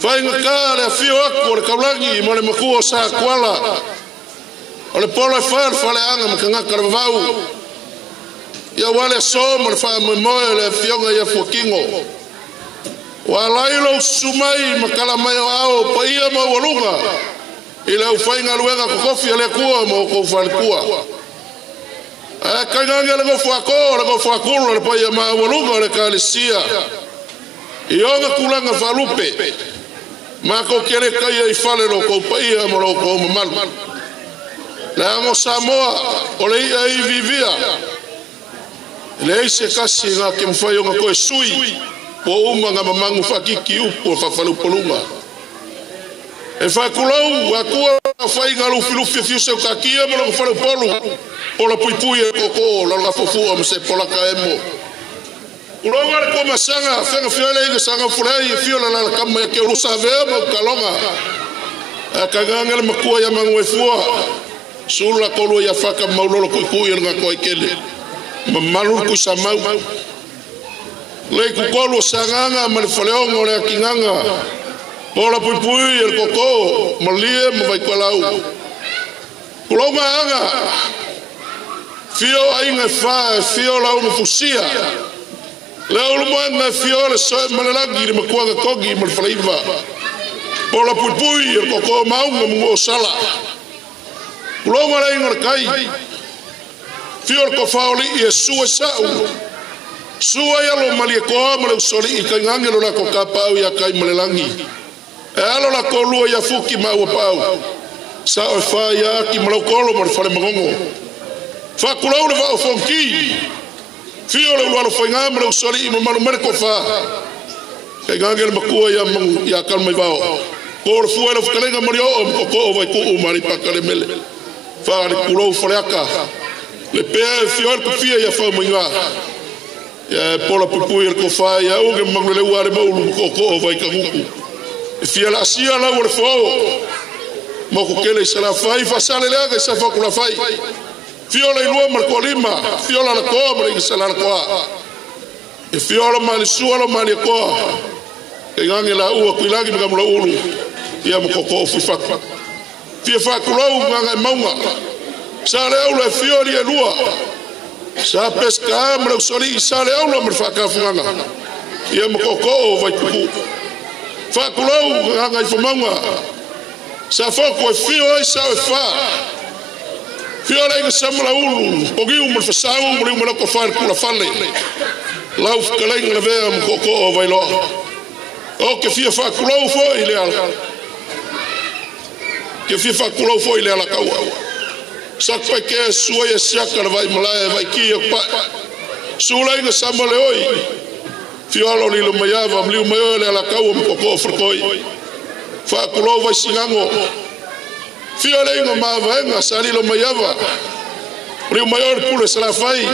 Fai nga ka le fio ako le kaulangi mo le makuo sa kuala. O le polo e far fale anga mo ka ngaka le vau. Ia wale so mo le fa Moimoi le fionga ia fuakingo. Wa lailo sumai makala mai ao pa ia mo walunga. Ila ufai nga luenga ko kofi ale kua mo ko fal kua. Kainanga le gofuako, le gofuakulu, le paia maa walunga le kalisia. Ionga kulanga falupe. Mako kere kaia I fale lo ko paia mo lo ko mamalu. Le amo Samoa, o le ia I vivia. Le eise kasi nga ke mwhaio nga koe sui. Po uma nga mamangu whakiki upo whafalu polunga. E whakulau, wakua whai nga lufi fiuseu kakia mo lo whafalu polu. Ola puipui e koko, la la fofua mo se polaka emo. Uronga le koma sanga, whenga whiole inga sanga furei, whiola la kama ya ke urusa vema o kalonga. A kaganga le makua ya mangu e fua. Sula kolo ya whaka maulolo kuikui e nga koe kele. Mamalur kui sa mau. Le kukolo sanganga ma le whaleongo le akinganga. Ola puipui e koko, malie ma vaikualau. Uronga anga. Fio ainga fa, fio la una fusia. Le ulmo na fio le so malalagi le makuanga kogi mal flaiva. Ola puipui e koko maunga mo sala. Uloma la inga kai. Fio ko fauli e sua sau. Sua ya lo mali ko mal soli I kangangelo la ko kapau ya kai malelangi. E alo la ko lua ya fuki mau pau. Sa o fa ya ki malo kolo mal fale mangongo. Whakulau le wao whonki. Fio le walo whainga mre usori I mamanu mere ko wha. Kei gange le makua ia kalmai wao. Ko le fuela whakalenga mari o ko o vai ku mari paka le mele. Wha le kulau whareaka. Le pea fio le kufia ia whau mainga. Ia pola pupui le ko wha ia uge mangu le uare maulu ko o vai kanguku. E fia la asia lau le whao. Moko kele I sala whai whasale leaga I sa whakula whai. Fiola ilua marko lima, fiola la koa mari kisala la koa. E fiola mali sualo mali koa. E gange la ua kuilagi mga mula ulu. Ia mkoko fifak. Fia fakulau nganga maunga. Sa le au le fiori e lua. Sa pesca mre usoli sa le au lo mre whakawhanga. Ia mkoko vai kuku. Whakulau ngai whamanga. Sa whaku e fio e sa e wha. Fio reinga samara ulu. Pogiu mre whasau mre umara ko whaar kula whale. Lau whakaleinga le vea mkoko vai lo. O ke fia whakulau fo i le ala. Ke fia whakulau fo i le ala kaua. Sakwa ke sua e siaka vai malaya vai ki pa. Sula inga samale oi. Fiolo ni lo mayava mliu mayo le ala kau mo ko frkoi. Fa kulo vai singango. Fiole inga mava sali lo mayava. Mliu mayo pule sala fai.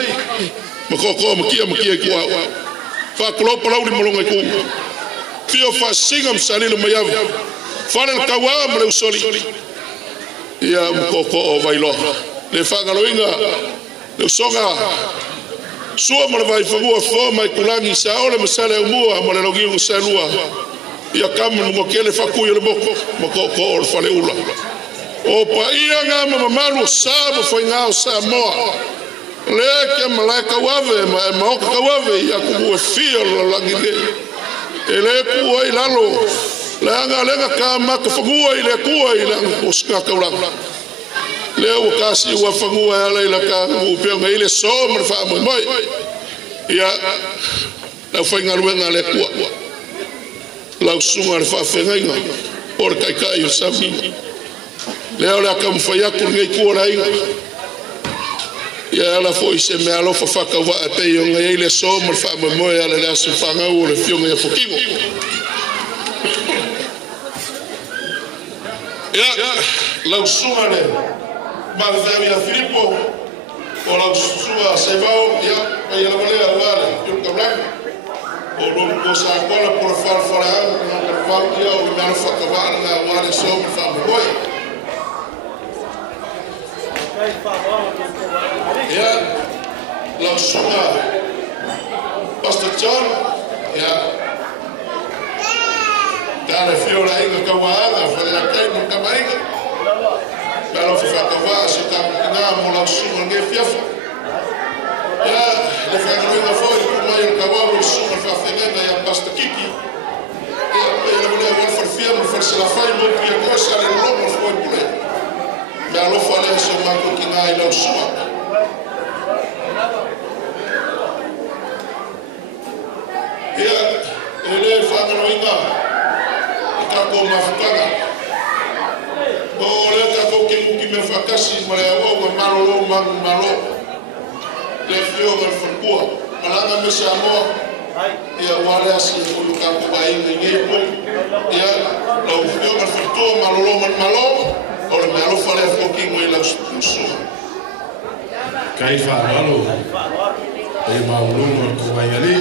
Mo ko mkia kwa. Fa kulo pala uri molonga ku. Fio fa singam sali lo mayava. Fa le kawa mliu soli. Ia mkoko vai lo le fanga lo inga le songa sua mo vai fangua fo mai kulangi sa ole masale mua mo le logi sa lua ia kam mo kele fa ku le mkoko o fale ula o pa ia nga ma malu sa mo foi nga sa mo le ke malaika wave ma ka wave ia ku fio la ngide ele ku ai lalo lenga ka maka fangua ile kua ile uska ka ula leo kasi wa fangua ile ka upia ngai ile so mar fa Moimoi ya la foi ngaluenga le kua la sunga fa fenga por kai o sabi leo la kam foi aku ngai kua rai ya la foi se me alo fa ka wa te ngai ile so mar fa Moimoi ala la su fanga o le fio ngai fokingo. Ya, lau sua ne, malveri a Filippo, o lau sua sebao, ya, mai la vale a vale, tu kablang, o lo ko sa kola por far na fa ya o na fa ka va na wale so fa boy. Ya, lau sua, Pastor John, ya. Tale fiola inga kawaanga fa la kai mo kamainga pero fa kawa so ka na mo la suma nge fiafa ya le fa ngoi foi ko mai kawa mo suma fa fenga ya pasta kiki ya le vole vol for fia mo for la fai mo pia ko sa le lo mo foi pule me alo fa le so ma ko kina ila suma ya ele fa ngoi ko mafutanga o le ka ko ki me fakasi mo le o malo le fio mo fukua malanga me sa mo ya wale asi ko ka ko ai ngi ko ya lo fio mo fukua malo o le malo fale ko ki mo ila su kai fa malo e ma uno ko vai ali.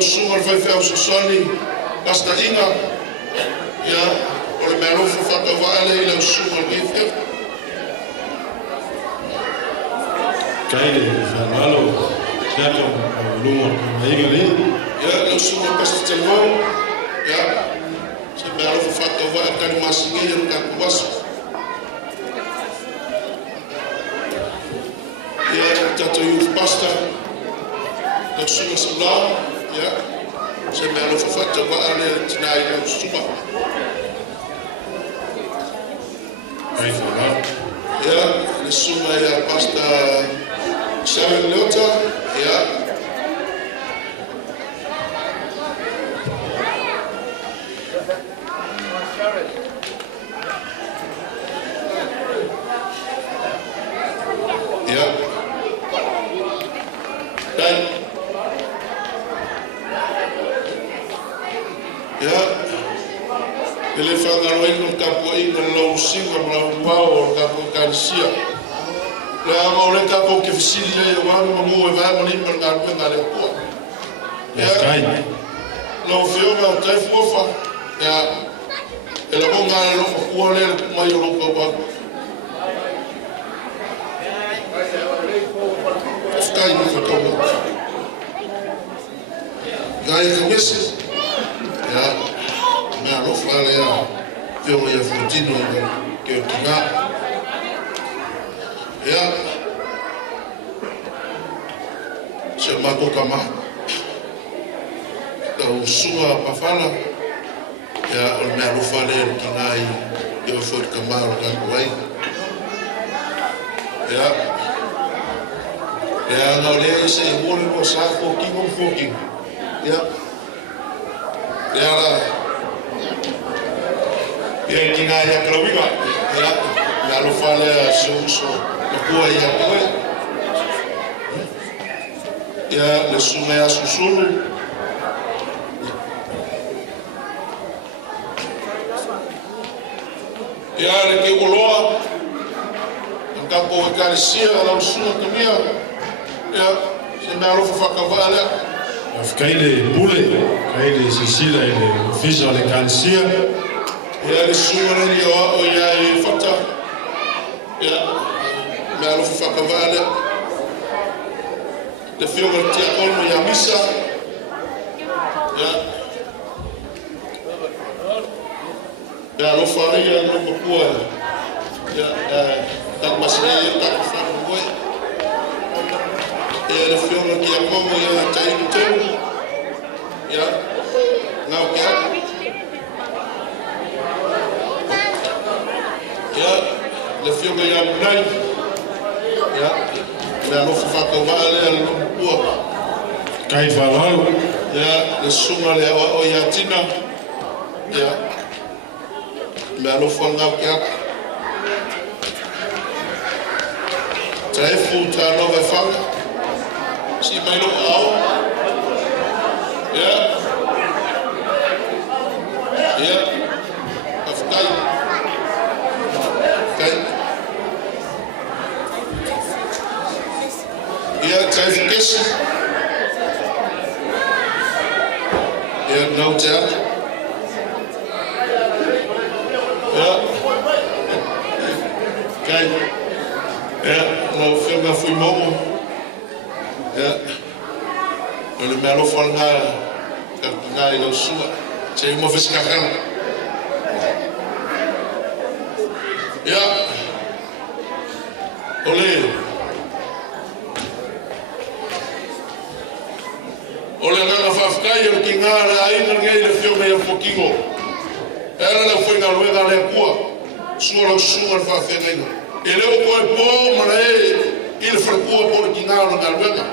Sumar vai fer so soni basta inga ya o le mero fo fato vale ile sumar vai fer kaide malo chato lumo mai gale ya lo sumar basta telmo ya se mero fo fato vale kan masinge ka kubaso ya chato youth pastor lo sumar sabla ya se me lo fa fatto qua alle tinai lo suba ai fa ya le suma ya pasta Charlotte ya ya dan ya ele fa whangaro ino kapo ina lau singa mlau pao o kapo karisia. Le ama o le kapo ke fisili e wanu mamu e vai mani ma ngā rue ngā leo kua. Lau whionga tai fuofa, e la mo ngā leo kua le mai o loka waku. Sky no katoa. Gai ka wese. Ngā rofa le a whionga ia whutino ke o ki ngā. Se mako kama. Tau sua pawhala. O mea rofa le ki ngā i o whut kamaro ka kuai. Ngā lea se i mōre mo sāko kingo fōking. La ki ngā ia krawinga. Ngā rofa lea se uso na kua ia koe. Le sunga ia susuru. Le ke uloa. Kapo e karisia la usua kamia. Se mea rofa whakawaa lea. Kaile bule, kaile sisila ile official le kansia. Le sunga ni o ia i whata. Mea rofa whakawaa lea. Le whionga tia ono ia misa. Mea rofa ria no makua. Tak masih tak faham. Le whionga ki a momo ia tainu tenu. Ngau kia. Le whionga ia munai. Mea lofa whakawaa lea le lomu kua. Kai whalau. Le sunga le awa o ia tina. Mea lofa ngau kia. Taifu ta nova whaka. Si mai lo au. Afkai. Kai. Taifu kesi. No doubt. Kai. No whionga fui momo. Le mea lo whalanga ngā i lau sua. Te mo whiskakana. Ole. Ole ngā whawhkai o ki ngā la aina ngai le whionga ia whokingo. Ela lau whainga luenga lea kua. Sua lau sunga le whawhenga ina. E leo koe pō mana e i le whakua pōre ki ngā ngā luenga.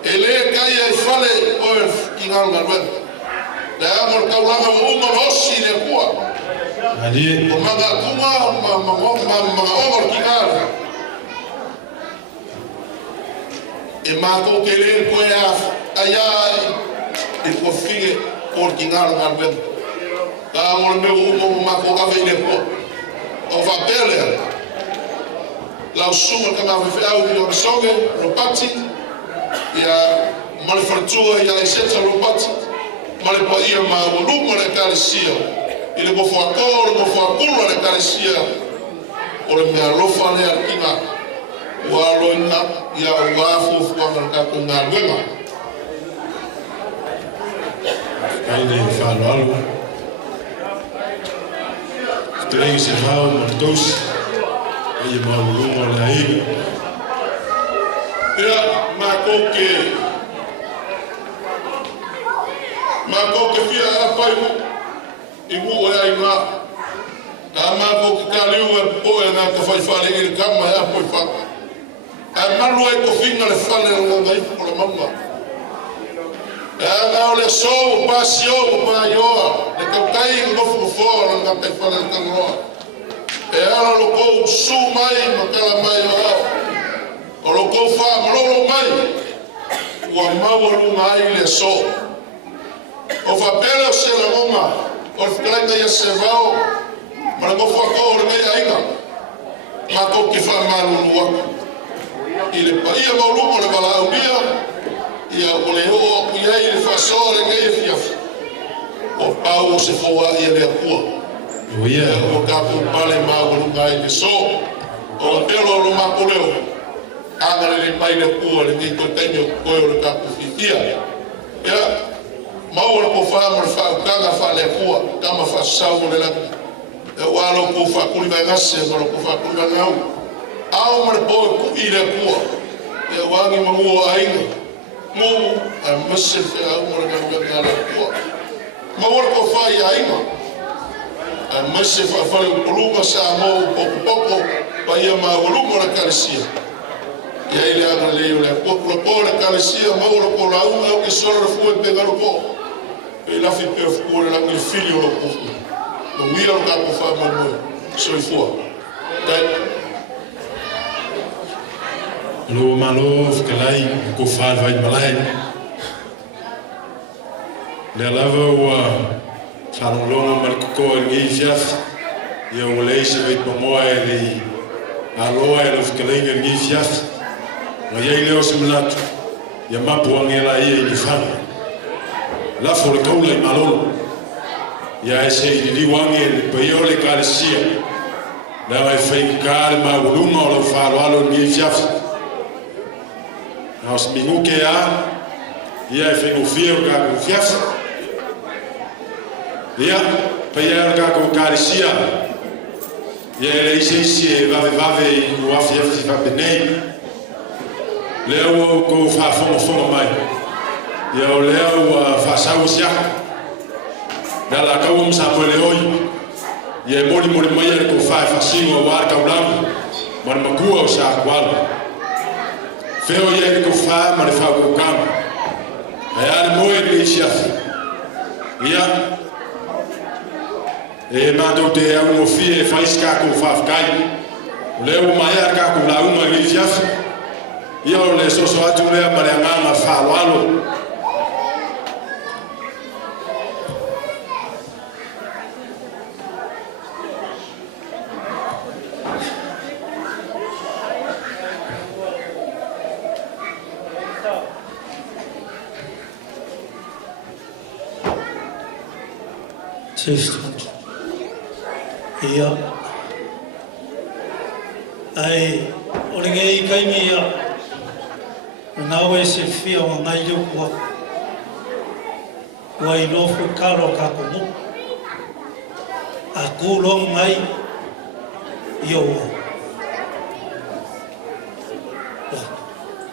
E lea kai ai whale o e ki ngā ngā luenga. Le amor kaulanga o uma rosi le kua. O mga kuma, mga omor ki ngā. E mātou ke lea koe ai e kua whige pōre ki ngā ngā luenga. Ka amor me o mako awe i le kua. O whapelea. Lau sunga ka ngā whiwhiau i o songe, ropati. Ia male wharatua i a seta ropati. Male pa ia ma waluma le karisia. I le mofo akoa, le mofo akula le karisia. O le mea lofa le arkinga. Ua aloina ia o wafu fuanga le kako ngā luenga. Kaile whāloalo. Terei se hao ma tausi. Ia maulunga le aina. Mākoke whia apai i mua ai ngā. A mākoke ka liu e poe ngā ka whaiwhare i le kama e apoi whaka. A malu e ko whinga le whale o ngā ipu le maunga. E ngā o le so o pasi o pa ioa. Le kaukai i ngofu o whora ngā kai whale le kangaroa. E ala lo kou su mai ma kala mai o au. O lo kou wha marolo mai. Ua maua lunga ai le so. O whapele o se la ngonga. O fklai mai se vao. Mara mo fa ko le mai ainga. Ma ko ki fa malu wa. Ile pa ia mo lu mo le bala unia. Ia o le o ku ia ile fa so le ngai fia. O pau se foa ia le akua. O ia o ka ku pale ma o lu ngai ke so. O te lo ma ko leo. Anga le mai le kua le tito tenyo ko o le ka ku fitia. Ya mau le ko fa mo fa kanga fa le kua kama fa sau le la. E walo ko fa ku le ngase mo ko fa ku le ngau. Au mo le po ku i le kua. E wangi mo o ainga. Mo a mese fe au mo le ngau le kua. Mau le ko fa i ainga. A mese fa fa le kulunga sa mo poco pa ia ma volumo la calesia. Ia ile aga leo le poco la calesia ma lo ko la unga que solo fu e pegalo po. E la fi per fu la mi figlio lo po. Lo mio lo capo fa mo so il fu. Dai. Lo malo que lai ko fa vai malai. Le lava wa Whanonga mariko ngi fiaf ia o le se veit Moimoi le aloa e lo fkelenga ngi fiaf ma ia leo se Latu ia mapu angela ia i whanga la fo le kaula i malolo ia e se i li wangi le paio le kalesia la vai fai kare ma uluma o lo whalo alo ngi fiaf na os minguke a ia e fai ufia o ka fiaf ia paia ka ko karisia ia le isi vave i wafia fi va benei leo ko fa fomo mai ia o leo fa sau sia dala ka um sa mo leo ia mori mai ko fa singo wa ka blanco mar makua o sa kwal feo ia ko fa mar fa ko kam ia mo e sia ia e mando te au mo fie fais ka ko fafkai leo mai ka ko la uma li fiaf ia o le so atu le marianga ma fa walo ia ai o le ngai kai ia na o se fia o ngai yo ko wai no fu karo ka ko mo a ku lo ngai yo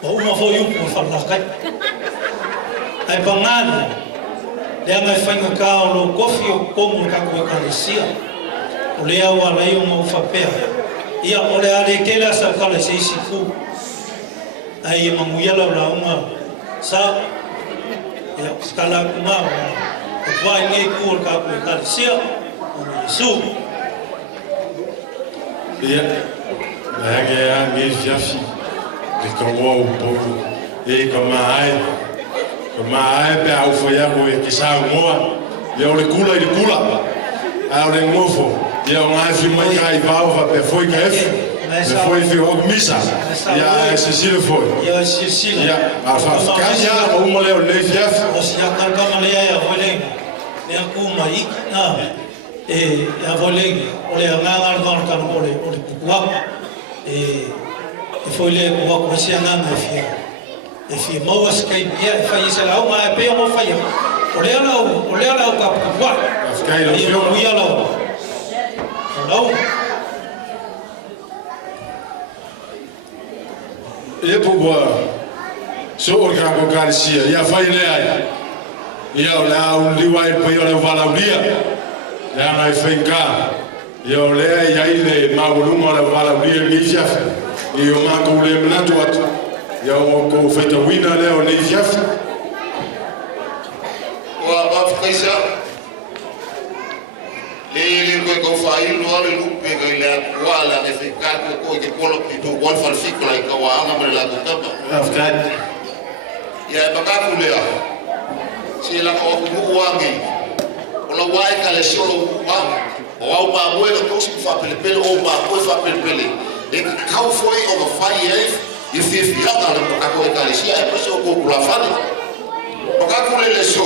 o uma fo yu ko fa la kai ai pangana le ngai fa ka o lo kofi o ko mo ka ko ka sia o le au alai o mau whapea. Ia o le ale kela sa kale se isi fu. Ai e manguiala o la unga sa. Ia skala kuma o wai ngai kuor ka koe kale sia o Yesu. Ia, mai age a ngai fiafi. Le kongoa o poku. E ka mai. Ka mai pe au whaya koe ki sa ungoa. Ia o le kula i le kula. A o le ngofo. Ia o ngai fi mai kai pao fa pe foi ka efu. Me foi fi o misa. Ia e Cecile foi. Ia Cecile. Ia a fa ka ia o mo le o le fiaf. O si a ka ma le ia vole. Ne a ku mai na. E a vole o le nga nga ka ka o le kua. E foi le kua ko si nga na fi. E fi mo was kai ia fa isa la o ma pe mo fa ia. O le ala o ka kua. Kai lo fio. Ia lo. Não. E boa. So orga ko kalisia, ia vai le ai. Ia la un liwai pe ia la valauria. La na fenka. Ia le ia ile mauluma la valauria ni fiaf. Ia ma ko le mnatu at. Ia ko feta wina le o ni fiaf. Wa ba fkaisa. Le ko fai no ale lupe ko le wala ne se ka ko ke polo to wal fal fikla ka wa anga la ko tapa afkat ya ba ka ku le si la ko ku wangi la wai ka le solo o au ma moe o tosi fa pele o ma moe fa pele e kau foi o ma fai e fi ata le ko e kalesia e preso ko kula fani o ka kule le so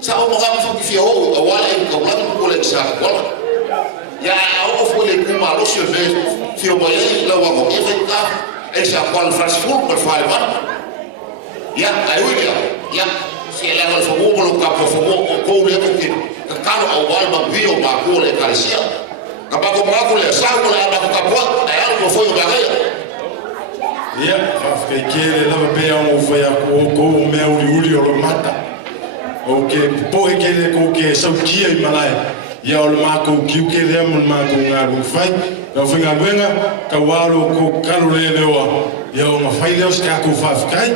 sa o mo ka fa ki fio o wala e ko la ko le sa wala ya o fo le kuma lo se ve fio mo e la wa ko e fa e sa kwal fras full per fai man ya ai wi ya se la ko fo mo lo ka fo mo ko le ko ki ka kalo o wala ma bio ma ko le kalesia ka ba ko ma ko le sa ko la ba ko ka po ai algo foi o bagay. Ia, whawhakekere lava pēa o whai a ko mea uri o lo mata. O ke pohe kere ko ke saukia I malai. Ia o lo mako kiu ke lea mo lo mako ngā rungu whai. Nau whinga luenga, ka waro ko karo le leoa. Ia o ngā whai leo ska ko whawhakai.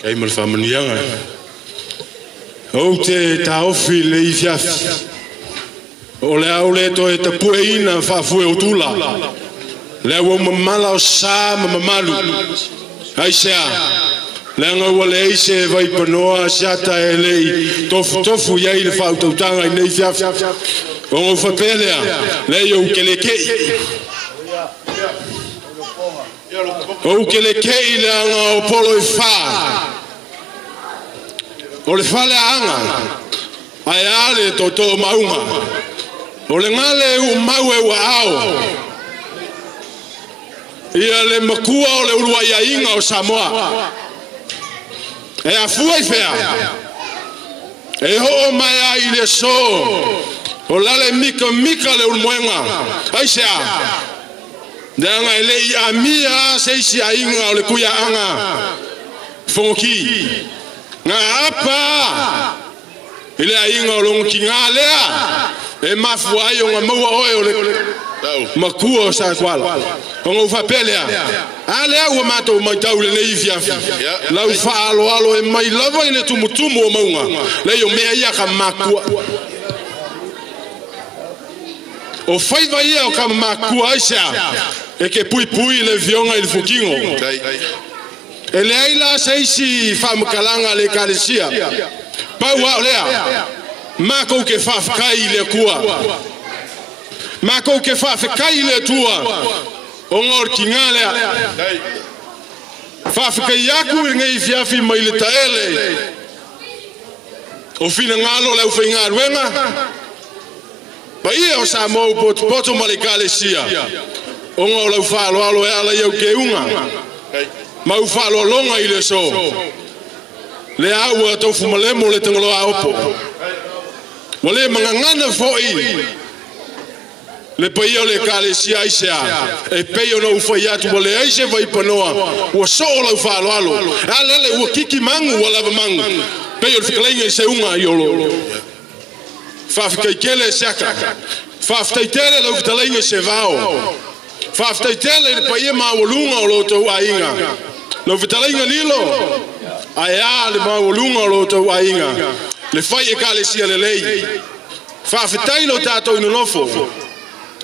Kei mal whamanianga. O te taofi le I fiafi. O le au le to e te pueina whafue o tula. Le au mamala o sā mamalu. Ai sea. Le anga ua le eise vai panoa siata e lei. Tofu iai le whautautanga I nei fiafi. O ngau whapelea. Le iau ke le kei. O ke le kei le anga o polo I wha. O le whale anga. Ai ale to maunga. O le ngale u mau e ua ao. Ia le makua o le urua ia inga o Samoa. E a fuai fea. E ho mai ai le so. O lale mika le urmoenga. Ai sea. Danga ele I amia seisi a inga o le kuia anga. Fonki. Nga apa. Ile a inga o longo ki ngā lea. E mafu ai o ngā maua oe o le makua o sa kuala. O ngau whapelea. A lea ua mātou mai tau le nei fiafi. Lau whaalo e mai lava I le tumutumu o maunga. Lei o mea ia ka makua. O whaiva ia o ka makua aisea. E ke pui le vionga I le fukingo. E le aila seisi whamakalanga le kalesia. Pau au lea. Mako ke whawhakai le kua. Mako ke whawhakai le tua. O ngor ki ngā lea. Whawhakai aku I ngai fiafi mai le taele. O whina ngalo lau whai ngā ruenga. Pa ia o sa mou poto ma le kalesia. O ngau lau whaalo e ala iau ke unga. Mau whaalo longa I le so. Le au a tau fumalemo le tangaloa opo. Wale mga ngana foi. Le paio le kalesia isea. E peio no ufai atu wale aise vai panoa. Ua so lau whaalo. Alele ua kiki mangu wala mangu. Peio le whikalenga I se unga I olo. Whawhikai kele seaka. Whawhitai tele lau whikalenga se vao. Whawhitai tele le paia mawalunga o loto ainga. Lau whikalenga nilo. Aia le mawalunga o loto ainga. Le fai e kalesia le lei. Whawhitai lo tātou ino nofo.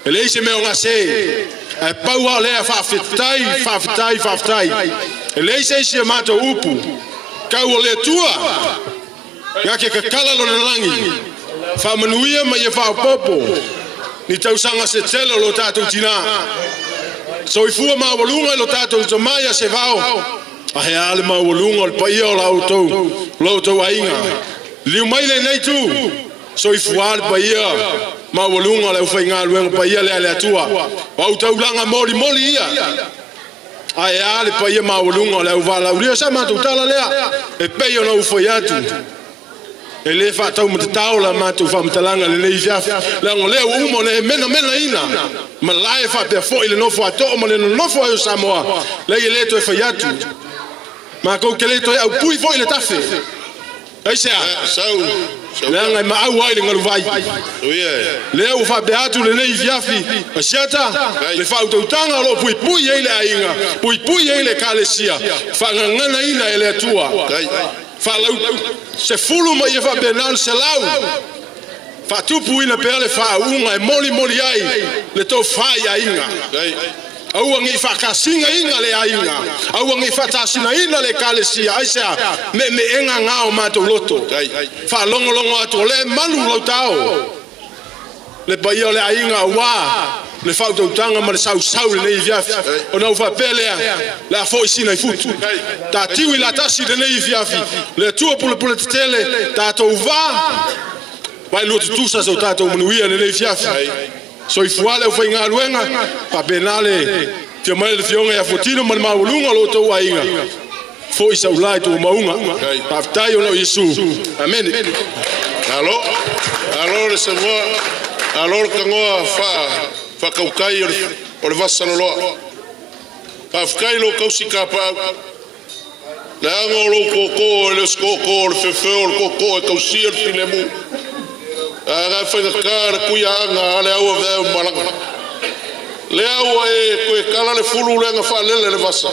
E lei se meo ngase. E pau au lea whawhitai. E lei se isi mato upu. Kau o le tua. Ngā ke kakala lo na langi. Whamanuia mai e whaupopo. Ni tausanga se telo lo tātou tina. So I fua mawalunga lo tātou to maia se vao. Ahe ale mawalunga o le paia o lautou ainga. Liu mai le nei tu. So I fua le paia. Mawalunga le ufai ngā luenga paia le ale atua. Au taulanga mori ia. Ahe ale paia mawalunga le uvala uria sa mātou tala lea. E peio na ufai atu. E le whātau matatau la mātou whamatalanga le nei fiafi. Le ango leo umo ne mena ina. Ma lae whapea fo I le nofo ato ma le nofo ai o Samoa. Le I leto e whaiatu. Ma kou ke leto e au pui fo I le tafe. Ai se sau. Le ngai ma au ai le ngalu vai. Le u fa beatu le nei fiafi. Asiata le fa utanga lo pui ele ainga. Pui ele kalesia. Fa ngana ina ele tua. Fa lau se fulu ma ia fa benan se lau. Fa tupu ina pele fa unga e moli ai. Le to fa ainga. Au ngi fa kasinga inga le ainga. Au ngi fa tasina ina le kalesia. Aisa me enga ngao mato loto. Fa longo ato le manu lo tao. Le paio le ainga wa. Le fa utanga ma le sau le nei viafi. Ona fa pele la fo isina i futu. Ta tiwi la tasi de nei viafi. Le tua pule tele ta to va. Vai lo tu sa so ta to manuia le nei viafi. So i fuale o fai ngā ruenga, pa penale, te mai le fionga ia fotino ma le maulunga lo tau ainga. Fo i saulai tu maunga, pa ftai o no Yesu. Amen. Alo le Samoa, alo le kangoa fa kaukai o le vasa loa. Pa fkai lo kausi kapa. Le ango lo koko, le skoko, le fefeo, le koko, e kausi le filemu. Aga fai kara kuia anga ale au veo malanga. Le au e koe kala le fulu le nga fa lele le vasa.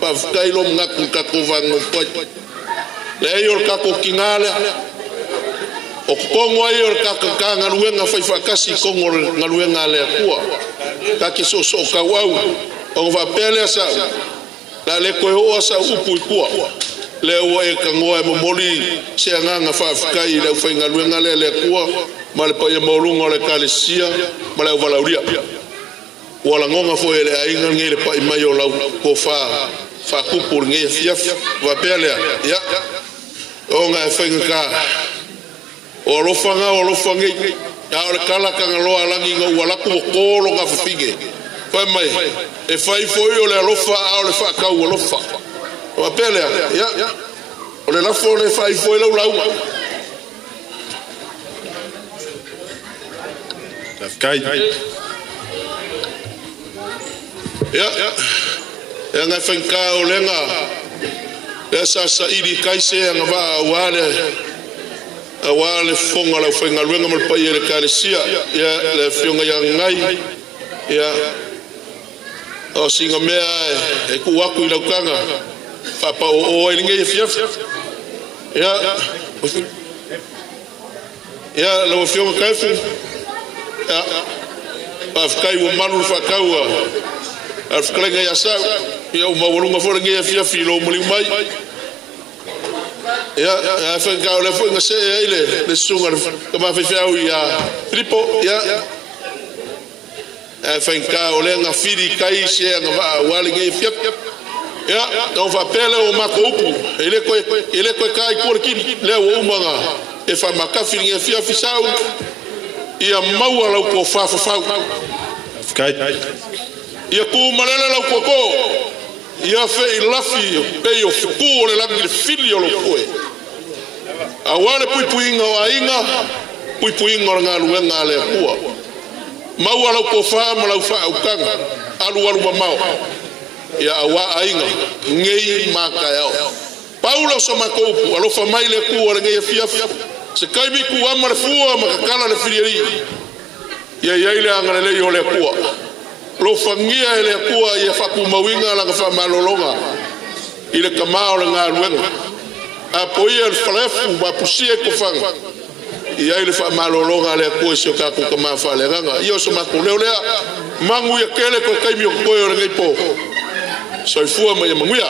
Pa fkai lo ngaku kako vango poi. Le ai or kako kingale. O kongo ai or kako kanga luenga fai fakasi kongo ngaluenga le kua. Kake so kawau. O va pele sa. La le koe o sa upu kua. Le o e kangoa e momoli se nganga fa fkai le fai ngaluenga le kua ma le pa mo lunga le kalesia ma le valauria wala ngonga fo ele ainga ngele pa mai o lau ko fa kupur nge fiaf va pele ya o nga fai nga o lo fanga ya o kala kanga lo alangi nga wala ko lo nga fige fa mai e fai fo yo le lofa o le fa ka o lofa o pele ya o le lafo le fai fo lo lau kai ya nga fanka o lenga esa sa iri kai se nga va wale fonga la fenga luenga mal pai le kalesia ya le fionga ya ngai ya o singa mea e ku aku i laukanga fa pa o e ngai fiaf ya lo fionga kai fu ya pa fkai o manu fa kaua al fklenga ya sa ya o mawulunga fo ngai fiaf lo muli mai ya fa ka le fo ngase ile le sunga kama fa fa ya tripo ya fa ka o le nga firi kai se nga va wali ngai fiaf ya on va pele o makopu ele ko kai por kin le o manga e fa makafi ngai fiaf sa ia maua lau ko fa kai ia ku malele lau ko ia fe ilafi pe o ku le langi filio lo koe awale puipuinga o ainga puipuinga o nga luenga le kua maua lau ko fa ma lau fa ukanga alu mamao ia awa ainga ngei maka yao Paula so makopu alo fa mai le kua le ngei fiaf se kai mi ku amar fua ma kala le firieri ia ile anga le yo le kua lo fangia le kua ia fa ku mawinga la fa malolonga ile kamao le nga luenga apoia el falefu ba pusie ko fanga ia ile fa malolonga le kua so ka ku kama fa le ranga io so makuleo le mangu ia kele ko kai mi ko yo le po so fua ma manguia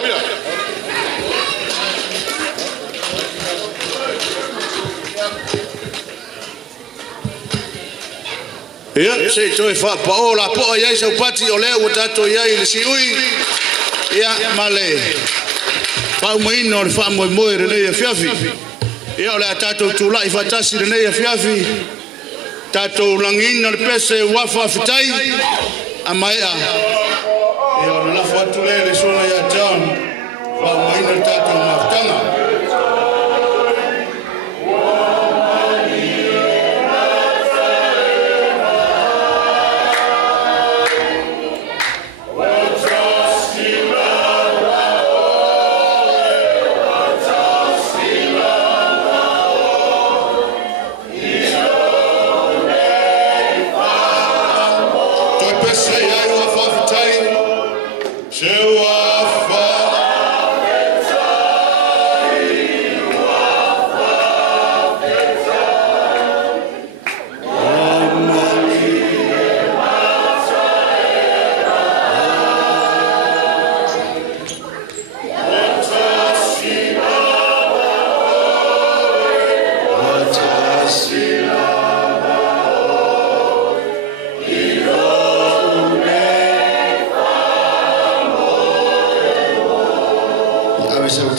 ya se toi fa Paula po ia sa pati o le o tato ia ile si ui ia male fa moi no fa Moimoi re nei fiafi ia o le tato tu lai fa tasi re nei fiafi tato langina le pese wa fa fitai amaia ia o la fa tu le sona ia town fa moi no tato maftanga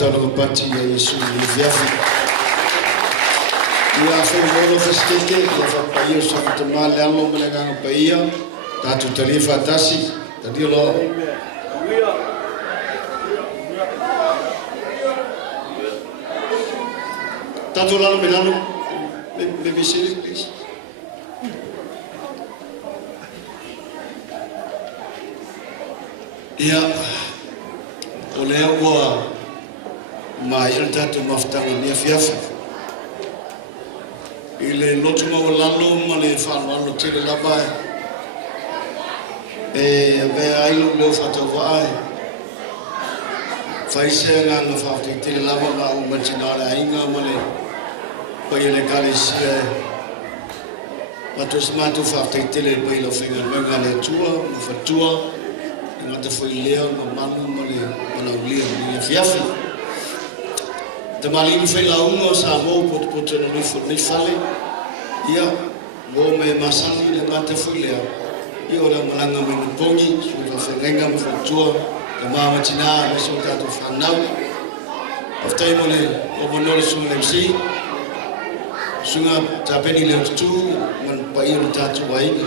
talo pati ya Yesu ni viafi. Ia fe mono festeke ia fa paia sa te male alo melenga paia tatu talifa tasi tadi lo. Tatu lalo melano me siri please. Ia o lea ua mai ele tatu maftanga ni fiafi. Ile lotu mau lalo ma le whanau tele lava be ailu leo whatau faise nganga whawte tele lava ma o matinara inga ma le pai ele kare sia patos matu whawte tele pai lo whenga menga le tua ma whatua ngata foi lea ma manu ma le manaulia ni fiafi. Te malini fai launga sa mo pot no ni fale ia go me masani le ngata foi lea ia ora malanga me pongi so whenga ma whatua te mama tina me so tatu whanau aftai mo le o monore sunga MC sunga tapeni le tu man pai o tatu waina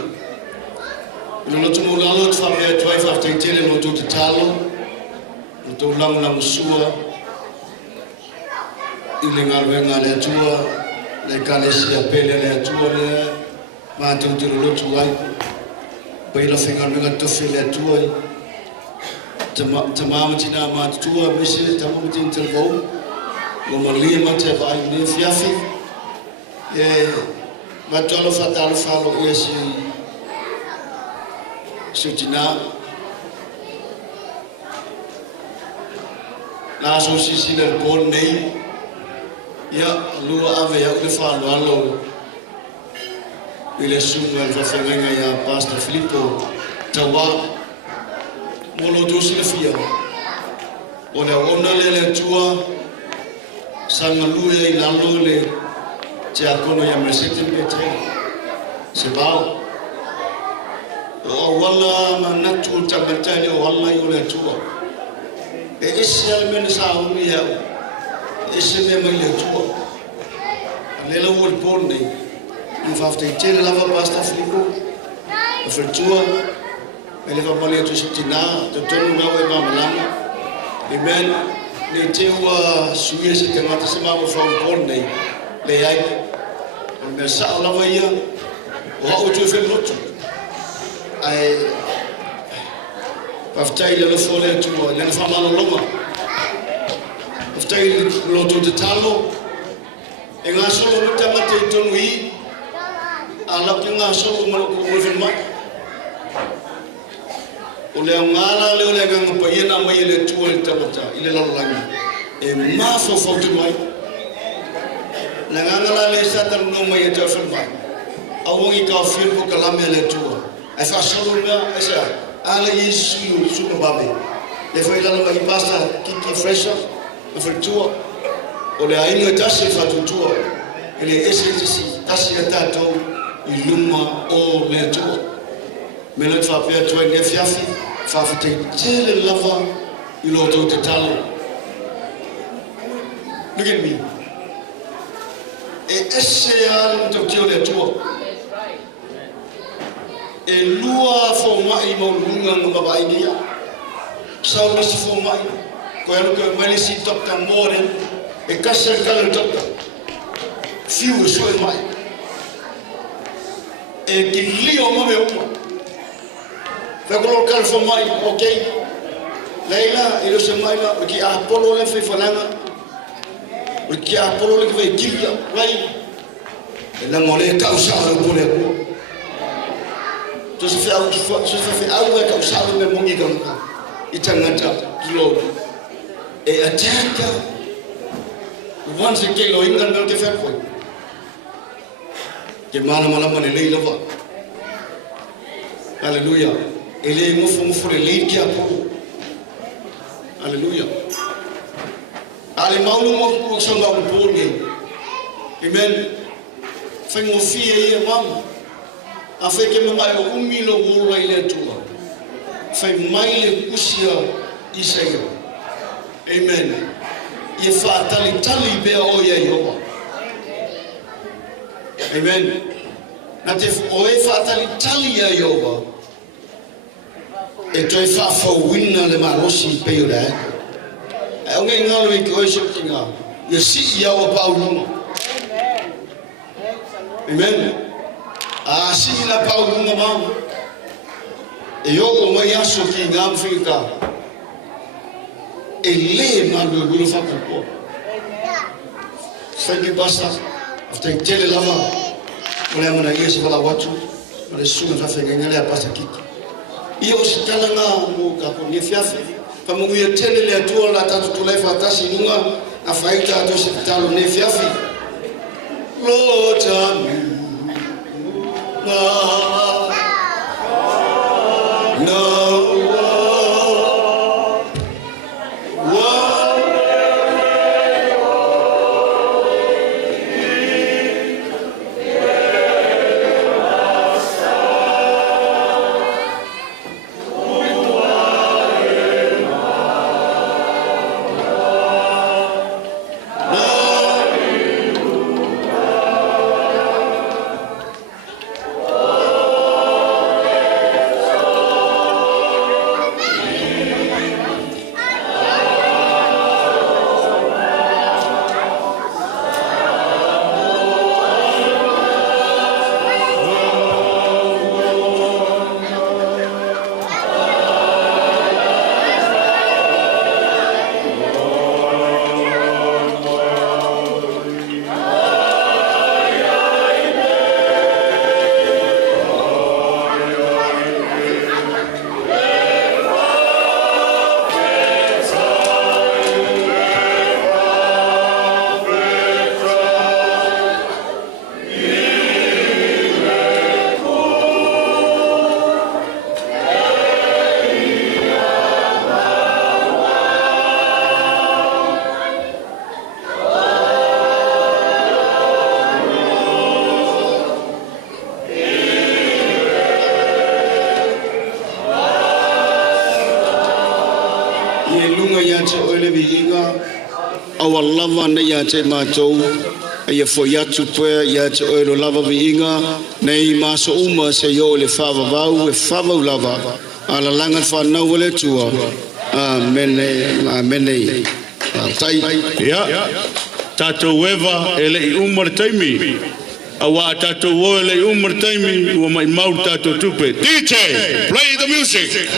ilo lotu mo lalo te whamea tuai whaftai tele no tu te talo no tu langu sua ile ngaruenga le tua le kalesia pele le tua le ma tu lotu ai pai la finga menga tofi le tua tama tina ma tua mese tama tin telvo o malia ma te vai ne fiafi ma tolo fatal falo esi sutina la so si le bon nei ia lua ave ya le falo alo ile sunga le fafenga ya pastor Filippo tawa molo dosi le fia ona le tua sanga luia i lalo le te akono ya Meleseke Taua se bao o wala manatu tamatani o wala yo le tua ese almene sa umi ya ese me mai le tua le lo wol ponne in fafte tele lava pastor Filippo o fertua ele va male tu sitina to tonu na we mamalanga amen ne teua suie se te mata se mamo fa ponne le ai me sa lava ia o tu fe lotu ai paftai le fole tu le fa malo longa paftai lotu de talo e nga solo mo tamate tonu i ala pinga solo mo ko mo mai o le ngala le ole nga payena mai le tu le tamata ile la langa e ma fo fo tu mai la ngala le satar no mai te fa mai awongi ka fil ko kala me le tu ai fa solo nga esa ala yesu su ko babe le foi la mai pasta kiki fresha le foi tu o le ai le tasi fa tu tu ele ese tasi tato iluma o le tu me le fa pe tu ne fiafi fa fite tele lava ilo to te talo look at me e ese al to tio le tu e lua fo mai mo lunga no ba india sau si fo mai ko ero ko mali si top tan more e kasser kala top fiu so mai e ki lio mo me o fa ko kal fo mai okay leila ilo se mai la ki apollo le fe falanga o ki apollo le ve kilia vai e la mole causa ro pole to se fe au e causa me mongi kan itangata lo e ataka once again lo ingan no ke fa ko ke mana mane leila va hallelujah ele mo le leiki apo hallelujah ale maulu mo ko sanga ko porge amen fengo fie ye mam afeke mo mai o umilo wo ile tua fe mai le kusia isaio amen Ia whaatali pea o ia Iowa. Amen. Na te o e whaatali ia Iowa. E toi whaafauina le marosi peo rea. E o ngai ngalo i ki oe se ki ngā. Ia si ia o paulunga. Amen. A si ina paulunga mau. E o mai aso ki ngā mwhika. E le malu gulu whakupo. Thank you, Pastor. After tele lava. Mole mana ia se wala watu. Mole sunga whawhenga ngalea Pastor Kiki. Ia o se talanga mo ka ko ni fiafe. Ka mo ia tele le atua la tatu tulai whatasi nunga. A whaita ato se talo ne fiafe. Lo tamu. Awa lava na ia te mātou, ia foi atu pua, ia te oero lava viinga, nei maso uma se yo le whawawau, e whawau lava, ala langa whanau wale tua, amene, tai. Ia, tātou ewa e lei umar taimi, awa tātou o e lei umar taimi, ua mai mau tātou tupe. DJ, play the music!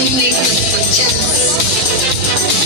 Only good for chance.